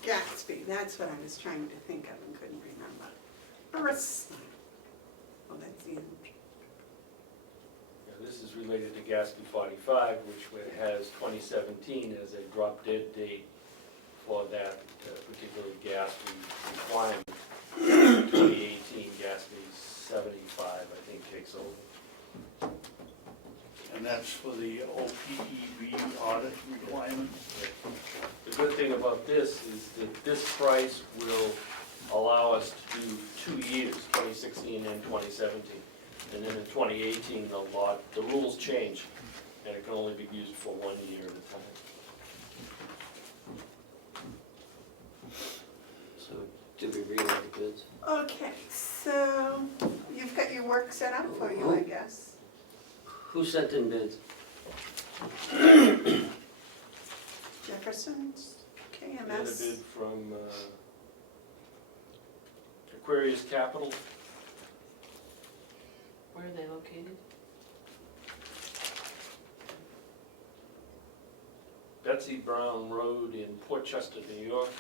Gatsby, that's what I was trying to think of and couldn't remember. Earth. Oh, that's the end. Yeah, this is related to Gatsby 45, which has 2017 as a drop dead date for that particular Gatsby requirement. 2018 Gatsby 75, I think, takes over. And that's for the OPEB audit requirement. The good thing about this is that this price will allow us to do 2 years, 2016 and 2017. And then in 2018, the rules change, and it can only be used for 1 year at a time. So, did we read all the bids? Okay, so you've got your work set up for you, I guess. Who sent in bids? Jefferson's, We had a KMS. bid from Aquarius Capital. Where are they located? Betsy Brown Road in Port Chester, New York.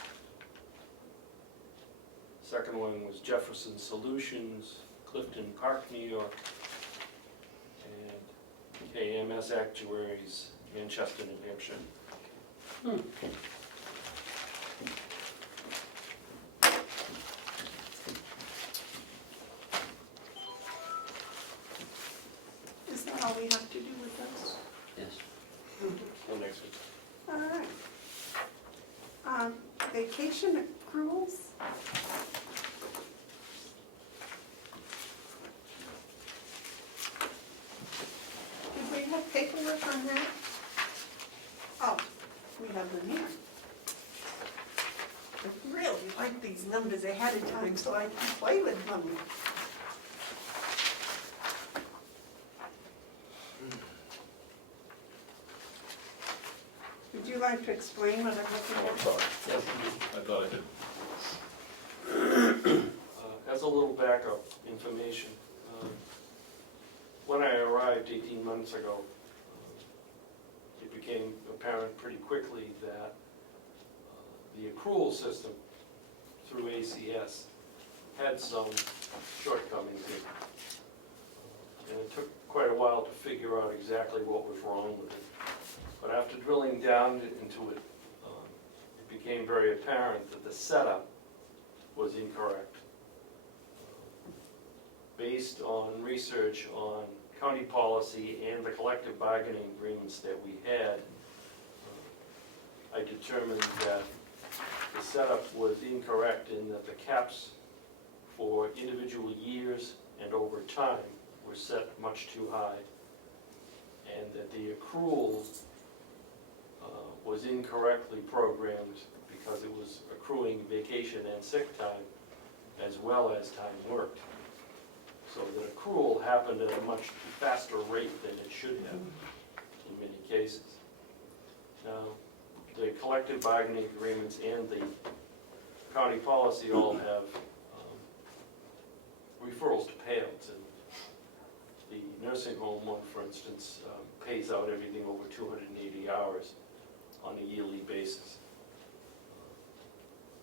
Second one was Jefferson Solutions, Clifton Park, New York. And KMS Actuaries, Manchester, New Hampshire. Is that all we have to do with those? Yes. Well, next week. All right. Vacation accruals? Did we have paperwork on that? Oh, we have them here. I really like these numbers ahead of time so I can play with them. Would you like to explain what I'm looking Oh, I'm at? sorry. Yep. I thought I did. a little backup information. When I arrived 18 months ago, it became apparent pretty quickly that the accrual system through ACS had some shortcomings in it. And it took quite a while to figure out exactly what was wrong with it. But after drilling down into it, it became very apparent that the setup was incorrect. Based on research on county policy and the collective bargaining agreements that we had, I determined that the setup was incorrect in that the caps for individual years and over time were set much too high, and that the accrual was incorrectly programmed because it was accruing vacation and sick time as well as time worked. So the accrual happened at a much faster rate than it should have in many cases. Now, the collective bargaining agreements and the county policy all have referrals to payouts. And the nursing home one, for instance, pays out everything over 280 hours on a yearly basis.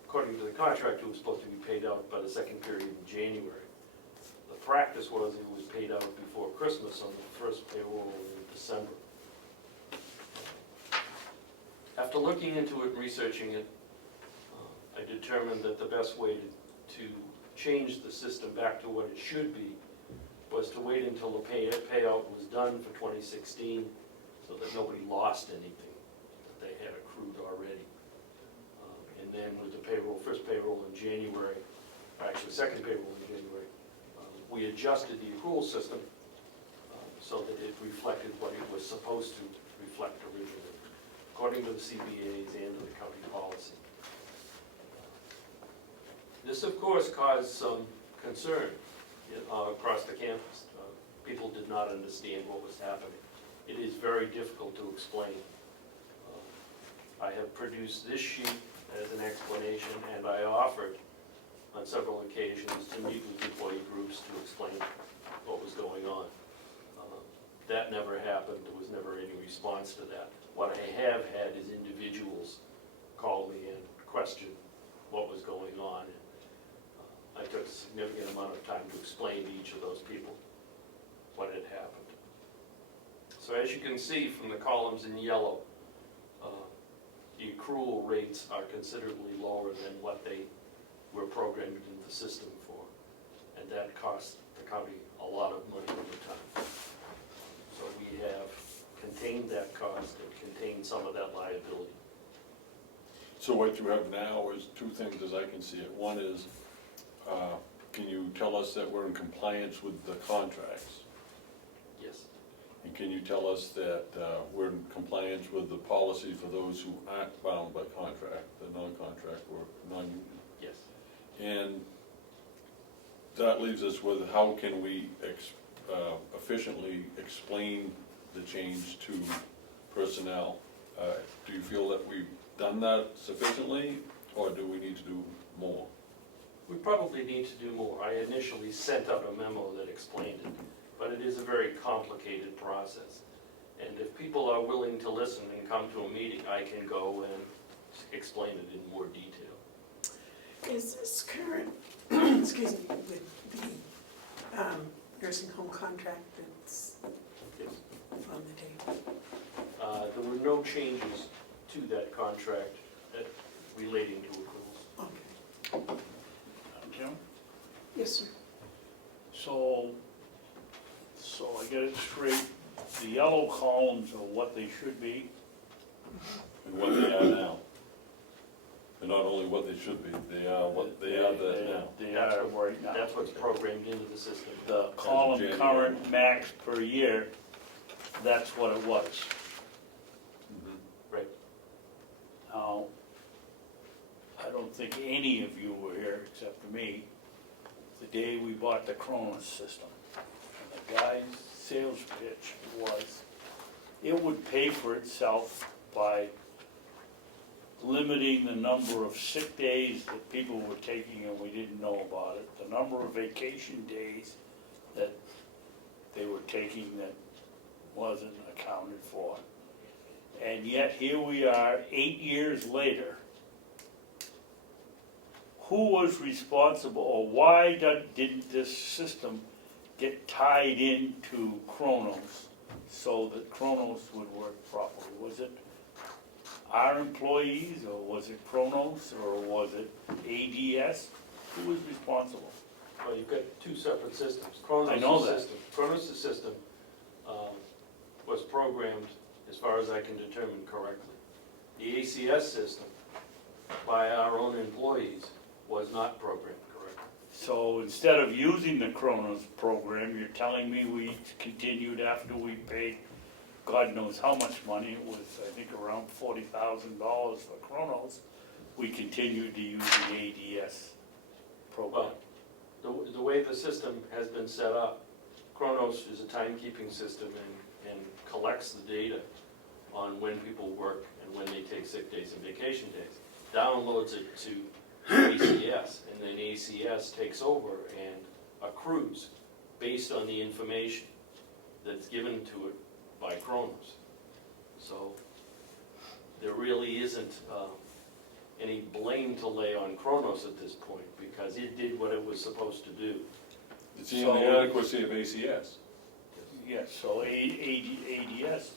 According to the contract, it was supposed to be paid out by the second period in January. The practice was it was paid out before Christmas on the first payroll in December. After looking into it and researching it, I determined that the best way to change the system back to what it should be was to wait until the payout was done for 2016 so that nobody lost anything that they had accrued already. And then with the payroll, first payroll in January, actually second payroll in January, we adjusted the accrual system so that it reflected what it was supposed to reflect originally, according to the CBAs and to the county policy. This, of course, caused some concern across the campus. People did not understand what was happening. It is very difficult to explain. I have produced this sheet as an explanation, and I offered on several occasions to meet with employee groups to explain what was going on. That never happened. There was never any response to that. What I have had is individuals call me and question what was going on. I took a significant amount of time to explain to each of those people what had happened. So as you can see from the columns in yellow, the accrual rates are considerably lower than what they were programmed into the system for. And that cost the county a lot of money over time. So we have contained that cost and contained some of that liability. So what you have now is two things as I can see it. One is, can you tell us that we're in compliance with the contracts? Yes. And can you tell us that we're in compliance with the policy for those who aren't bound by contract, the non-contract or non-union? Yes. And that leaves us with how can we efficiently explain the change to personnel? Do you feel that we've done that sufficiently, or do we need to do more? We probably need to do more. I initially sent out a memo that explained it, but it is a very complicated process. And if people are willing to listen and come to a meeting, I can go and explain it in more detail. Is this current, excuse me, with the nursing home contract that's Yes. on the table? There were no changes to that contract relating to accruals. Okay. Jim? Yes, sir. So I get it straight, the yellow columns are what they should be? And what they are now? And not only what they should be, they are what they are now. They are right now. That's what's programmed into the system. The column January. current max per year, that's what it was. Mhm. Right. Now, I don't think any of you were here except for me, the day we bought the Cronus system. And the guy's sales pitch was, it would pay for itself by limiting the number of sick days that people were taking and we didn't know about it, the number of vacation days that they were taking that wasn't accounted for. And yet here we are, 8 years later. Who was responsible, or why didn't this system get tied into Kronos so that Kronos would work properly? Was it our employees, or was it Kronos, or was it ADS? Who was responsible? Well, you've got two separate systems. Kronos' I know that. system- Kronos' system was programmed, as far as I can determine correctly. The ACS system, by our own employees, was not programmed correctly. So instead of using the Kronos program, you're telling me we continued after we paid God knows how much money, it was, I think, around $40,000 for Kronos, we continued to use the ADS program. Well, the way the system has been set up, Kronos is a timekeeping system and collects the data on when people work and when they take sick days and vacation days, downloads it to ACS, and then ACS takes over and accrues based on the information that's given to it by Kronos. So there really isn't any blame to lay on Kronos at this point, because it did what it was supposed to do. It's the inadequacy of ACS. Yes, so ADS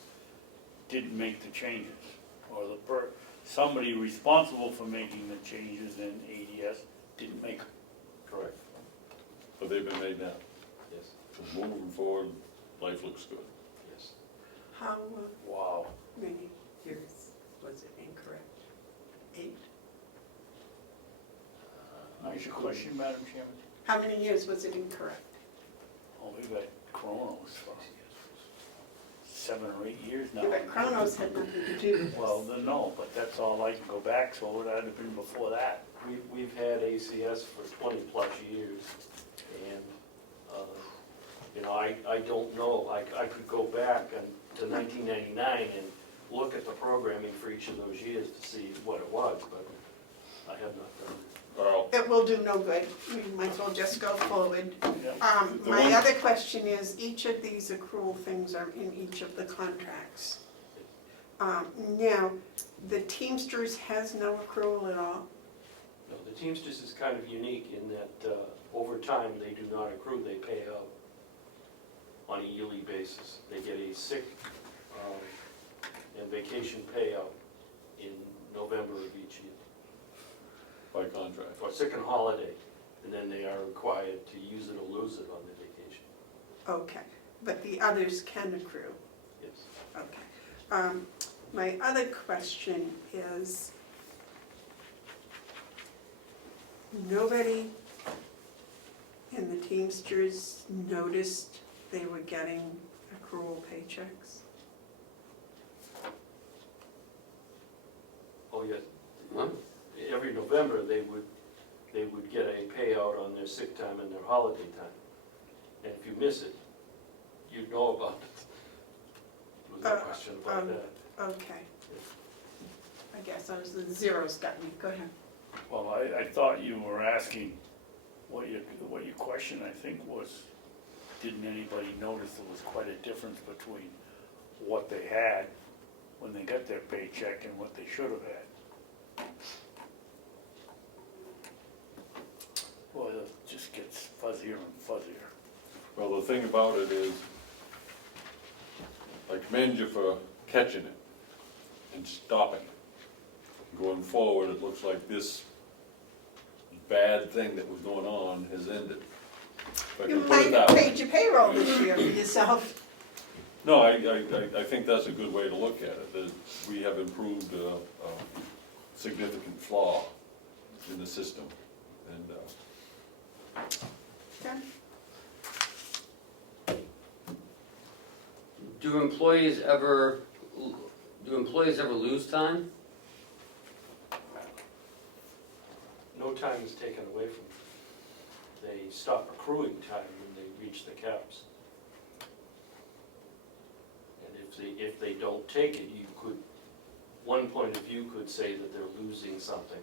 didn't make the changes, or somebody responsible for making the changes in ADS didn't make them. Correct. But they've been made now. Yes. So moving forward, life looks good. Yes. How Wow. many years was it incorrect? 8? Nice question, Madam Chairman. How many years was it incorrect? Oh, we've had Kronos for 7 or 8 years now. Yeah, but Kronos had nothing to do with this. Well, then no, but that's all I can go back, so it would have been before that. We've had ACS for 20-plus years, and, you know, I don't know. I could go back to 1999 and look at the programming for each of those years to see what it was, but I have not done it. Carl? It will do no good. We might as well just go forward. Yeah. The My one- other question is, each of these accrual things are in each of the contracts. Now, the Teamsters has no accrual at all? No, the Teamsters is kind of unique in that over time, they do not accrue, they pay out on a yearly basis. They get a sick and vacation payout in November of each year, By contract. or sick and holiday, and then they are required to use it or lose it on their vacation. Okay, but the others can accrue? Yes. Okay. My other question is, nobody in the Teamsters noticed they were getting accrual paychecks? Oh, yes. Huh? Every November, they would get a payout on their sick time and their holiday time. And if you miss it, you'd know about it. There was no question about that. Okay. I guess the zeros got me. Go ahead. Well, I thought you were asking, what your question, I think, was, didn't anybody notice there was quite a difference between what they had when they got their paycheck and what they should have had? Boy, it just gets fuzzier and fuzzier. Well, the thing about it is, I commend you for catching it and stopping it. Going forward, it looks like this bad thing that was going on has ended. If I You can put might it have that way. paid your payroll this year for yourself. No, I think that's a good way to look at it, that we have improved a significant flaw in the system. And Okay. Do employees ever lose time? No time is taken away from them. They stop accruing time when they reach the caps. And if they don't take it, you could one point of view could say that they're losing something.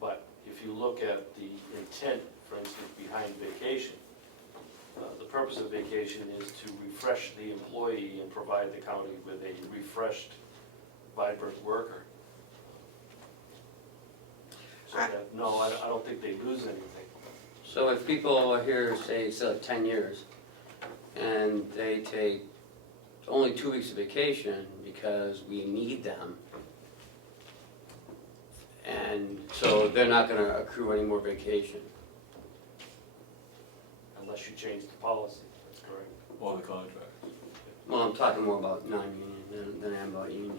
But if you look at the intent, for instance, behind vacation, the purpose of vacation is to refresh the employee and provide the county with a refreshed, vibrant worker. So that, no, I don't think they lose anything. So if people are here, say, 10 years, and they take only 2 weeks of vacation because we need them, and so they're not gonna accrue any more vacation. Unless you change the policy, that's correct. Or the contract. Well, I'm talking more about non-union than I am about union.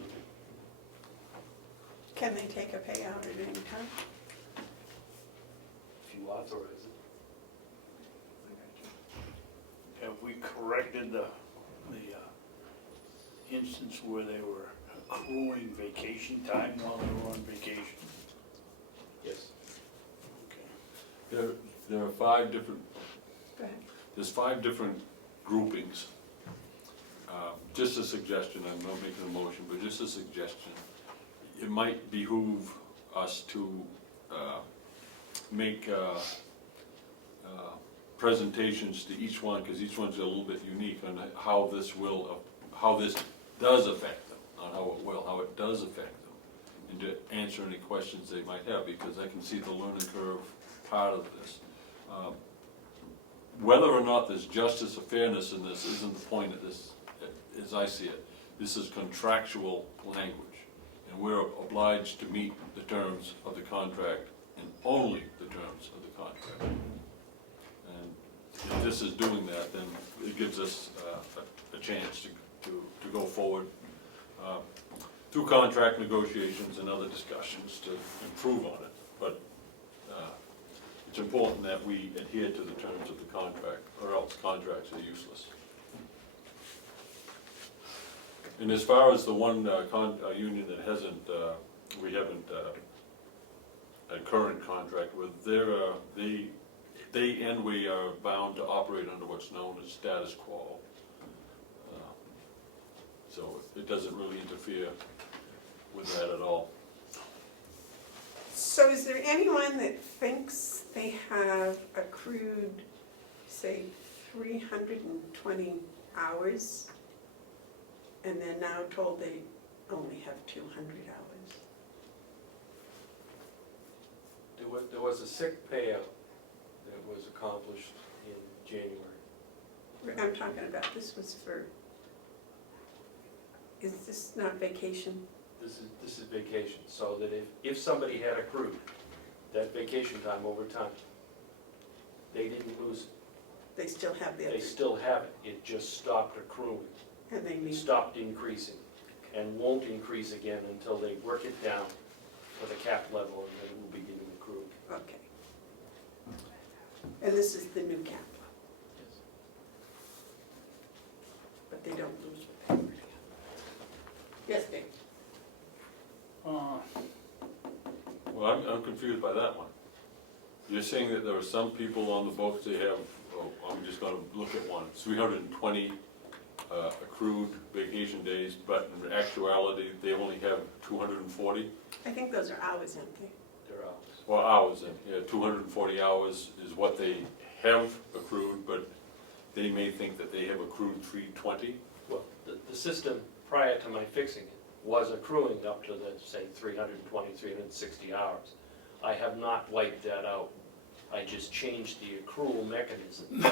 Can they take a payout at any time? If you authorize it. Have we corrected the instance where they were accruing vacation time while they were on vacation? Yes. Okay. There are 5 different, Go ahead. there's 5 different groupings. Just a suggestion, I'm not making a motion, but just a suggestion. It might behoove us to make presentations to each one, because each one's a little bit unique on how this does affect them, not how it does affect them, and to answer any questions they might have, because I can see the learning curve part of this. Whether or not there's justice or fairness in this isn't the point of this, as I see it. This is contractual language, and we're obliged to meet the terms of the contract and only the terms of the contract. And if this is doing that, then it gives us a chance to go forward through contract negotiations and other discussions to improve on it. But it's important that we adhere to the terms of the contract, or else contracts are useless. And as far as the one union that hasn't, we haven't a current contract with, they and we are bound to operate under what's known as status quo. So it doesn't really interfere with that at all. So is there anyone that thinks they have accrued, say, 320 hours, and they're now told they only have 200 hours? There was a sick payout that was accomplished in January. I'm talking about, this was for, is this not vacation? This is vacation, so that if somebody had accrued that vacation time over time, they didn't lose it. They still have their, They still have it, it just stopped accruing. and they It need, stopped increasing, and won't increase again until they work it down to the cap level, and then it will begin to accrue. okay. And this is the new cap, but they don't lose what they already have. Yes, Dave? Well, I'm confused by that one. You're saying that there are some people on the books, they have, I'm just gonna look at one, 320 accrued vacation days, but in actuality, they only have 240? I think those are hours, aren't they? They're out. Well, hours then, yeah, 240 hours is what they have accrued, but they may think that they have accrued 320? Well, the system prior to my fixing it was accruing up to the, say, 320, 360 hours. I have not wiped that out. I just changed the accrual mechanism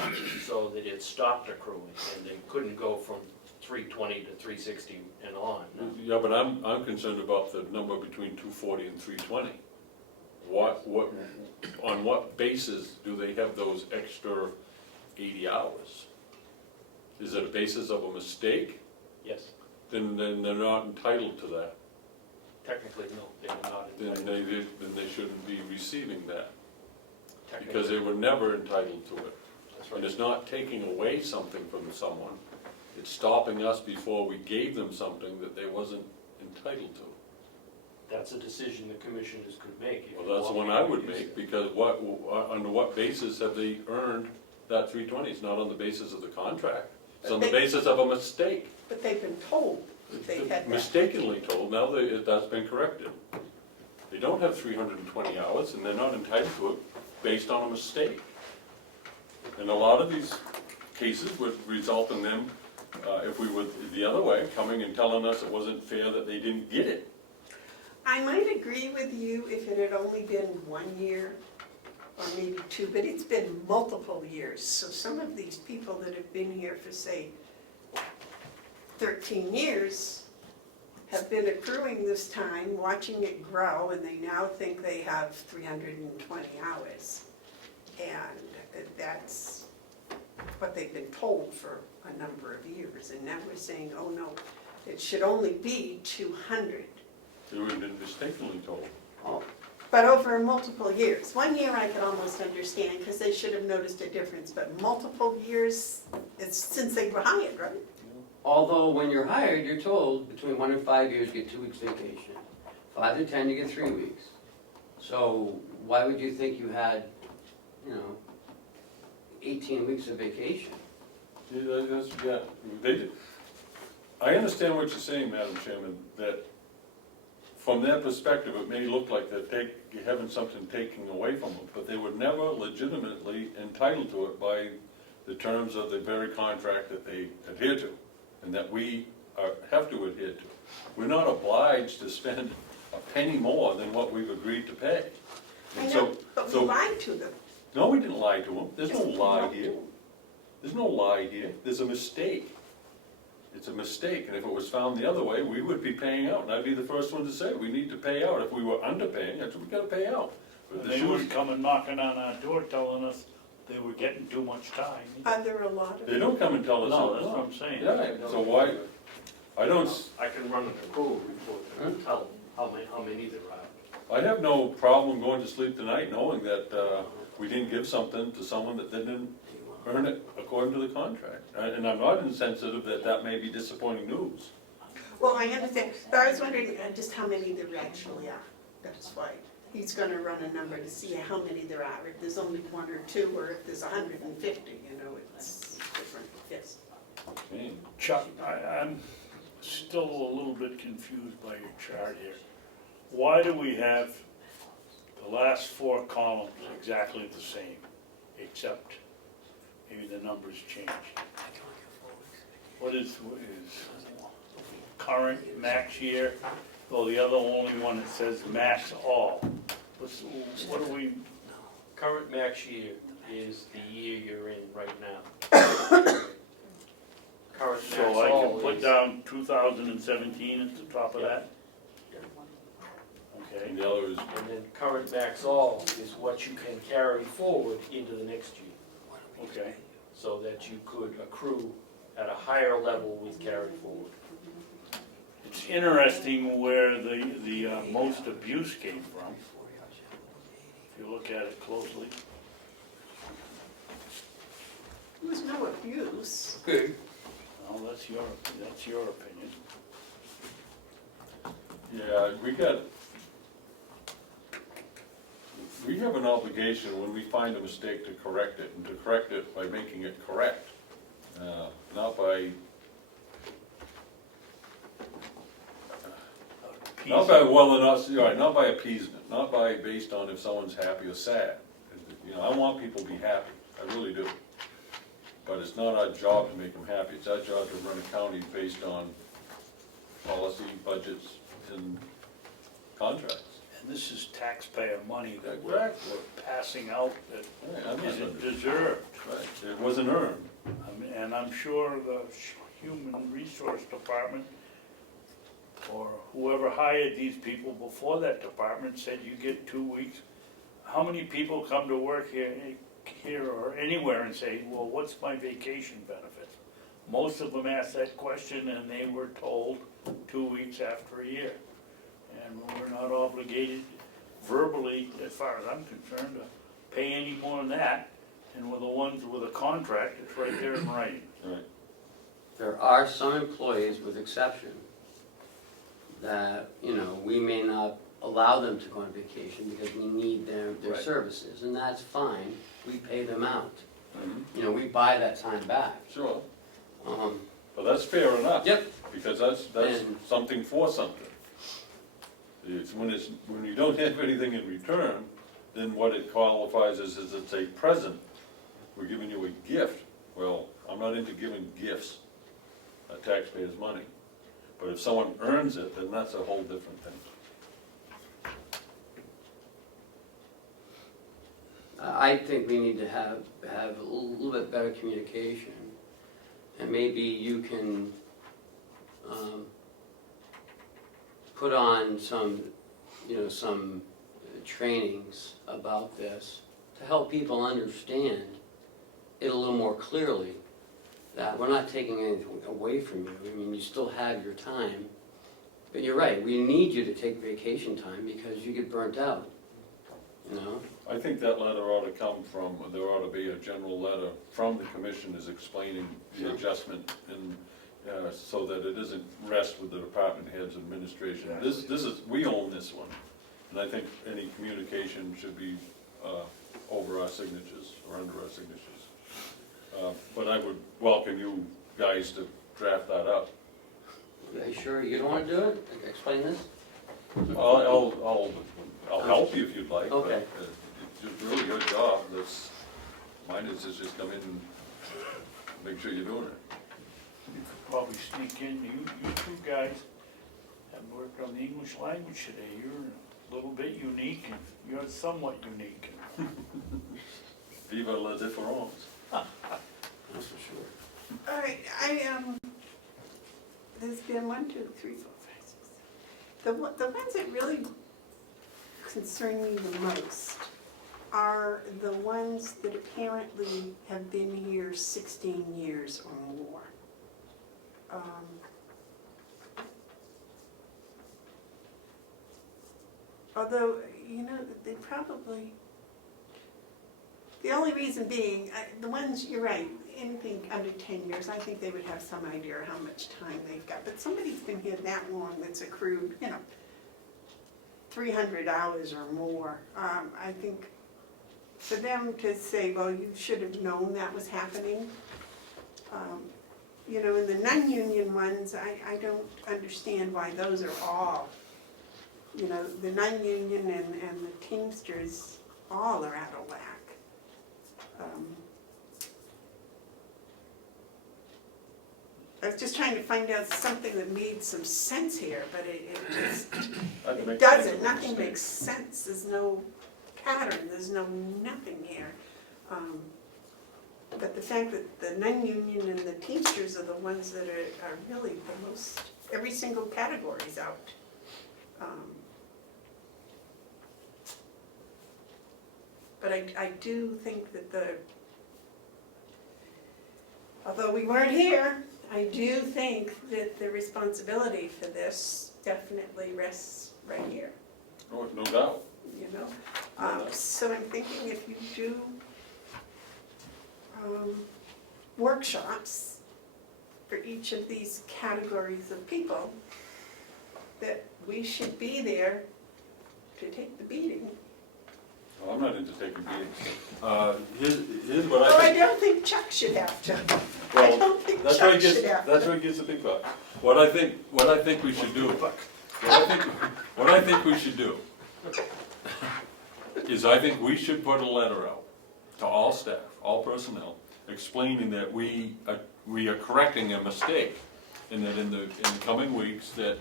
so that it stopped accruing, and they couldn't go from 320 to 360 and on. Yeah, but I'm concerned about the number between 240 and 320. On what basis do they have those extra 80 hours? Is it a basis of a mistake? Yes, Then they're not entitled to that. technically, no, they are not Then entitled. they shouldn't be receiving that, because Technically, they were never entitled to it. that's And right. it's not taking away something from someone, it's stopping us before we gave them something that they wasn't entitled to. That's a decision the commissioners could make. if Well, you that's the want one me I to would use make, it. because under what basis have they earned that 320? It's not on the basis of the contract, it's on the basis of a mistake. But they've been told They had that. Mistakenly told, now that's been corrected. They don't have 320 hours, and they're not entitled to it based on a mistake. And a lot of these cases would result in them, if we were the other way, coming and telling us it wasn't fair that they didn't get it. I might agree with you if it had only been 1 year, or maybe 2, but it's been multiple years. So some of these people that have been here for, say, 13 years have been accruing this time, watching it grow, and they now think they have 320 hours. And that's what they've been told for a number of years. And now we're saying, oh no, it should only be 200. They would have been mistakenly told. But over multiple years. 1 year I could almost understand because they should have noticed a difference, but multiple years, it's since they were hired, right? Although when you're hired, you're told between 1 and 5 years, you get 2 weeks vacation. 5 to 10, you get 3 weeks. So why would you think you had, 18 weeks of vacation? Yeah, they did. I understand what you're saying, Madam Chairman, that from their perspective, it may look like you're having something taken away from them, but they were never legitimately entitled to it by the terms of the very contract that they adhere to, and that we have to adhere to. We're not obliged to spend a penny more than what we've agreed to pay. I And know, but we lied to them. No, we didn't lie to them. There's no Yes, we lie lied to here. them. There's no lie here. There's a mistake. It's a mistake, and if it was found the other way, we would be paying out, and I'd be the first one to say, we need to pay out. If we were underpaying, that's what we gotta pay out. But And the they shoes- weren't coming knocking on our door telling us they were getting too much time. Are there a lot of? They don't come and tell us. No, that. that's what I'm saying. Yeah, so why, I don't, I can run an accrual report and tell how many there are. I have no problem going to sleep tonight knowing that, we didn't give something to someone that didn't earn it according to the contract. And I'm not insensitive that may be disappointing news. Well, I understand, but I was wondering just how many there actually are. That's why he's gonna run a number to see how many there are. If there's only 1 or 2, or if there's 150, it's different, yes. Okay. Chuck, I'm still a little bit confused by your chart here. Why do we have the last 4 columns exactly the same, except maybe the numbers changed? What is current max year? Well, the other only one that says max all. What are we, Current max year is the year you're in right now. Current max so I all can put is, down 2017 at the top of that? Okay. And the other is, and then current max all is what you can carry forward into the next year, Okay. so that you could accrue at a higher level with carry forward. It's interesting where the most abuse came from, if you look at it closely. There was no abuse. Okay. Well, that's your opinion. yeah, we have an obligation when we find a mistake to correct it, and to correct it by making it correct, not by not by appeasement, not by based on if someone's happy or sad. I want people to be happy, I really do. But it's not our job to make them happy, it's our job to run a county based on policy, budgets, and contracts. And this is taxpayer money that Exactly. we're passing out that I'm not- isn't deserved. Right, it wasn't earned. And I'm sure the Human Resource Department or whoever hired these people before that department said you get 2 weeks. How many people come to work here or anywhere and say, well, what's my vacation benefits? Most of them ask that question and they were told 2 weeks after a year. And we're not obligated verbally, as far as I'm concerned, to pay any more than that. And with the ones with a contract, it's right there in writing. Right. There are some employees with exception that, we may not allow them to go on vacation because we need their Right. services, and that's fine, we pay them out. Mhm. We buy that time back. Sure. But that's fair enough. Yep. Because that's And- something for something. When you don't have anything in return, then what it qualifies as is it's a present. We're giving you a gift. Well, I'm not into giving gifts, taxpayers' money. But if someone earns it, then that's a whole different thing. I think we need to have a little bit better communication. And maybe you can put on some trainings about this to help people understand it a little more clearly, that we're not taking anything away from you. I mean, you still have your time, but you're right, we need you to take vacation time because you get burnt out, you know? I think that letter ought to come from, there ought to be a general letter from the commissioners explaining the adjustment and, so that it doesn't rest with the department heads administration. This is, we own this one. And I think any communication should be over our signatures or under our signatures. But I would welcome you guys to draft that up. Are you sure you don't want to do it? Explain this? I'll help you if you'd like. Okay. But it's a really good job. Mine is just come in and make sure you're doing it. You could probably sneak in, you two guys have worked on the English language today. You're a little bit unique, and you're somewhat unique. Vive la différence. That's for sure. All right, there's been 1, 2, 3, 4, 5, 6. The ones that really concern me the most are the ones that apparently have been here 16 years or more. Although, you know, they probably, the only reason being, the ones, you're right, anything under 10 years, I think they would have some idea how much time they've got. But somebody's been here that long that's accrued, 300 hours or more. I think for them to say, well, you should have known that was happening. In the non-union ones, I don't understand why those are all, the non-union and the Teamsters all are out of whack. I was just trying to find out something that made some sense here, but it doesn't. Nothing makes sense. There's no pattern. There's nothing here. But the fact that the non-union and the Teamsters are the ones that are really the most, every single category's out. But I do think that although we weren't here, I do think that the responsibility for this definitely rests right here, Oh, no doubt. So I'm thinking if you do workshops for each of these categories of people, that we should be there to take the beating. Well, I'm not into taking meetings. Here's what Well, I I think. don't think Chuck should have to. I Well, don't think that's where Chuck it gets, should have to. that's where it gets the big bucks. What I think we should do, what I think we should do is I think we should put a letter out to all staff, all personnel, explaining that we are correcting a mistake, and that in the coming weeks that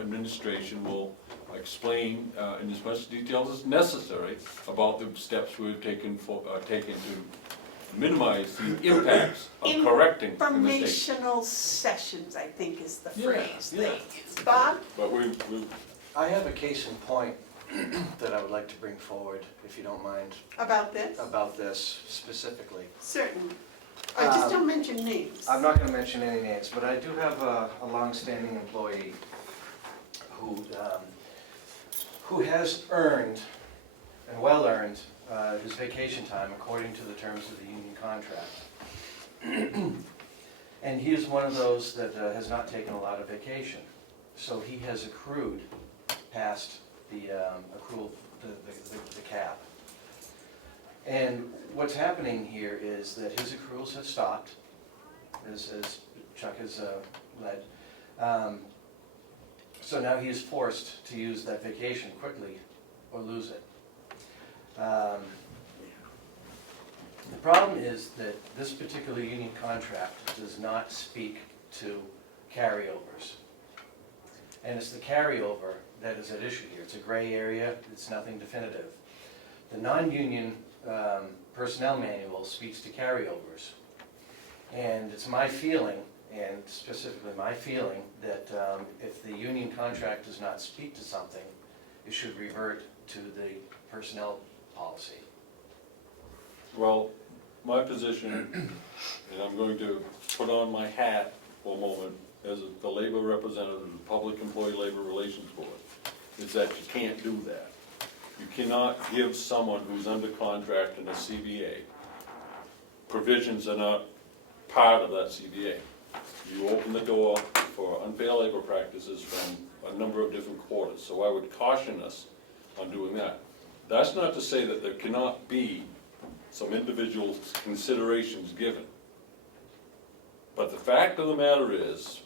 administration will explain in as much detail as necessary about the steps we've taken to minimize the impacts of correcting the mistake. Informational sessions, I think, is the Yeah, phrase yeah. they use. Bob? But we I have a case in point that I would like to bring forward, if you don't mind, About this? about this specifically. Certain. Just don't mention names. I'm not gonna mention any names, but I do have a long-standing employee who has earned, and well-earned, his vacation time according to the terms of the union contract. And he is one of those that has not taken a lot of vacation. So he has accrued past the accrual, the cap. And what's happening here is that his accruals have stopped, as Chuck has led. So now he is forced to use that vacation quickly or lose it. The problem is that this particular union contract does not speak to carryovers. And it's the carryover that is at issue here. It's a gray area, it's nothing definitive. The non-union personnel manual speaks to carryovers. And it's my feeling, and specifically my feeling, that if the union contract does not speak to something, it should revert to the personnel policy. Well, my position, and I'm going to put on my hat for a moment as the labor representative of the Public Employee Labor Relations Board, is that you can't do that. You cannot give someone who's under contract in a CBA provisions that are not part of that CBA. You open the door for unfair labor practices from a number of different quarters, so I would caution us on doing that. That's not to say that there cannot be some individual considerations given. But the fact of the matter is,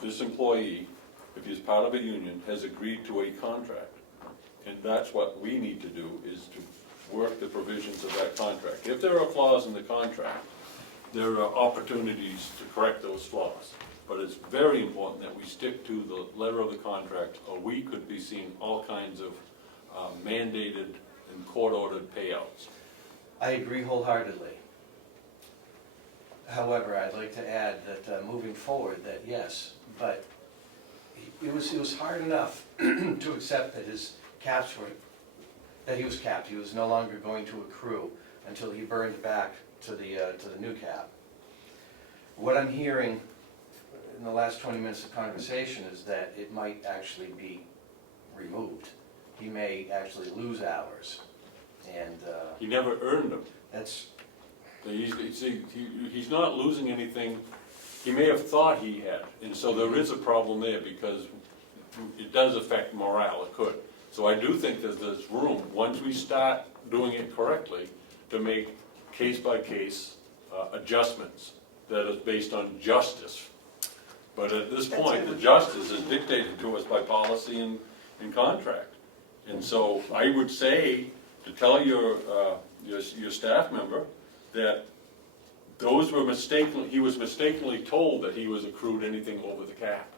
this employee, if he's part of a union, has agreed to a contract. And that's what we need to do, is to work the provisions of that contract. If there are flaws in the contract, there are opportunities to correct those flaws. But it's very important that we stick to the letter of the contract, or we could be seeing all kinds of mandated and court-ordered payouts. I agree wholeheartedly. However, I'd like to add that moving forward, that yes, but it was hard enough to accept that his caps were, that he was capped. He was no longer going to accrue until he burned back to the new cap. What I'm hearing in the last 20 minutes of conversation is that it might actually be removed. He may actually lose hours, and He never earned them. that's, He's not losing anything. He may have thought he had, and so there is a problem there, because it does affect morale, it could. So I do think that there's room, once we start doing it correctly, to make case-by-case adjustments that is based on justice. But at this point, the justice is dictated to us by policy and contract. And so I would say, to tell your staff member that those were mistakenly, he was mistakenly told that he was accrued anything over the cap.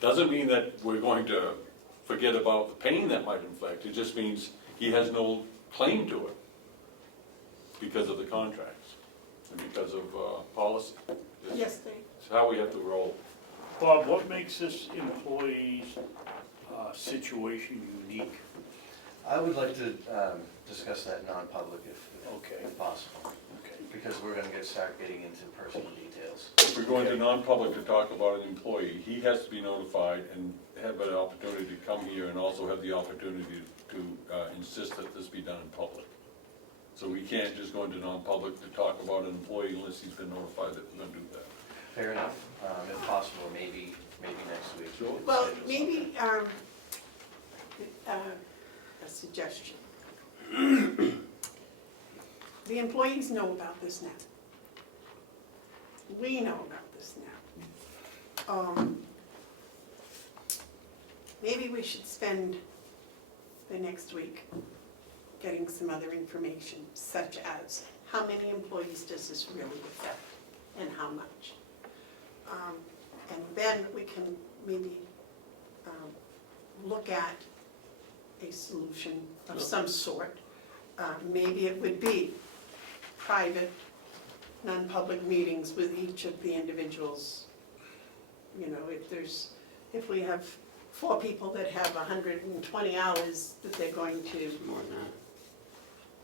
Doesn't mean that we're going to forget about the pain that might inflict. It just means he has no claim to it because of the contracts and because of policy. Yes, Dave? It's how we have to roll. Bob, what makes this employee's situation unique? I would like to discuss that non-public Okay. if possible, Okay. because we're gonna start getting into personal details. If we're going to non-public to talk about an employee, he has to be notified and have an opportunity to come here, and also have the opportunity to insist that this be done in public. So we can't just go into non-public to talk about an employee unless he's been notified that we're gonna do that. Fair enough, if possible, maybe next week. Sure. Well, maybe a suggestion. The employees know about this now. We know about this now. Maybe we should spend the next week getting some other information, such as how many employees does this really affect and how much? And then we can maybe look at a solution of some sort. Maybe it would be private, non-public meetings with each of the individuals. You know, if we have 4 people that have 120 hours that they're going to, More than that.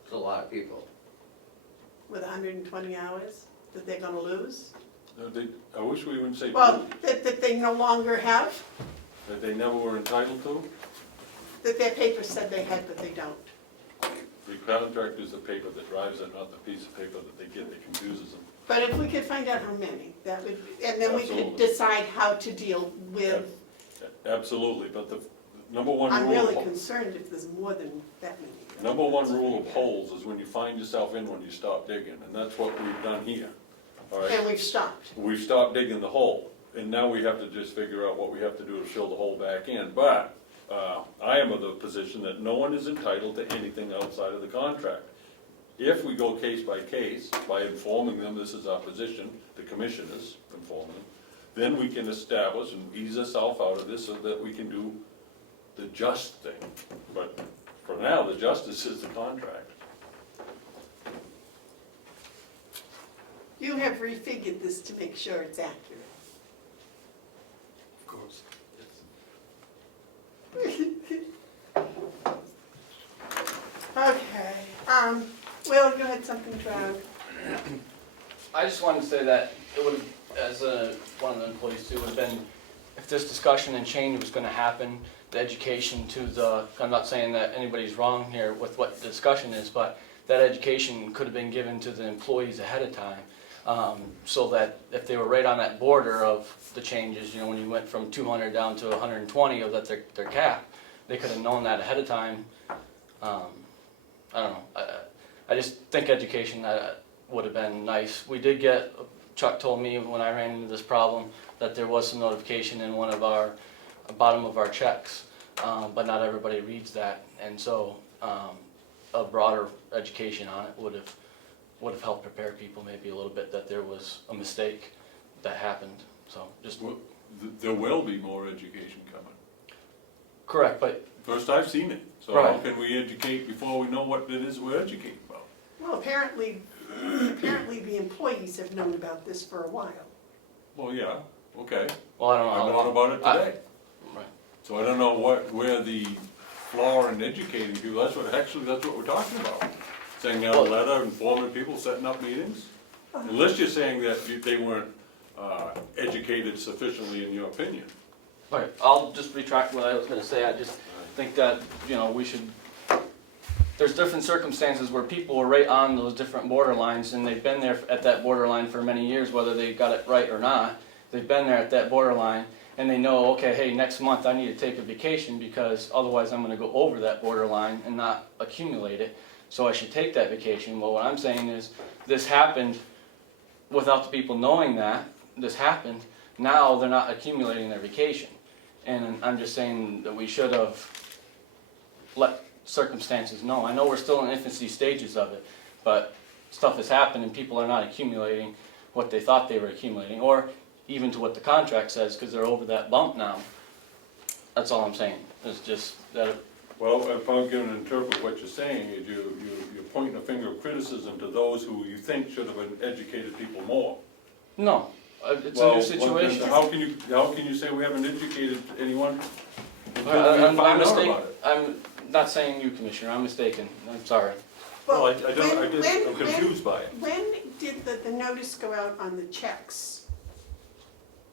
It's a lot of people. with 120 hours, that they're gonna lose? I wish we wouldn't say Well, that they no longer have, that they never were entitled to. that their paper said they had, but they don't. The contract is the paper that drives it, not the piece of paper that they get that confuses them. But if we could find out how many, that would, and then we could Absolutely. decide how to deal with. Absolutely, but the number one I'm rule, really concerned if there's more than that many. number one rule of holes is when you find yourself in one, you stop digging, and that's what we've done here. all right? And we've stopped. We've stopped digging the hole, and now we have to just figure out what we have to do to fill the hole back in. But I am of the position that no one is entitled to anything outside of the contract. If we go case by case, by informing them this is our position, the commissioners inform them, then we can establish and ease ourselves out of this so that we can do the just thing. But for now, the justice is the contract. You have refigured this to make sure it's accurate. Of course. Okay, Will, you had something to add? I just wanted to say that it would have, as one of the employees too, would have been, if this discussion and change was gonna happen, the education to the, I'm not saying that anybody's wrong here with what the discussion is, but that education could have been given to the employees ahead of time, so that if they were right on that border of the changes, you know, when you went from 200 down to 120 of that their cap, they could have known that ahead of time. I don't know, I just think education would have been nice. We did get, Chuck told me when I ran into this problem, that there was some notification in one of our, bottom of our checks, but not everybody reads that, and so a broader education on it would have helped prepare people maybe a little bit that there was a mistake that happened, so just. Well, there will be more education coming. Correct, but. First I've seen it, so Right. how can we educate before we know what it is we're educating about? Well, apparently the employees have known about this for a while. Well, yeah, okay, Well, I don't know. I learned about it today. Right. So I don't know where the flaw in educating people, that's what we're talking about. Sending out a letter, informing people, setting up meetings. Unless you're saying that they weren't educated sufficiently in your opinion. Right, I'll just retract what I was gonna say, I just think that, you know, we should, there's different circumstances where people are right on those different borderlines, and they've been there at that borderline for many years, whether they got it right or not. They've been there at that borderline, and they know, okay, hey, next month I need to take a vacation, because otherwise I'm gonna go over that borderline and not accumulate it, so I should take that vacation. Well, what I'm saying is, this happened without the people knowing that this happened. Now they're not accumulating their vacation. And I'm just saying that we should have let circumstances know. I know we're still in infancy stages of it, but stuff has happened and people are not accumulating what they thought they were accumulating, or even to what the contract says, because they're over that bump now. That's all I'm saying, it's just that. Well, if I'm going to interpret what you're saying, is you're pointing a finger of criticism to those who you think should have educated people more. No, it's a Well, new situation. then how can you say we haven't educated anyone? I'm Find out mistaken. about it. I'm not saying you, Commissioner, I'm mistaken, I'm sorry. Well, I'm when- confused by it. When did the notice go out on the checks?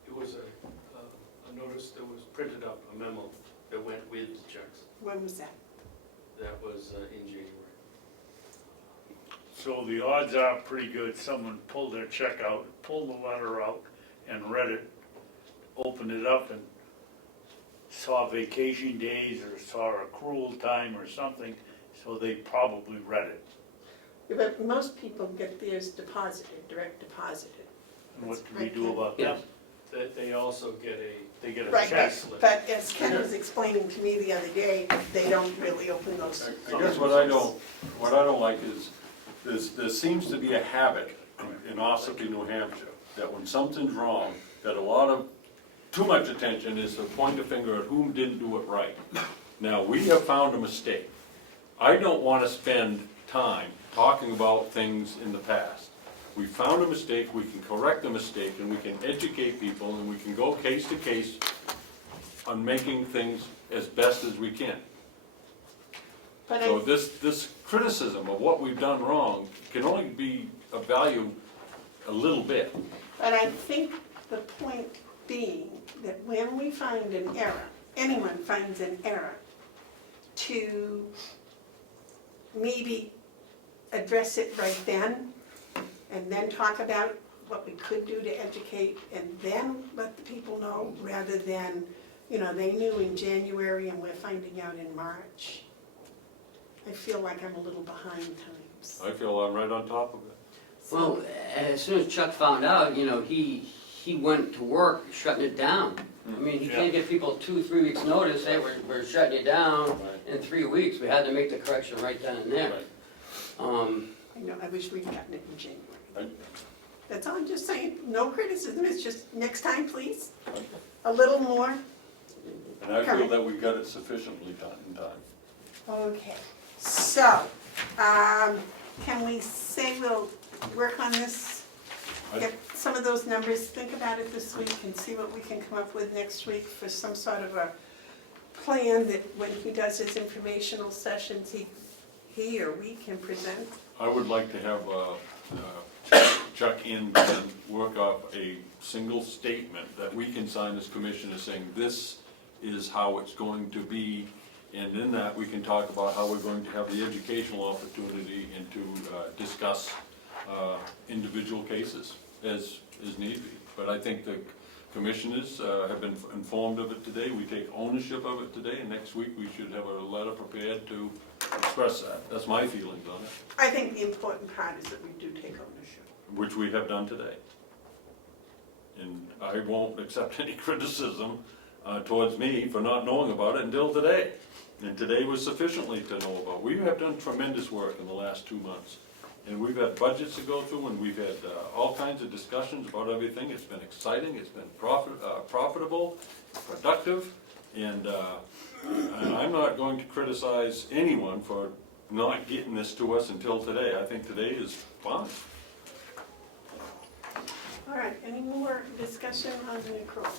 It was a notice that was printed up, a memo that went with the checks. When was that? That was in January. So the odds are pretty good, someone pulled their check out, pulled the letter out and read it, opened it up and saw vacation days or saw accrual time or something, so they probably read it. Yeah, but most people get theirs deposited, direct deposited. And what do we do about them? They also get They get a Right, check slip. but as Ken was explaining to me the other day, they don't really open those. I guess what I don't like is, there seems to be a habit in Ossipee, New Hampshire, that when something's wrong, that too much attention is to point a finger at whom didn't do it right. Now, we have found a mistake. I don't want to spend time talking about things in the past. We found a mistake, we can correct the mistake, and we can educate people, and we can go case to case on making things as best as we can. But So this criticism of what we've done wrong can only be of value a little bit. But I think the point being that when we find an error, anyone finds an error, to maybe address it right then, and then talk about what we could do to educate, and then let the people know, rather than, they knew in January and we're finding out in March. I feel like I'm a little behind times. I feel I'm right on top of it. Well, as soon as Chuck found out, you know, he went to work shutting it down. I mean, he can't give people 2-3 weeks' notice, hey, we're shutting it down in 3 weeks. We had to make the correction right then and there. I know, I wish we'd gotten it in January. That's all I'm just saying, no criticism, it's just next time, please, a little more. And I feel that we got it sufficiently done in time. Okay, so, can we say we'll work on this? Get some of those numbers, think about it this week and see what we can come up with next week for some sort of a plan that when he does his informational sessions, he or we can present. I would like to have Chuck in and work up a single statement that we can sign as commissioners saying this is how it's going to be. And in that, we can talk about how we're going to have the educational opportunity and to discuss individual cases as need be. But I think the commissioners have been informed of it today. We take ownership of it today, and next week we should have a letter prepared to express that. That's my feelings on it, I think the important part is that we do take ownership. which we have done today. And I won't accept any criticism towards me for not knowing about it until today. And today was sufficiently to know about. We have done tremendous work in the last 2 months. And we've had budgets to go through, and we've had all kinds of discussions about everything. It's been exciting, it's been profitable, productive, and I'm not going to criticize anyone for not getting this to us until today. I think today is fine. All right, any more discussion on the accrual?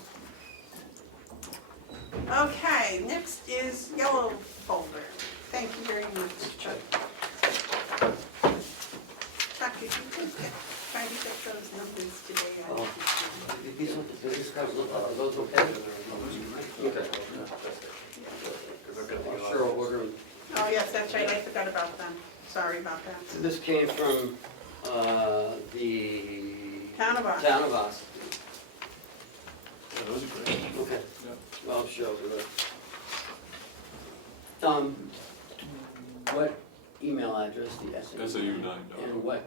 Okay, next is yellow folder. Thank you very much, Chuck. Chuck, if you could try to get those numbers today. Oh. These guys look like those okay? Okay. Sure, we'll order them. Oh, yes, that's right, I forgot about them. Sorry about that. This came from the Town of Ossipee. town of Ossipee. Yeah, those are great. Okay. Yeah. Well, I'll show you that. What email address, the SAU? SAU 9. And what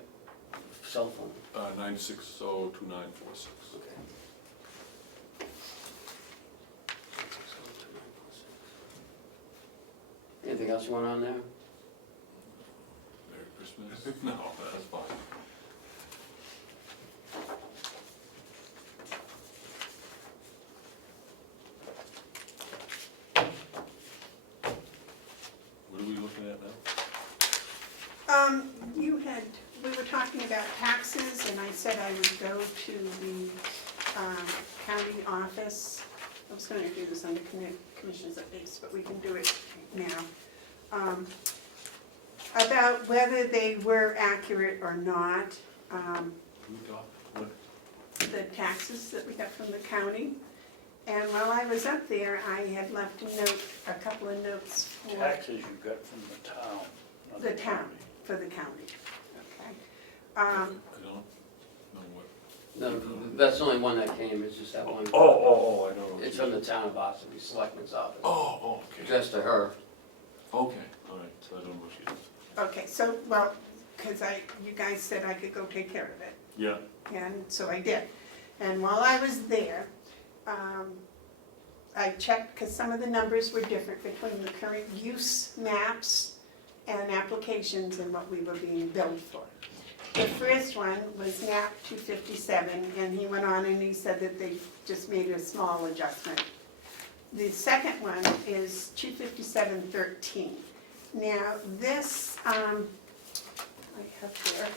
cell phone? 9602946. Okay. Anything else you want on there? Merry Christmas. No, that's fine. What are we looking at now? We were talking about taxes, and I said I would go to the county office. I was gonna do this under commissioners updates, but we can do it now. About whether they were accurate or not, Who got what? the taxes that we got from the county. And while I was up there, I had left a couple of notes for Taxes you got from the town. not the town, county. for the county, okay? I don't know what. No, that's the only one that came, it's just that one. Oh, I know. It's from the town of Ossipee Selectmen's office, Oh, okay. addressed to her. Okay, all right, so I don't know what she is. Okay, so, well, because you guys said I could go take care of it, Yeah, and so I did. And while I was there, I checked, because some of the numbers were different between the current use maps and applications and what we were being billed for. The first one was map 257, and he went on and he said that they just made a small adjustment. The second one is 25713. Now, this, I have here,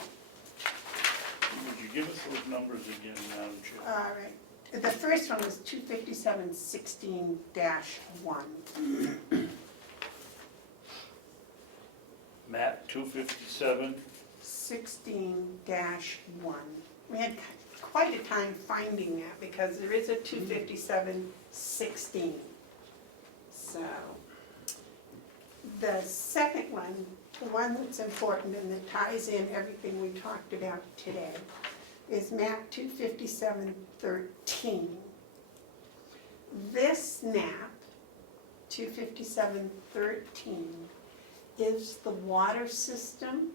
Would you give us those numbers again, Madam Chair? all right. The first one was 25716-1. Map 257, 16-1. We had quite a time finding that because there is a 25716. So, the second one, the one that's important and that ties in everything we talked about today, is map 25713. This map, 25713, is the water system.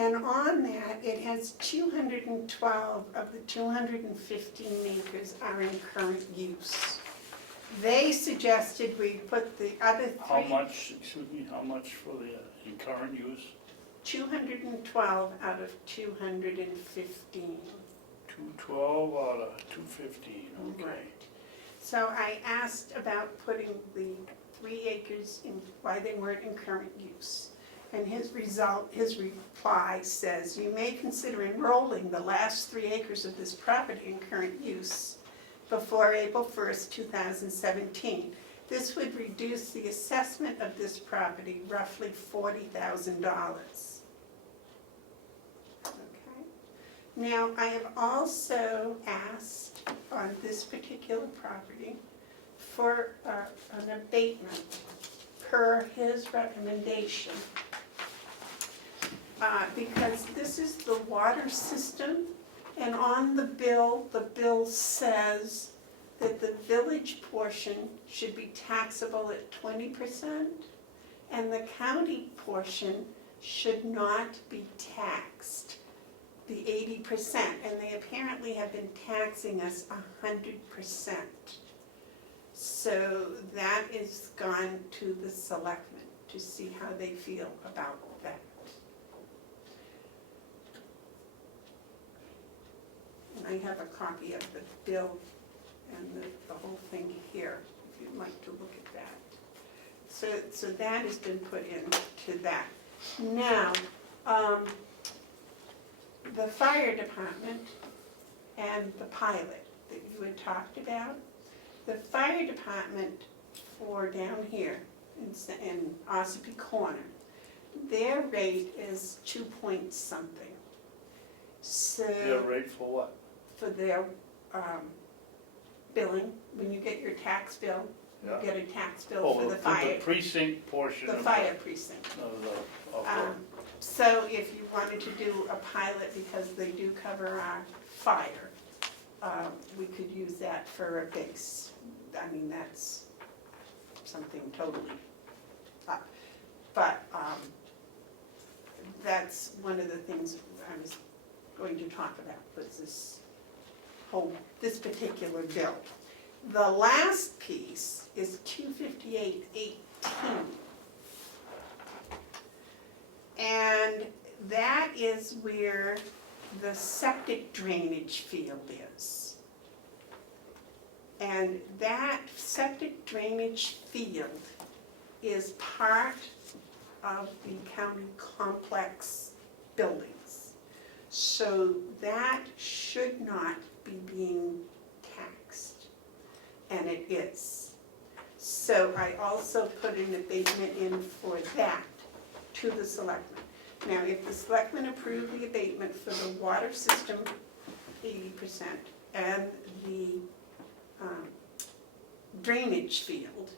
And on that, it has 212 of the 215 acres are in current use. They suggested we put the other How three, much, excuse me, how much for the in current use? 212 out of 215. 212 out of 215, okay. Right. So I asked about putting the 3 acres in, why they weren't in current use. And his reply says, you may consider enrolling the last 3 acres of this property in current use before April 1st, 2017. This would reduce the assessment of this property roughly $40,000. Okay. Now, I have also asked on this particular property for an abatement per his recommendation. Because this is the water system, and on the bill says that the village portion should be taxable at 20%, and the county portion should not be taxed, the 80%, and they apparently have been taxing us 100%. So that is gone to the selectmen to see how they feel about that. And I have a copy of the bill and the whole thing here, if you'd like to look at that. So that has been put into that. Now, the fire department and the pilot that you had talked about, the fire department for down here in Ossipee Corner, their rate is 2 point something. So Their rate for what? for their billing, when you get your tax bill, you Yeah. get a tax bill Oh, for the the fire, precinct portion the of fire precinct. of So if you wanted to do a pilot, because they do cover our fire, we could use that for a base. I mean, that's something totally up. But that's one of the things I was going to talk about, was this particular bill. The last piece is 258.18. And that is where the septic drainage field is. And that septic drainage field is part of the county complex buildings. So that should not be being taxed, and it is. So I also put an abatement in for that to the selectmen. Now, if the selectmen approve the abatement for the water system, 80%, and the drainage field,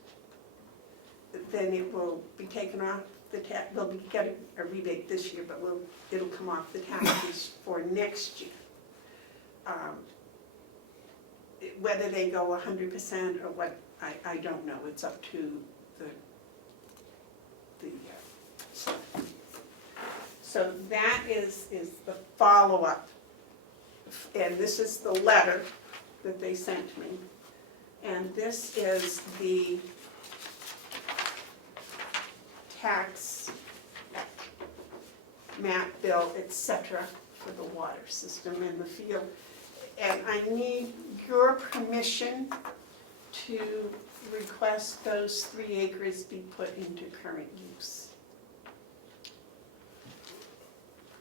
then it will be taken off the tax, we'll be getting a rebate this year, but it'll come off the taxes for next year. Whether they go 100% or what, I don't know, it's up to the so that is the follow-up, and this is the letter that they sent me, and this is the tax map bill, etc., for the water system and the field. And I need your permission to request those 3 acres be put into current use.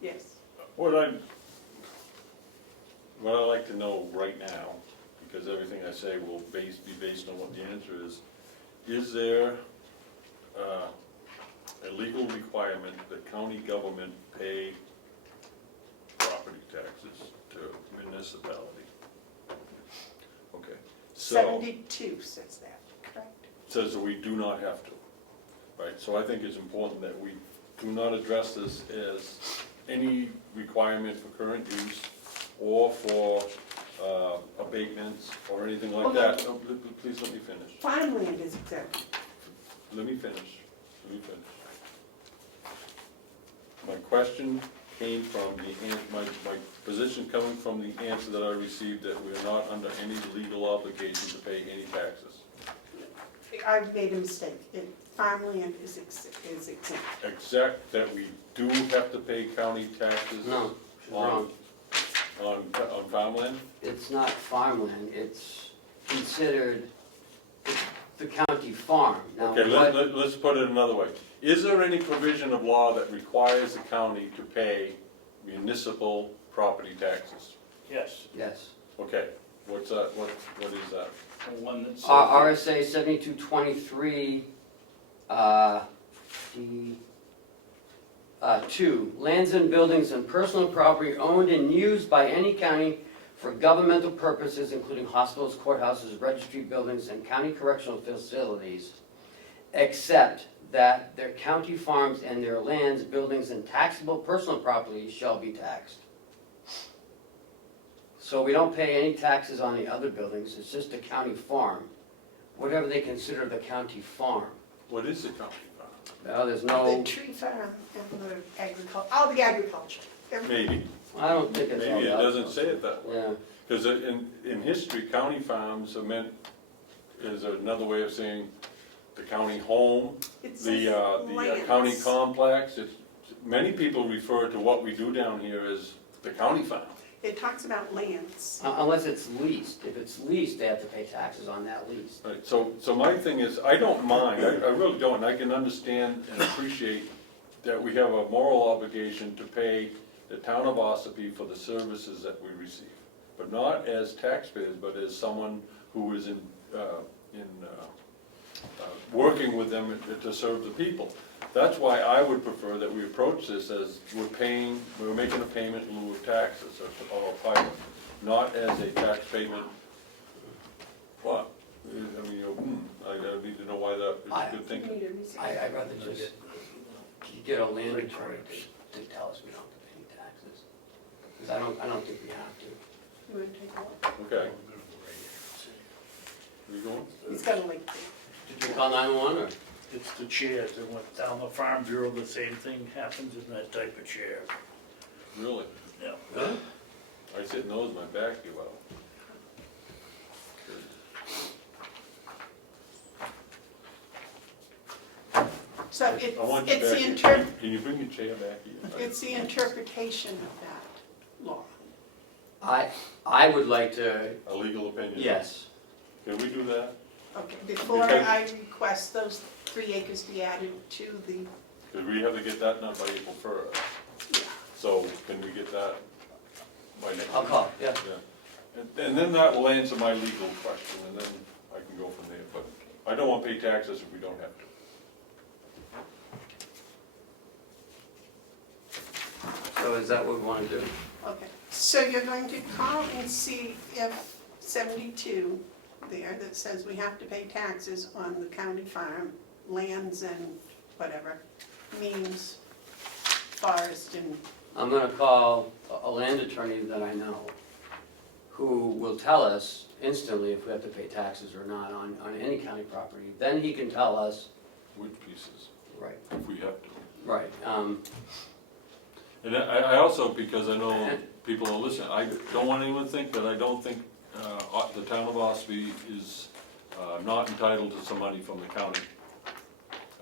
Yes. What I'd like to know right now, because everything I say will be based on what the answer is there a legal requirement that county government pay property taxes to municipality? Okay, so. 72 says that, correct? Says that we do not have to, right? So I think it's important that we do not address this as any requirement for current use or for abatements or anything like that. No, please let me finish. Farmland is exempt. Let me finish. My question came from my position coming from the answer that I received that we're not under any legal obligation to pay any taxes. I've made a mistake. Farmland is exempt. Except that we do have to pay county taxes No, she's on, wrong. on farmland? It's not farmland, it's considered the county farm. Now, Okay, what- let's put it another way. Is there any provision of law that requires the county to pay municipal property taxes? Yes, Yes. Okay, what's that, what is that? the one that says. RSA 7223, two, lands and buildings and personal property owned and used by any county for governmental purposes, including hospitals, courthouses, registry buildings, and county correctional facilities, except that their county farms and their lands, buildings, and taxable personal property shall be taxed. So we don't pay any taxes on the other buildings, it's just a county farm, whatever they consider the county farm. What is the county farm? Now, there's The no, tree farm and the agriculture, all the agriculture. Maybe, I don't think it's all maybe it that. doesn't say it that way. Yeah, Because in history, county farms are meant, is another way of saying the county home, It the says county lands. complex. Many people refer to what we do down here as the county farm. It talks about lands. unless it's leased, if it's leased, they have to pay taxes on that lease. Right, so my thing is, I don't mind, I really don't, I can understand and appreciate that we have a moral obligation to pay the town of Ossipee for the services that we receive. But not as taxpayers, but as someone who is working with them to serve the people. That's why I would prefer that we approach this as we're making a payment in lieu of taxes or a pilot, not as a tax payment. What? I mean, I need to know why that is a good thing. I'd rather just get a land attorney to tell us we don't have to pay any taxes. Because I don't think we have to. You want to take a look? Okay. Are you going? He's got a link. Did you call 911 or? It's the chairs, and went down the Farm Bureau, the same thing happens in that type of chair. Really? Yeah. Huh? I sit in those, my back give out. So I want you it's back the here. Can you bring your chair back here? it's the interpretation of that law. I would like to, A legal opinion? yes. Can we do that? Okay, before Because- I request those 3 acres be added to the, Because we have to get that done by April 1st. yeah. So can we get that by next week? I'll call, yeah. Yeah. And then that will answer my legal question, and then I can go from there. But I don't want to pay taxes if we don't have to. So is that what we want to do? Okay, so you're going to call and see if 72 there that says we have to pay taxes on the county farm, lands and whatever, means forest and, I'm gonna call a land attorney that I know, who will tell us instantly if we have to pay taxes or not on any county property. Then he can tell us, Which pieces, right, if we have to. right, And I also, because I know people are listening, I don't want anyone to think that I don't think the town of Ossipee is not entitled to some money from the county.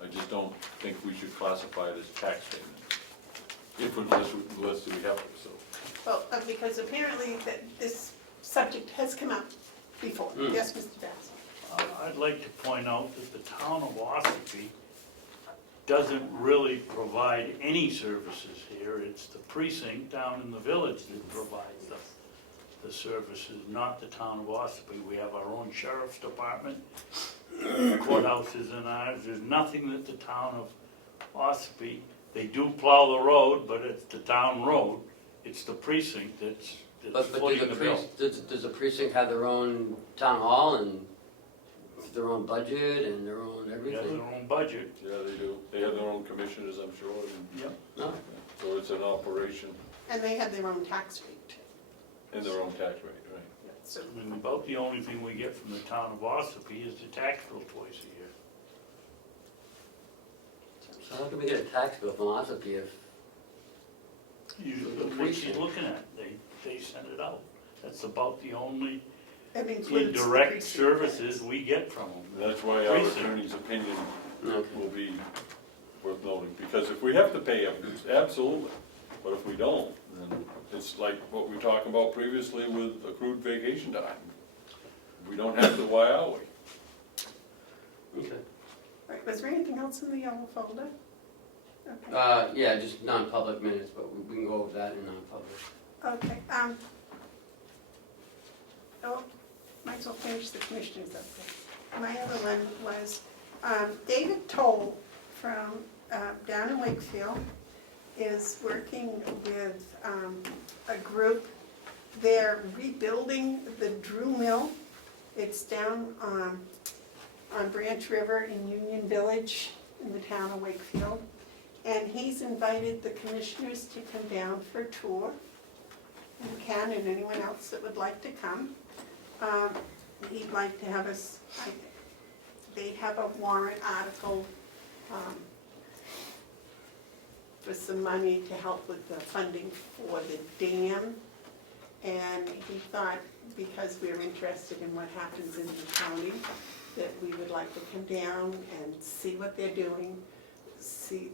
I just don't think we should classify it as tax payment. Unless we have to, so. well, because apparently that this subject has come up before. Mm. Yes, Mr. Babson? I'd like to point out that the town of Ossipee doesn't really provide any services here. It's the precinct down in the village that provides the services, not the town of Ossipee. We have our own sheriff's department, courthouse is in ours. There's nothing that the town of Ossipee, they do plow the road, but it's the town road. It's the precinct that's but footing the bill. does the precinct have their own town hall and their own budget and their own They have everything? their own budget. Yeah, they do. They have their own commissioners, I'm sure, and Yep. No? so it's an operation And they have their own tax rate too. and their own tax rate, right? So, I mean, about the only thing we get from the town of Ossipee is the tax bill twice a year. So how can we get a tax bill from Ossipee if, You what she's looking at, they send it out. That's about the only That includes the indirect precinct services tax. we get from them. That's why our Precinct. attorney's opinion Okay. will be worth noting, because if we have to pay them, absolutely, but if we don't, then it's like what we talked about previously with accrued vacation time. If we don't have to, why are we? Okay. Right, was there anything else in the yellow folder? Okay. Yeah, just non-public minutes, but we can go over that in non-public. Okay, oh, might as well finish the commissioners update. My other one was, David Toll from, down in Wakefield is working with, a group. They're rebuilding the Drew Mill. It's down, on Branch River in Union Village in the town of Wakefield. And he's invited the commissioners to come down for a tour. And Ken and anyone else that would like to come. He'd like to have us, they have a warrant article for some money to help with the funding for the dam. And he thought, because we're interested in what happens in the county, that we would like to come down and see what they're doing, see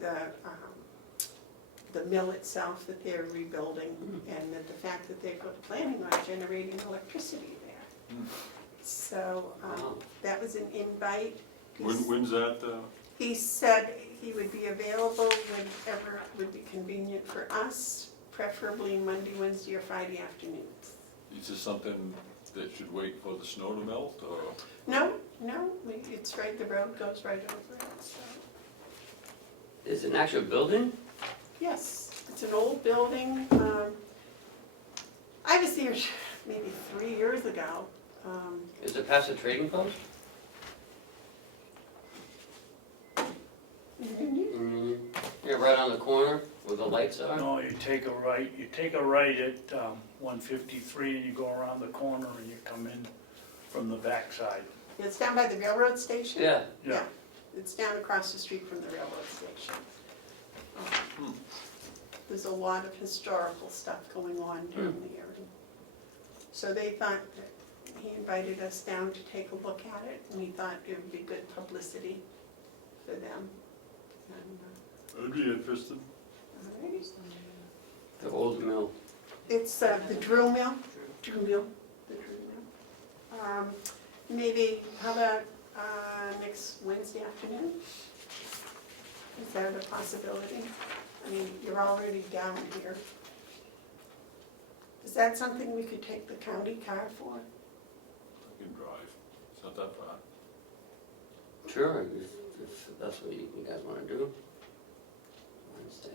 the mill itself that they're rebuilding, and that the fact that they're planning on generating electricity there. So, Wow. that was an invite. When's that, He said he would be available whenever would be convenient for us, preferably Monday, Wednesday, or Friday afternoons. is this something that should wait for the snow to melt, or? No, it's right, the road goes right over it, so. Is it an actual building? Yes, it's an old building. I was there maybe 3 years ago. Is it past the trading post? Yeah, right on the corner where the lights are? No, you take a right at 153 and you go around the corner and you come in from the backside. It's down by the railroad station? Yeah. Yeah. It's down across the street from the railroad station. There's a lot of historical stuff going on down there. So they thought that he invited us down to take a look at it, and he thought it would be good publicity for them. And, I'd be interested. all right. The old mill. It's the Drew Mill, the Drew Mill. Maybe, how about next Wednesday afternoon? Is that a possibility? I mean, you're already down here. Is that something we could take the county car for? I can drive, it's not that far. Sure, if that's what you guys wanna do. Wednesday.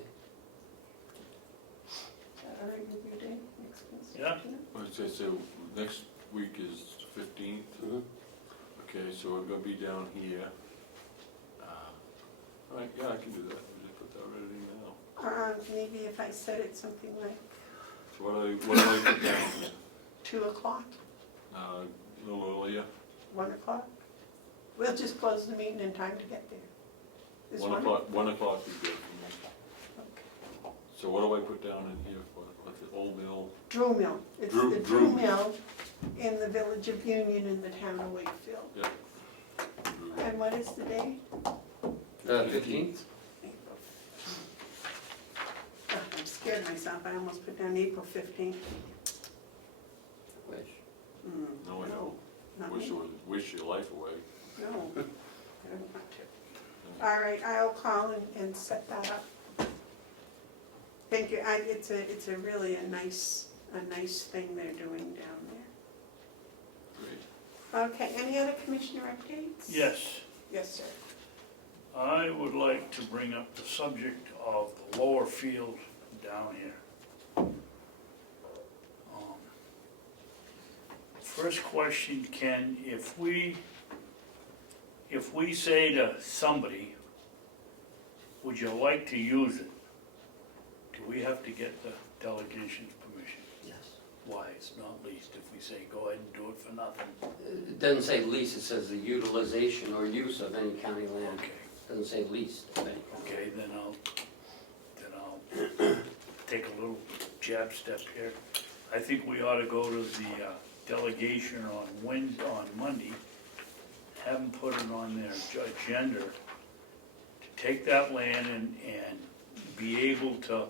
Is that all right with your day, next Wednesday Yeah. afternoon? So next week is 15th, Mhm. okay, so we're gonna be down here. All right, yeah, I can do that, we just put that already now. Maybe if I said it something like So what do I put down? 2 o'clock, A little earlier, 1 o'clock? We'll just close the meeting in time to get there. Is 1 o'clock, 1 o'clock is good for me. Okay. So what do I put down in here for, what's the old mill? Drew Mill. It's Drew- the Drew Drew Mill. Mill in the village of Union in the town of Wakefield. Yeah. And what is the day? The 15th? Oh, I'm scared myself. I almost put down April 15th. Wish. No, I don't. Not Wish, me. wish your life away. No, I don't want to. All right, I'll call and set that up. Thank you. It's a really a nice thing they're doing down there. Great. Okay, any other commissioner updates? Yes, Yes, sir. I would like to bring up the subject of the lower field down here. First question, Ken, if we say to somebody, would you like to use it? Do we have to get the delegation's permission? Yes. Why, it's not leased if we say go ahead and do it for nothing? It doesn't say lease, it says the utilization or use of any county land. Okay, Doesn't say lease of any county. okay, then I'll take a little jab step here. I think we ought to go to the delegation on Monday, have them put it on their agenda, to take that land and be able to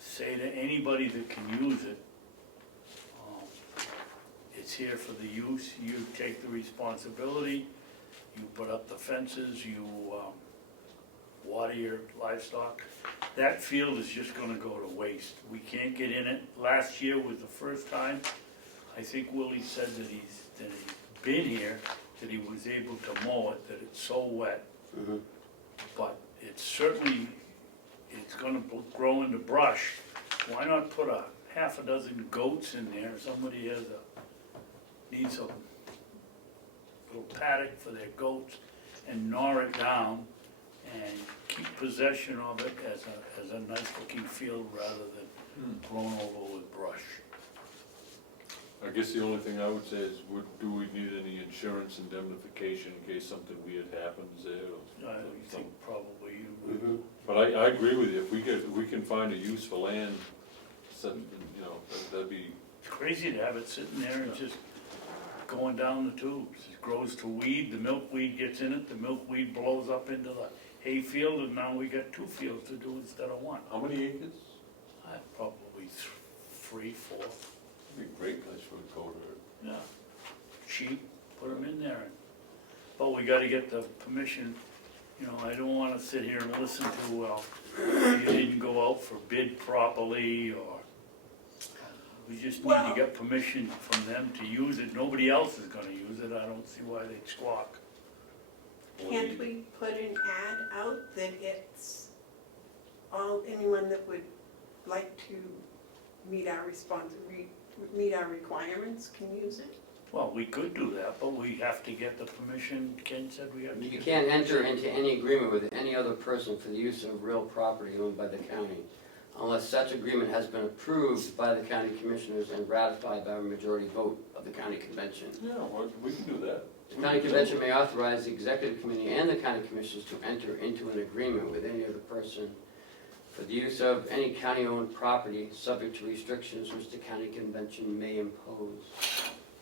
say to anybody that can use it, it's here for the use, you take the responsibility, you put up the fences, you water your livestock. That field is just gonna go to waste. We can't get in it. Last year was the first time, I think Willie said that he's been here, that he was able to mow it, that it's so wet. But it's certainly, it's gonna grow into brush. Why not put a half a dozen goats in there? Somebody needs a little paddock for their goats, and gnaw it down and keep possession of it as a nice looking field rather than grown over with brush. I guess the only thing I would say is, do we need any insurance indemnification in case something weird happens there? I think probably you would. But I agree with you, if we can find a use for land, you know, that'd be, It's crazy to have it sitting there and just going down the tubes. It grows to weed, the milkweed gets in it, the milkweed blows up into the hay field, and now we got 2 fields to do instead of 1. how many acres? Probably 3, 4. It'd be a great place for a goat herd. Yeah, sheep, put them in there. But we gotta get the permission, you know, I don't wanna sit here and listen to, well, you didn't go out for bid properly, or we just need to get permission from them to use it. Nobody else is gonna use it, I don't see why they'd squawk. Can't we put an ad out that it's anyone that would like to meet our meet our requirements can use it? Well, we could do that, but we have to get the permission, Ken said we have to get. You can't enter into any agreement with any other person for the use of real property owned by the county unless such agreement has been approved by the county commissioners and ratified by a majority vote of the county convention. Yeah, well, we can do that. The county convention may authorize the executive committee and the county commissioners to enter into an agreement with any other person for the use of any county-owned property, subject to restrictions which the county convention may impose.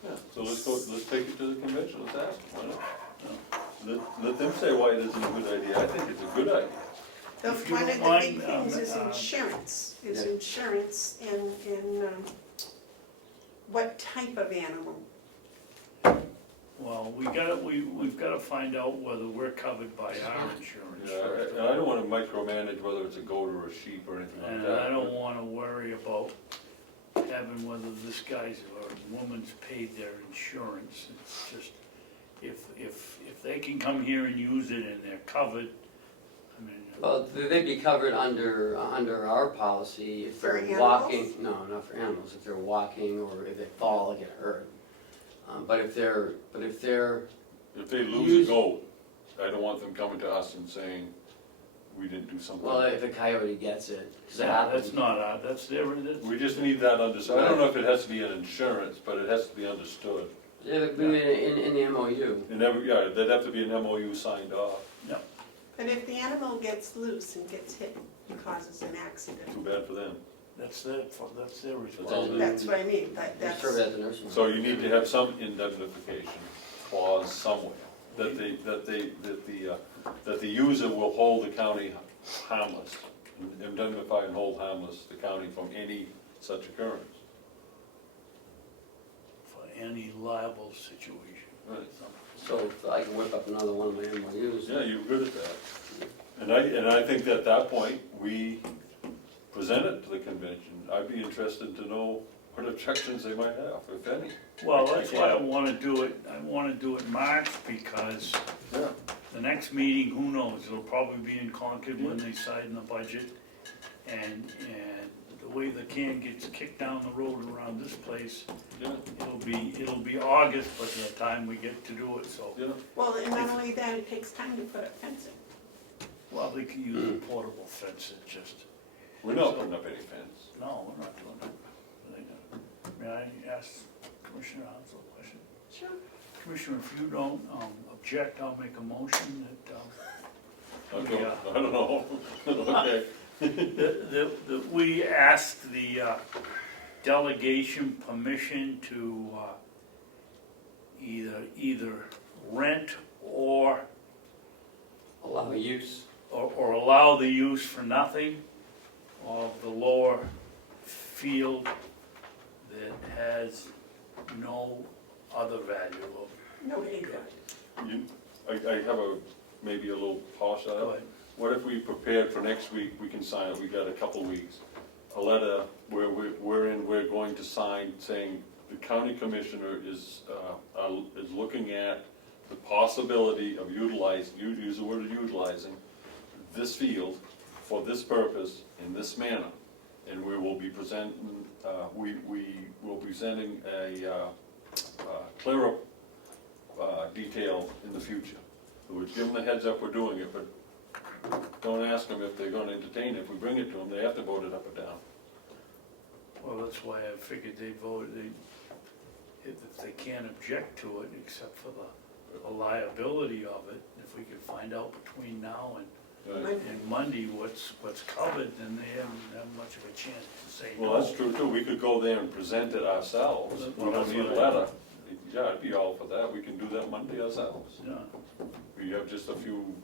Yeah, so let's take it to the convention, let's ask them, why not? Let them say why it isn't a good idea, I think it's a good idea. If you One of don't the mind, big things is yeah. insurance and what type of animal? Well, we've gotta find out whether we're covered by our insurance Yeah, first. and I don't wanna micromanage whether it's a goat or a sheep or anything like And that. I don't wanna worry about having whether this guy's or woman's paid their insurance. It's just, if they can come here and use it and they're covered, I mean. Well, they'd be covered under our policy if For they're walking. No, not for animals, if they're walking or if they fall and get hurt. But if they're If they lose Use- a goat, I don't want them coming to us and saying, we didn't do something. well, if a coyote gets it, 'cause it Yeah, happens. that's not our, that's their, that's. We just need that understood, I don't know if it has to be an insurance, but it has to be understood. Yeah, in the MOU. And yeah, there'd have to be an MOU signed off, And if the animal gets loose and gets hit and causes an accident, too bad for them. That's their Well, responsibility. that's what I mean, They serve that's, at the nursing home. So you need to have some indemnification clause somewhere, that the user will hold the county harmless, indemnify and hold harmless the county from any such occurrence. For any liable situation. Right. So if I can whip up another one of my MOUs. Yeah, you're good at that. And I think at that point, we present it to the convention. I'd be interested to know what objections they might have, if any. Well, that's why I wanna do it in March, because Yeah. the next meeting, who knows, it'll probably be in Concord when they sign the budget. And the way the can gets kicked down the road around this place, Yeah, it'll be August by the time we get to do it, so. yeah. well, and not only that, it takes time to put up fencing. Well, they can use a portable fence, it just, We're not putting up any fence. no, we're not doing that. May I ask Commissioner Hounsel a question? Sure. Commissioner, if you don't object, I'll make a motion that, I don't know. Okay. We asked the delegation permission to either rent or Allow use. or allow the use for nothing of the lower field that has no other value. No acre. I have maybe a little polish on it. Go ahead. What if we prepared for next week, we can sign it, we got a couple weeks, a letter where we're going to sign saying the county commissioner is looking at the possibility of utilizing, you use the word utilizing, this field for this purpose in this manner. And we will be presenting, we will be presenting a clearer detail in the future. So we'd give them the heads up we're doing it, but don't ask them if they're gonna entertain it. If we bring it to them, they have to vote it up or down. Well, that's why I figured they'd vote, if they can't object to it, except for the liability of it, if we could find out between now and Monday what's covered, then they haven't have much of a chance to say no. Well, that's true too. We could go there and present it ourselves. We Well, don't that's need a what I- letter. Yeah, I'd be all for that. We can do that Monday ourselves. Yeah. We have just a few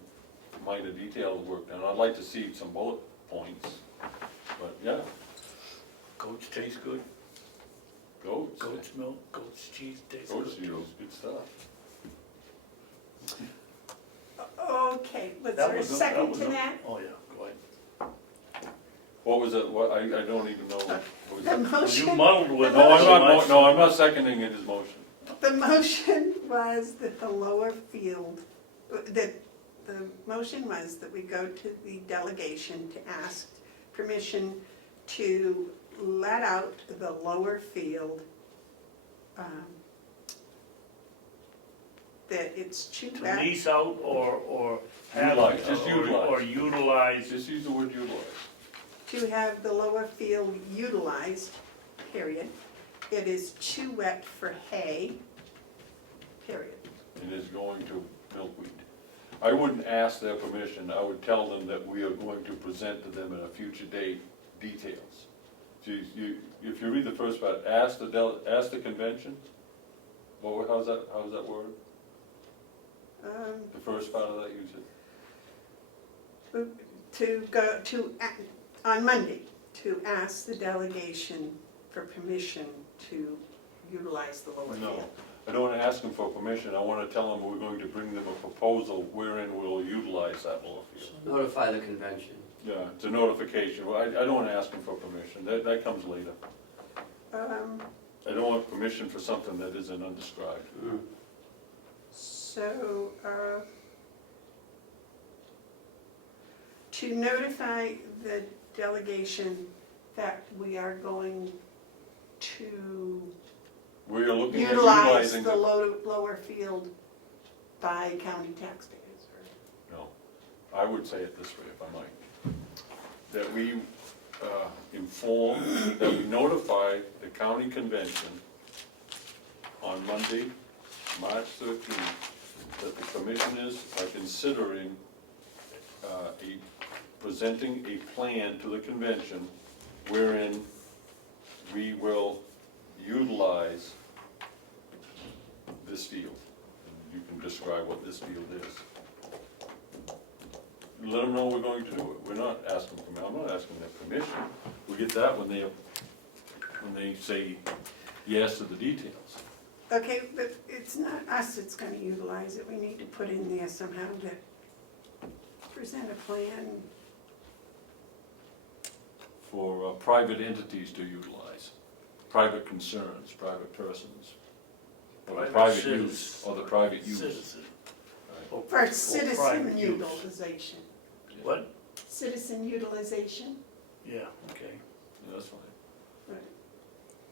minor details worked on. I'd like to see some bullet points, but yeah, Goats taste good, goats. goat's milk, goat's cheese tastes good. Goats, good stuff. Okay, was That there a was second was to that? Oh, yeah, go ahead. What was it? What, I don't even know. What was The it? You motion, muddled with. The No, it I'm so not, much. no, I'm not seconding his motion. the motion was that the lower field, that the motion was that we go to the delegation to ask permission to let out the lower field, that it's too To wet. lease out or have. Utilize, just utilize. Or utilize. Just use the word utilize. To have the lower field utilized, period. It is too wet for hay, period. And is going to milkweed. I wouldn't ask their permission. I would tell them that we are going to present to them at a future date details. So if you read the first part, ask the convention. How's that word? The first part of that, you said? To go to, on Monday, to ask the delegation for permission to utilize the lower No, field. I don't want to ask them for permission. I want to tell them we're going to bring them a proposal wherein we'll utilize that lower field. Notify the convention. Yeah, it's a notification. Well, I don't want to ask them for permission. That comes later. I don't want permission for something that isn't undescribed. So, to notify the delegation that we are going to We are looking at utilize utilizing the lower field by county taxpayers, or? No, I would say it this way, if I might. That we inform, that we notify the county convention on Monday, March 13th, that the commissioners are considering presenting a plan to the convention wherein we will utilize this field. You can describe what this field is. Let them know we're going to do it. We're not asking for, I'm not asking their permission. We get that when they say yes to the details. Okay, but it's not us that's gonna utilize it, we need to put in there somehow to present a plan. For private entities to utilize, private concerns, private persons, or the private citizens. use, or the private use. Citizen. Right. For citizen private use. utilization. What? Citizen utilization, Yeah, okay. Yeah, that's fine.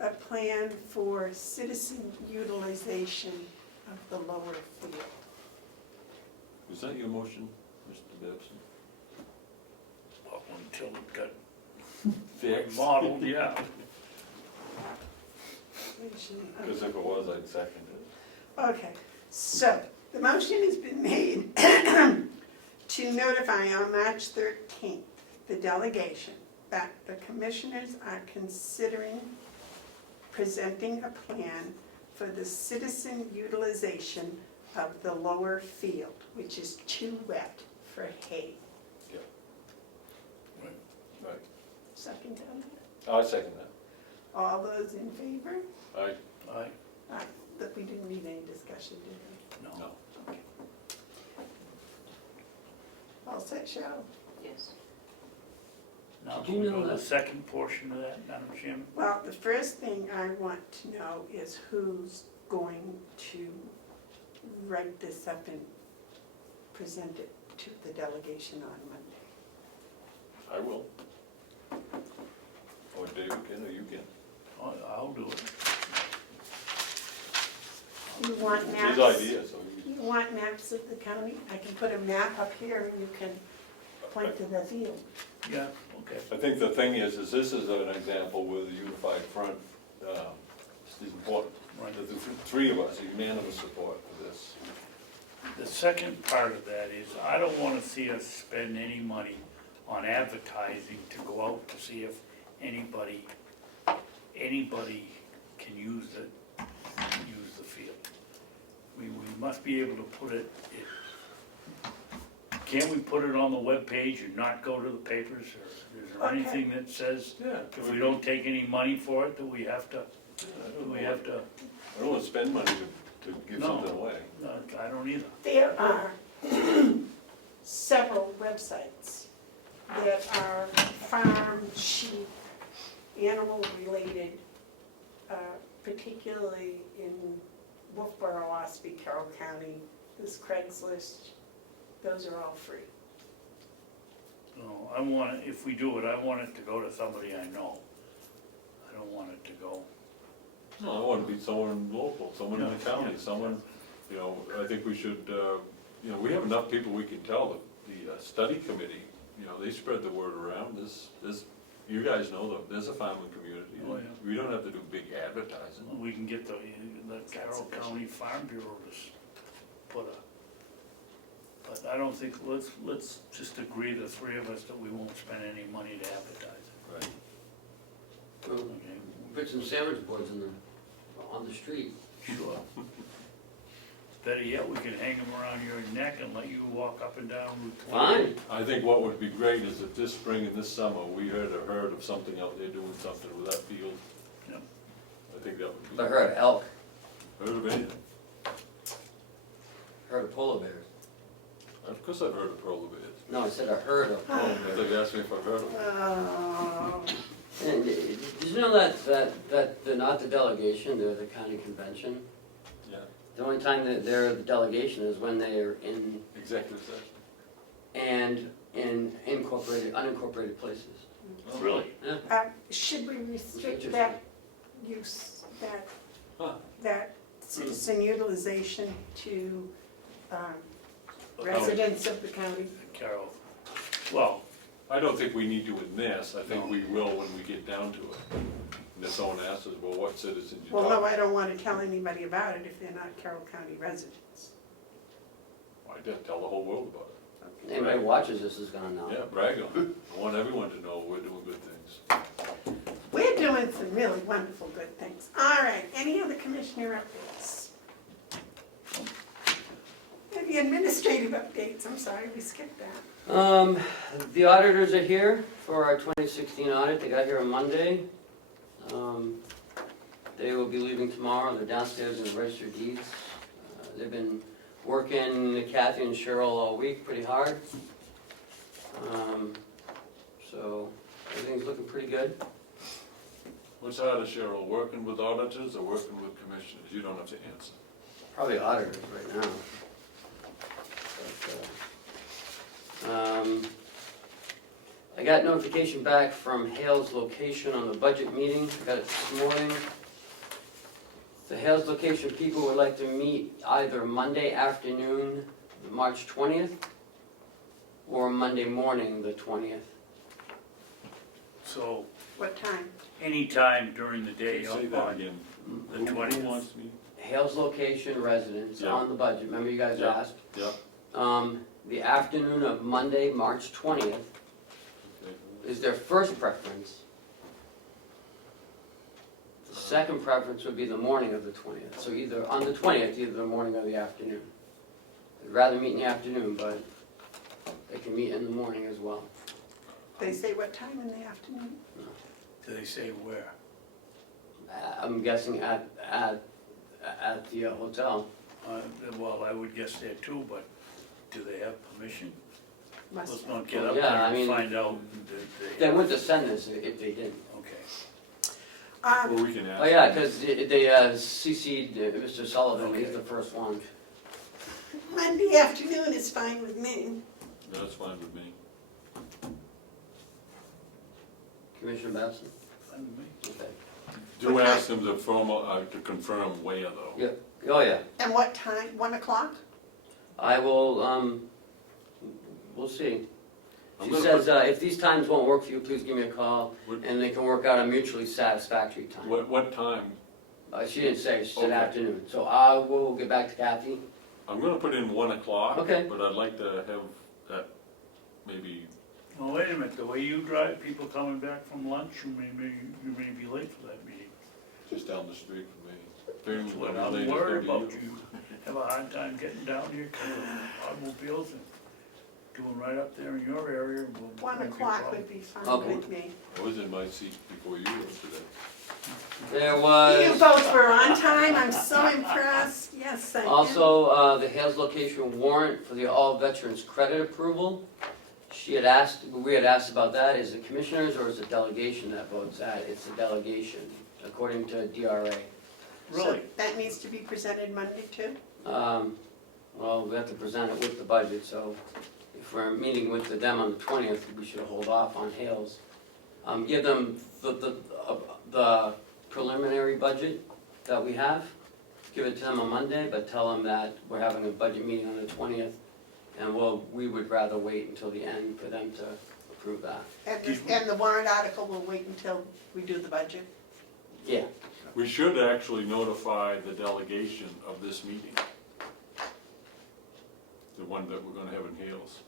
a plan for citizen utilization of the lower field. Was that your motion, Mr. Babson? Well, until it got Fixed? modeled, yeah. Because if it was, I'd second it. Okay, so the motion has been made to notify on March 13th the delegation that the commissioners are considering presenting a plan for the citizen utilization of the lower field, which is too wet for hay. Right. Second on that. I second that. All those in favor? Aye. Aye. That we didn't need any discussion, did we? No. No. Okay. All set, Cheryl? Yes. Now, Did can you we know go to the that- second portion of that, Madam Chairman? Well, the first thing I want to know is who's going to write this up and present it to the delegation on Monday. I will. Or David can, or you can. I'll do it. You want It's maps? his idea, so You want maps of the county? I can put a map up here and you can point to the field. Yeah, okay. I think the thing is this is an example where the unified front is important. Right. The three of us, unanimous support for this. The second part of that is, I don't wanna see us spend any money on advertising to go out to see if anybody can use the field. We must be able to put it, can't we put it on the webpage and not go to the papers, or is there Okay. anything that says, Yeah. if we don't take any money for it, that we have to, I don't wanna spend money to give No. something away. I don't either. There are several websites that are farm, sheep, animal-related, particularly in Wolfboro, Ossipee, Carroll County, this Craigslist, those are all free. No, I want it, if we do it, I want it to go to somebody I know. I don't want it to go. No, I want to be someone local, someone in the Yeah, county, yeah. someone, you know, I think we should, we have enough people we can tell, the study committee, they spread the word around, you guys know that there's a farming community. Oh, yeah. We don't have to do big advertising. We can get the Carroll County Farm Bureau to put but I don't think, let's just agree, the three of us, that we won't spend any money to advertise it. Right. Well, Okay, put some sandwich boards on the street. sure. Better yet, we can hang them around your neck and let you walk up and down Route 20. Fine. I think what would be great is if this spring and this summer, we heard of something out there doing something with that field. Yeah. I think that would be. I heard of elk, Heard of anything? heard of polar bears. Of course I've heard of polar bears. No, I said I heard of polar I thought bears. you asked me if I've heard of them. Oh, And did you know that they're not the delegation, they're the county convention? Yeah, The only time that they're the delegation is when they're in, executive session. and in unincorporated places. Really? Yeah. should we restrict that use, Huh. that citizen utilization to residents of the county? Carol, well, I don't think we need to in this, I think we will when we get down to it. And if someone asks us, well, what citizens you Well, talk? no, I don't want to tell anybody about it if they're not Carroll County residents. I just tell the whole world about Anybody who watches this is gonna know. it. Yeah, brag on it. I want everyone to know we're doing good things. We're doing some really wonderful good things. All right, any other commissioner updates? Maybe administrative updates, I'm sorry, we skipped that. The auditors are here for our 2016 audit, they got here on Monday. They will be leaving tomorrow, they're downstairs in the register of deeds. They've been working, Kathy and Cheryl, all week, pretty hard. So, everything's looking pretty good. What's harder, Cheryl, working with auditors or working with commissioners? You don't have to answer. Probably auditors right now. But, I got notification back from Hale's location on the budget meeting, got it this morning. The Hale's location people would like to meet either Monday afternoon, March 20th, or Monday morning, the 20th. so What time? anytime during the day Say on that again. the Who 20th. wants me? Hale's location residents Yeah. on the budget, remember you guys Yeah. asked? Yeah. The afternoon of Monday, March 20th, Okay. is their first preference. The second preference would be the morning of the 20th, so either on the 20th, either the morning or the afternoon. I'd rather meet in the afternoon, but they can meet in the morning as well. They say what time in the afternoon? Do they say where? I'm guessing at the hotel. Well, I would guess there too, but do they have permission? Must Let's be. not get Well, up yeah, there I and mean, find out They wouldn't have sent this if they didn't. Okay. Well, we can ask. Oh, yeah, them. because they CC'd Mr. Sullivan, he's the first one. Monday afternoon is fine with me. That's fine with me. Commissioner Babson? Fine with me. Okay. Do ask them to confirm where though. Yeah, oh, yeah. And what time? 1 o'clock? I will, we'll see. I'm She gonna says, if these times won't work for you, please give me a call, What- and they can work out a mutually satisfactory time. What time? She didn't say, she said Okay. afternoon, so I will get back to Kathy. I'm gonna put in 1 o'clock. Okay. But I'd like to have that maybe, Well, wait a minute, the way you drive, people coming back from lunch, you may be late for that meeting. just down the street from me. That's Apparently, what I'm late I'm as worried go to about. You have a hard time getting down here because of automobiles and doing right up there in your area. 1 o'clock would be fine Okay. with me. I was in my seat before you were today. There You was both were on time, I'm so impressed. Yes, thank you. also the Hales location warrant for the all veterans credit approval. We had asked about that, is it commissioners or is it delegation that votes that? It's the delegation, according to DRA. So Really? that needs to be presented Monday too? Well, we have to present it with the budget, so if we're meeting with them on the 20th, we should hold off on Hales. Give them the preliminary budget that we have, give it to them on Monday, but tell them that we're having a budget meeting on the 20th, and we would rather wait until the end for them to approve that. And the warrant article will wait until we do the budget? Yeah, We should actually notify the delegation of this meeting. The one that we're gonna have in Hales.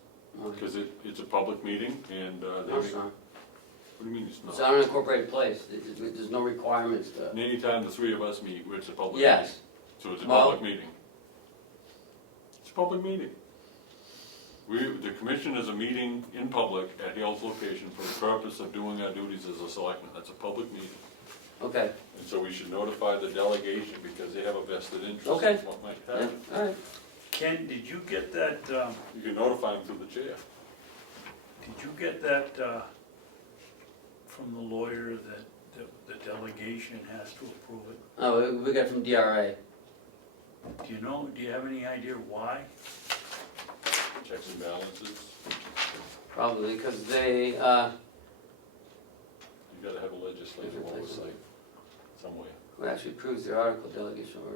Because it's a public meeting and they no, make, it's what not. do you mean it's It's not? not an incorporated place, there's no requirements to, And anytime the three of us meet, it's a public meeting. yes. So it's a Well- public meeting. It's a public meeting. The commission is a meeting in public at Hale's location for the purpose of doing our duties as a selectman. That's a public meeting. Okay, And so we should notify the delegation because they have a vested interest Okay. in what might yeah, happen. all right. Ken, did you get that, You can notify them through the chair. did you get that from the lawyer that the delegation has to approve it? Oh, we got it from DRA. Do you have any idea why? Checks and balances. Probably, because they, You gotta have a legislative oversight somewhere. who actually approves the article delegation or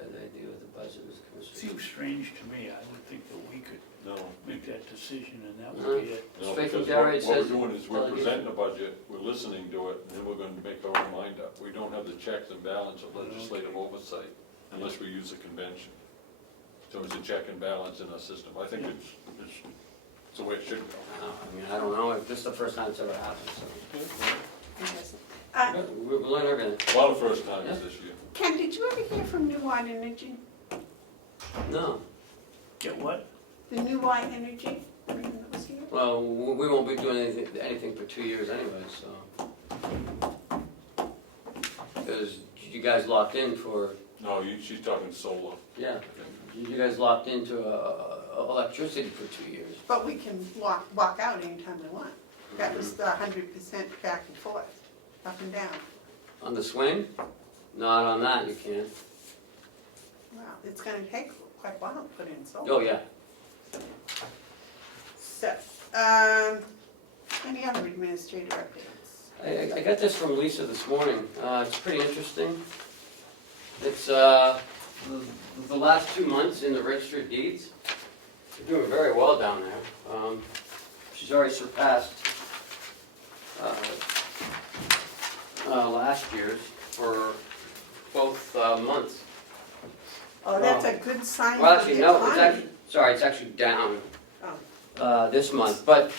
as they do with the budget as commissioner. Seems strange to me. I would think that we could No. make that decision and that would be it. No, Straight from because DRA, it what we're says doing is we're delegation. presenting the budget, we're listening to it, and then we're gonna make our own mind up. We don't have the checks and balance of legislative oversight unless we use the convention. So it's a check and balance in our system. I think it's the way it should go. I mean, I don't know, if this is the first time it's ever happened, so. Yes. We learn everything. A lot of first times this year. Ken, did you ever hear from New Wide Energy? No, Get what? The New Wide Energy, everyone that was here? well, we won't be doing anything for 2 years anyway, so. Because you guys locked in for, No, she's talking solar. yeah, you guys locked into electricity for 2 years. But we can walk out anytime we want. That was the 100% back and forth, up and down. On the swing? Not on that, you can't. Wow, it's gonna take quite a while to put in solar. Oh, yeah. So, any other administrator updates? I got this from Lisa this morning. It's pretty interesting. It's the last 2 months in the registry of deeds. They're doing very well down there. She's already surpassed last year's for both months. Oh, that's a good sign Well, for the actually, no, it's economy. actually, sorry, it's actually down. this month, but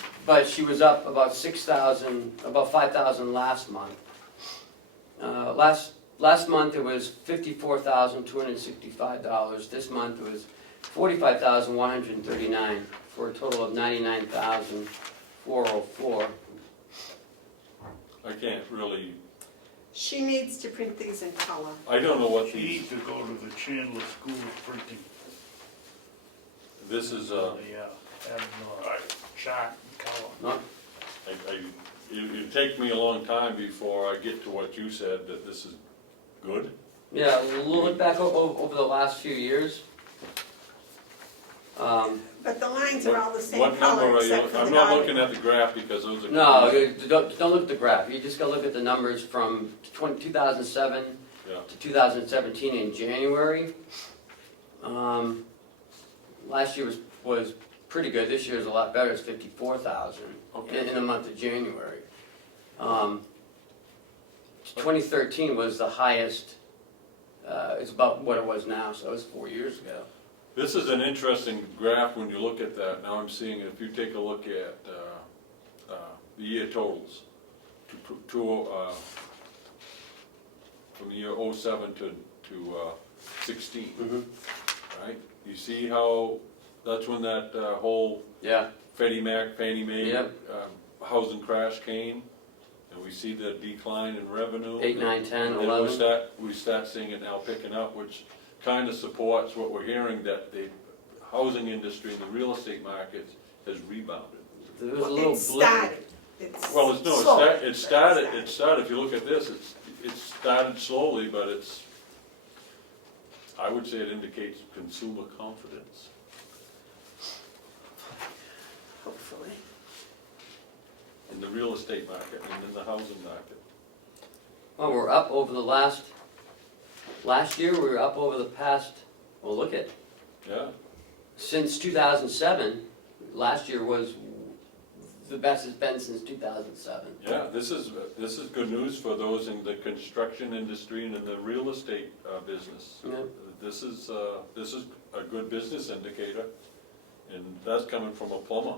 she was up about 6,000, about 5,000 last month. Last month it was $54,265. This month it was $45,139 for a total of $99,404. I can't really, She needs to print these in color. I don't know what She these, needs to go to the Chandler School of Printing. this is, Have chart and color. Not, it'd take me a long time before I get to what you said, that this is good. yeah, we'll look back over the last few years. But the lines are all the same What number color are you, except for the I'm not dotting. looking at the graph because those are. No, don't look at the graph, you just gotta look at the numbers from 2007 Yeah. to 2017 in January. Last year was pretty good, this year is a lot better, it's 54,000 in the month of January. 2013 was the highest, it's about what it was now, so it was 4 years ago. This is an interesting graph when you look at that. Now I'm seeing, if you take a look at the year totals, from the year '07 to 16, right? You see how, that's when that whole Yeah, Fannie Mae Yep. housing crash came, and we see the decline in revenue. 8, 9, 10, And then 11. we start seeing it now picking up, which kind of supports what we're hearing, that the housing industry and the real estate markets has rebounded. There was a little It blip. started. It's Well, it's, no, slow, it started, if you look at this, it started slowly, but I would say it indicates consumer confidence. Hopefully. In the real estate market and in the housing market. Well, we're up over the last year, we were up over the past, well, look at, Yeah, since 2007, last year was the best it's been since 2007. yeah, this is good news for those in the construction industry and in the real estate business. Yeah. This is a good business indicator, and that's coming from a plumber.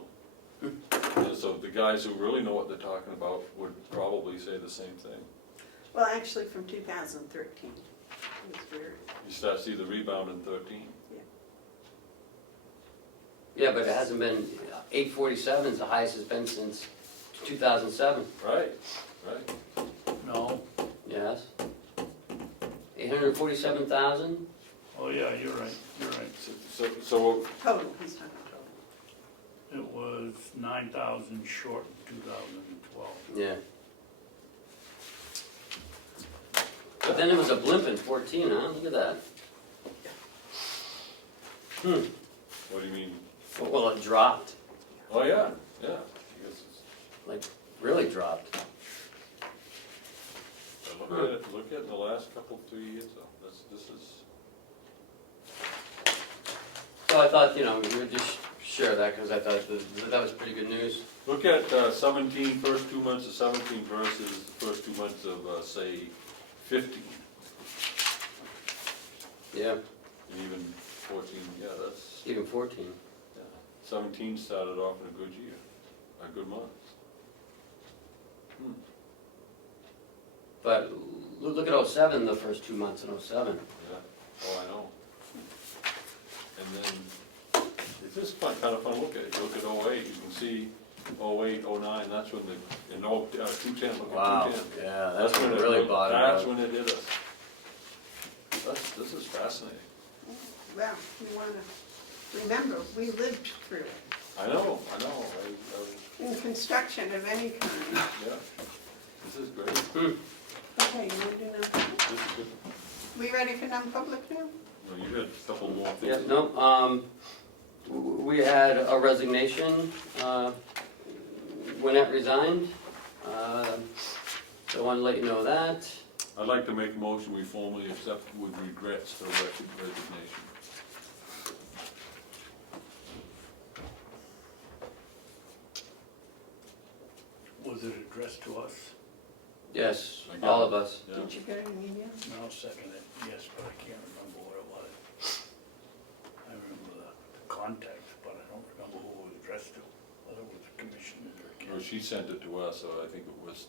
And so the guys who really know what they're talking about would probably say the same thing. Well, actually from 2013. It was weird. You start to see the rebound in 13. Yeah, but it hasn't been, 847 is the highest it's been since 2007. Right, right. No, Yes. 847,000? oh yeah, you're right. So Total, he's talking total. It was 9,000 short in 2012. Yeah. But then there was a blimp in 14, huh? Look at that. what do you mean? Well, it dropped, Oh, yeah, yeah. I guess like really dropped. look at the last couple, 3 years though. This is. So I thought, we would just share that because I thought that was pretty good news. Look at 17, first 2 months of 17 versus the first 2 months of, say, 15. Yeah, And even 14, yeah, that's, even 14. yeah. 17 started off in a good year, a good month. But look at 07, the first 2 months in 07. Yeah, oh, I know. And then, it's just kind of fun to look at. You look at 08, you can see 08, 09, that's when in 210, look at 210. Yeah, that's when it it really bottomed That's out. when it hit us. This is fascinating. Well, we want to remember, we lived through it. I know. In construction of any kind. Yeah, this is great. Okay, you want to do non-public? This is good. We ready for non-public now? No, you had a couple more things. Yeah, no, we had a resignation, Gwinnett resigned, so I wanted to let you know that. I'd like to make a motion, we formally accept with regrets the resignation. Was it addressed to us? Yes, I got all it. of us. Yeah. Did you get an email? No, I'll second it, yes, but I can't remember what it was. I remember the context, but I don't remember who it was addressed to. she sent it to us, so I think it was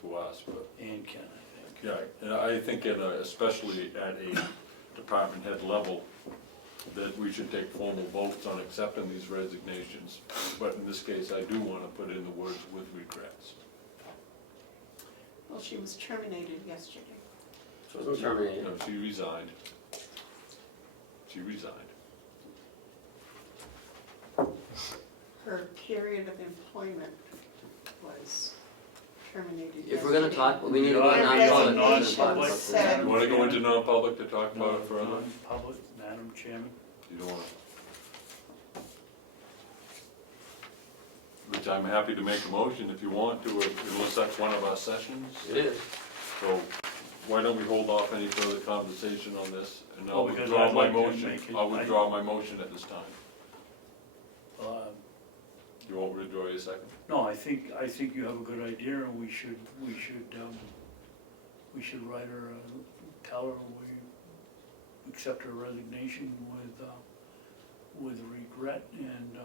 to us, but, And Ken, I think. yeah, and I think especially at a department head level, that we should take formal votes on accepting these resignations. But in this case, I do wanna put in the words with regrets. Well, she was terminated yesterday. She wasn't terminated. No, she resigned. She resigned. Her period of employment was terminated If we're gonna yesterday. talk, we need to go Our non-public. non-public said- You wanna go into non-public to talk about it further? Non-public, Madam Chairman. You don't wanna? Which I'm happy to make a motion if you want to, unless that's one of our sessions. It is. So why don't we hold off any further conversation on this? And I'll Well, because withdraw I'd my like to motion. make it- I'll withdraw my motion at this time. Uh, You won't withdraw your second? No, I think you have a good idea, and we should write her, tell her we accept her resignation with regret, and,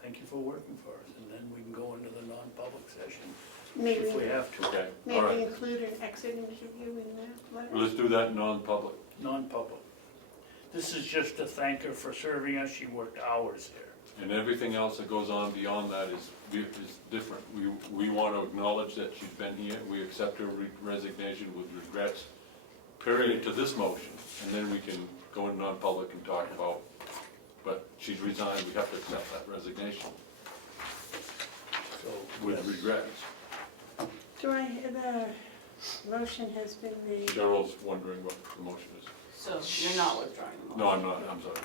thank you for working for us, and then we can go into the non-public session if we Maybe, have to. Okay, all maybe right. include an exit interview in that letter. Let's do that in non-public. Non-public. This is just to thank her for serving us, she worked hours there. And everything else that goes on beyond that is different. We want to acknowledge that she's been here, we accept her resignation with regrets, period to this motion, and then we can go in non-public and talk about, but she's resigned, we have to accept that resignation So, with yes. regrets. The motion has been made. Cheryl's wondering what the motion is. So you're not withdrawing the motion? No, I'm not, I'm sorry.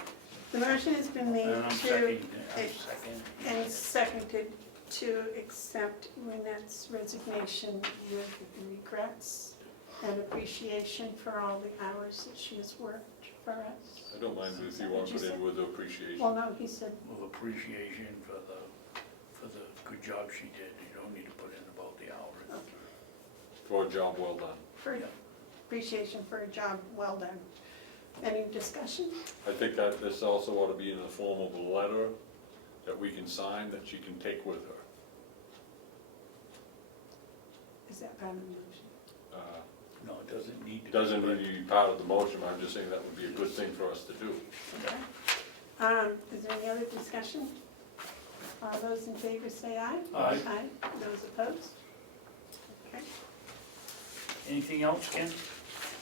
The motion has been made And I'm to, seconding, second. and seconded to accept Lynette's resignation with regrets and appreciation for all the hours that she has worked for us. I don't mind if you want to put in with appreciation. Well, no, he said, With appreciation for the good job she did, you don't need to put in about the hours. okay, For a job well done. for appreciation for a job well done. Any discussion? I think that this also ought to be in the form of a letter that we can sign that she can take with her. Is that part of the motion? Uh, No, it doesn't need to. It doesn't really be part of the motion, I'm just saying that would be a good thing for us to do. Okay. Is there any other discussion? All those in favor say aye. Aye. Aye. Those opposed? Okay. Anything else, Ken?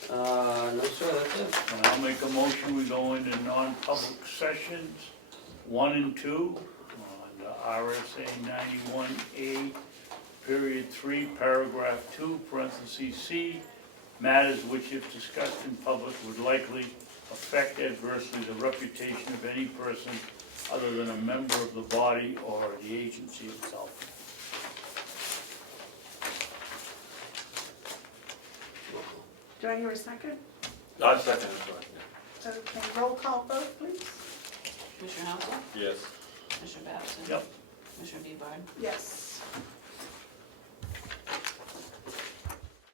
No, sir, that's it. And I'll make a motion, we go into non-public sessions, 1 and 2, on the RSA 91A, period 3, paragraph 2, parentheses C, matters which if discussed in public would likely affect adversely the reputation of any person other than a member of the body or the agency itself. Do I hear a second? I second it, right, Okay, roll call vote, please. Commissioner Hounsel? yeah. Yes. Commissioner Babson? Yep. Commissioner Bevard? Yes.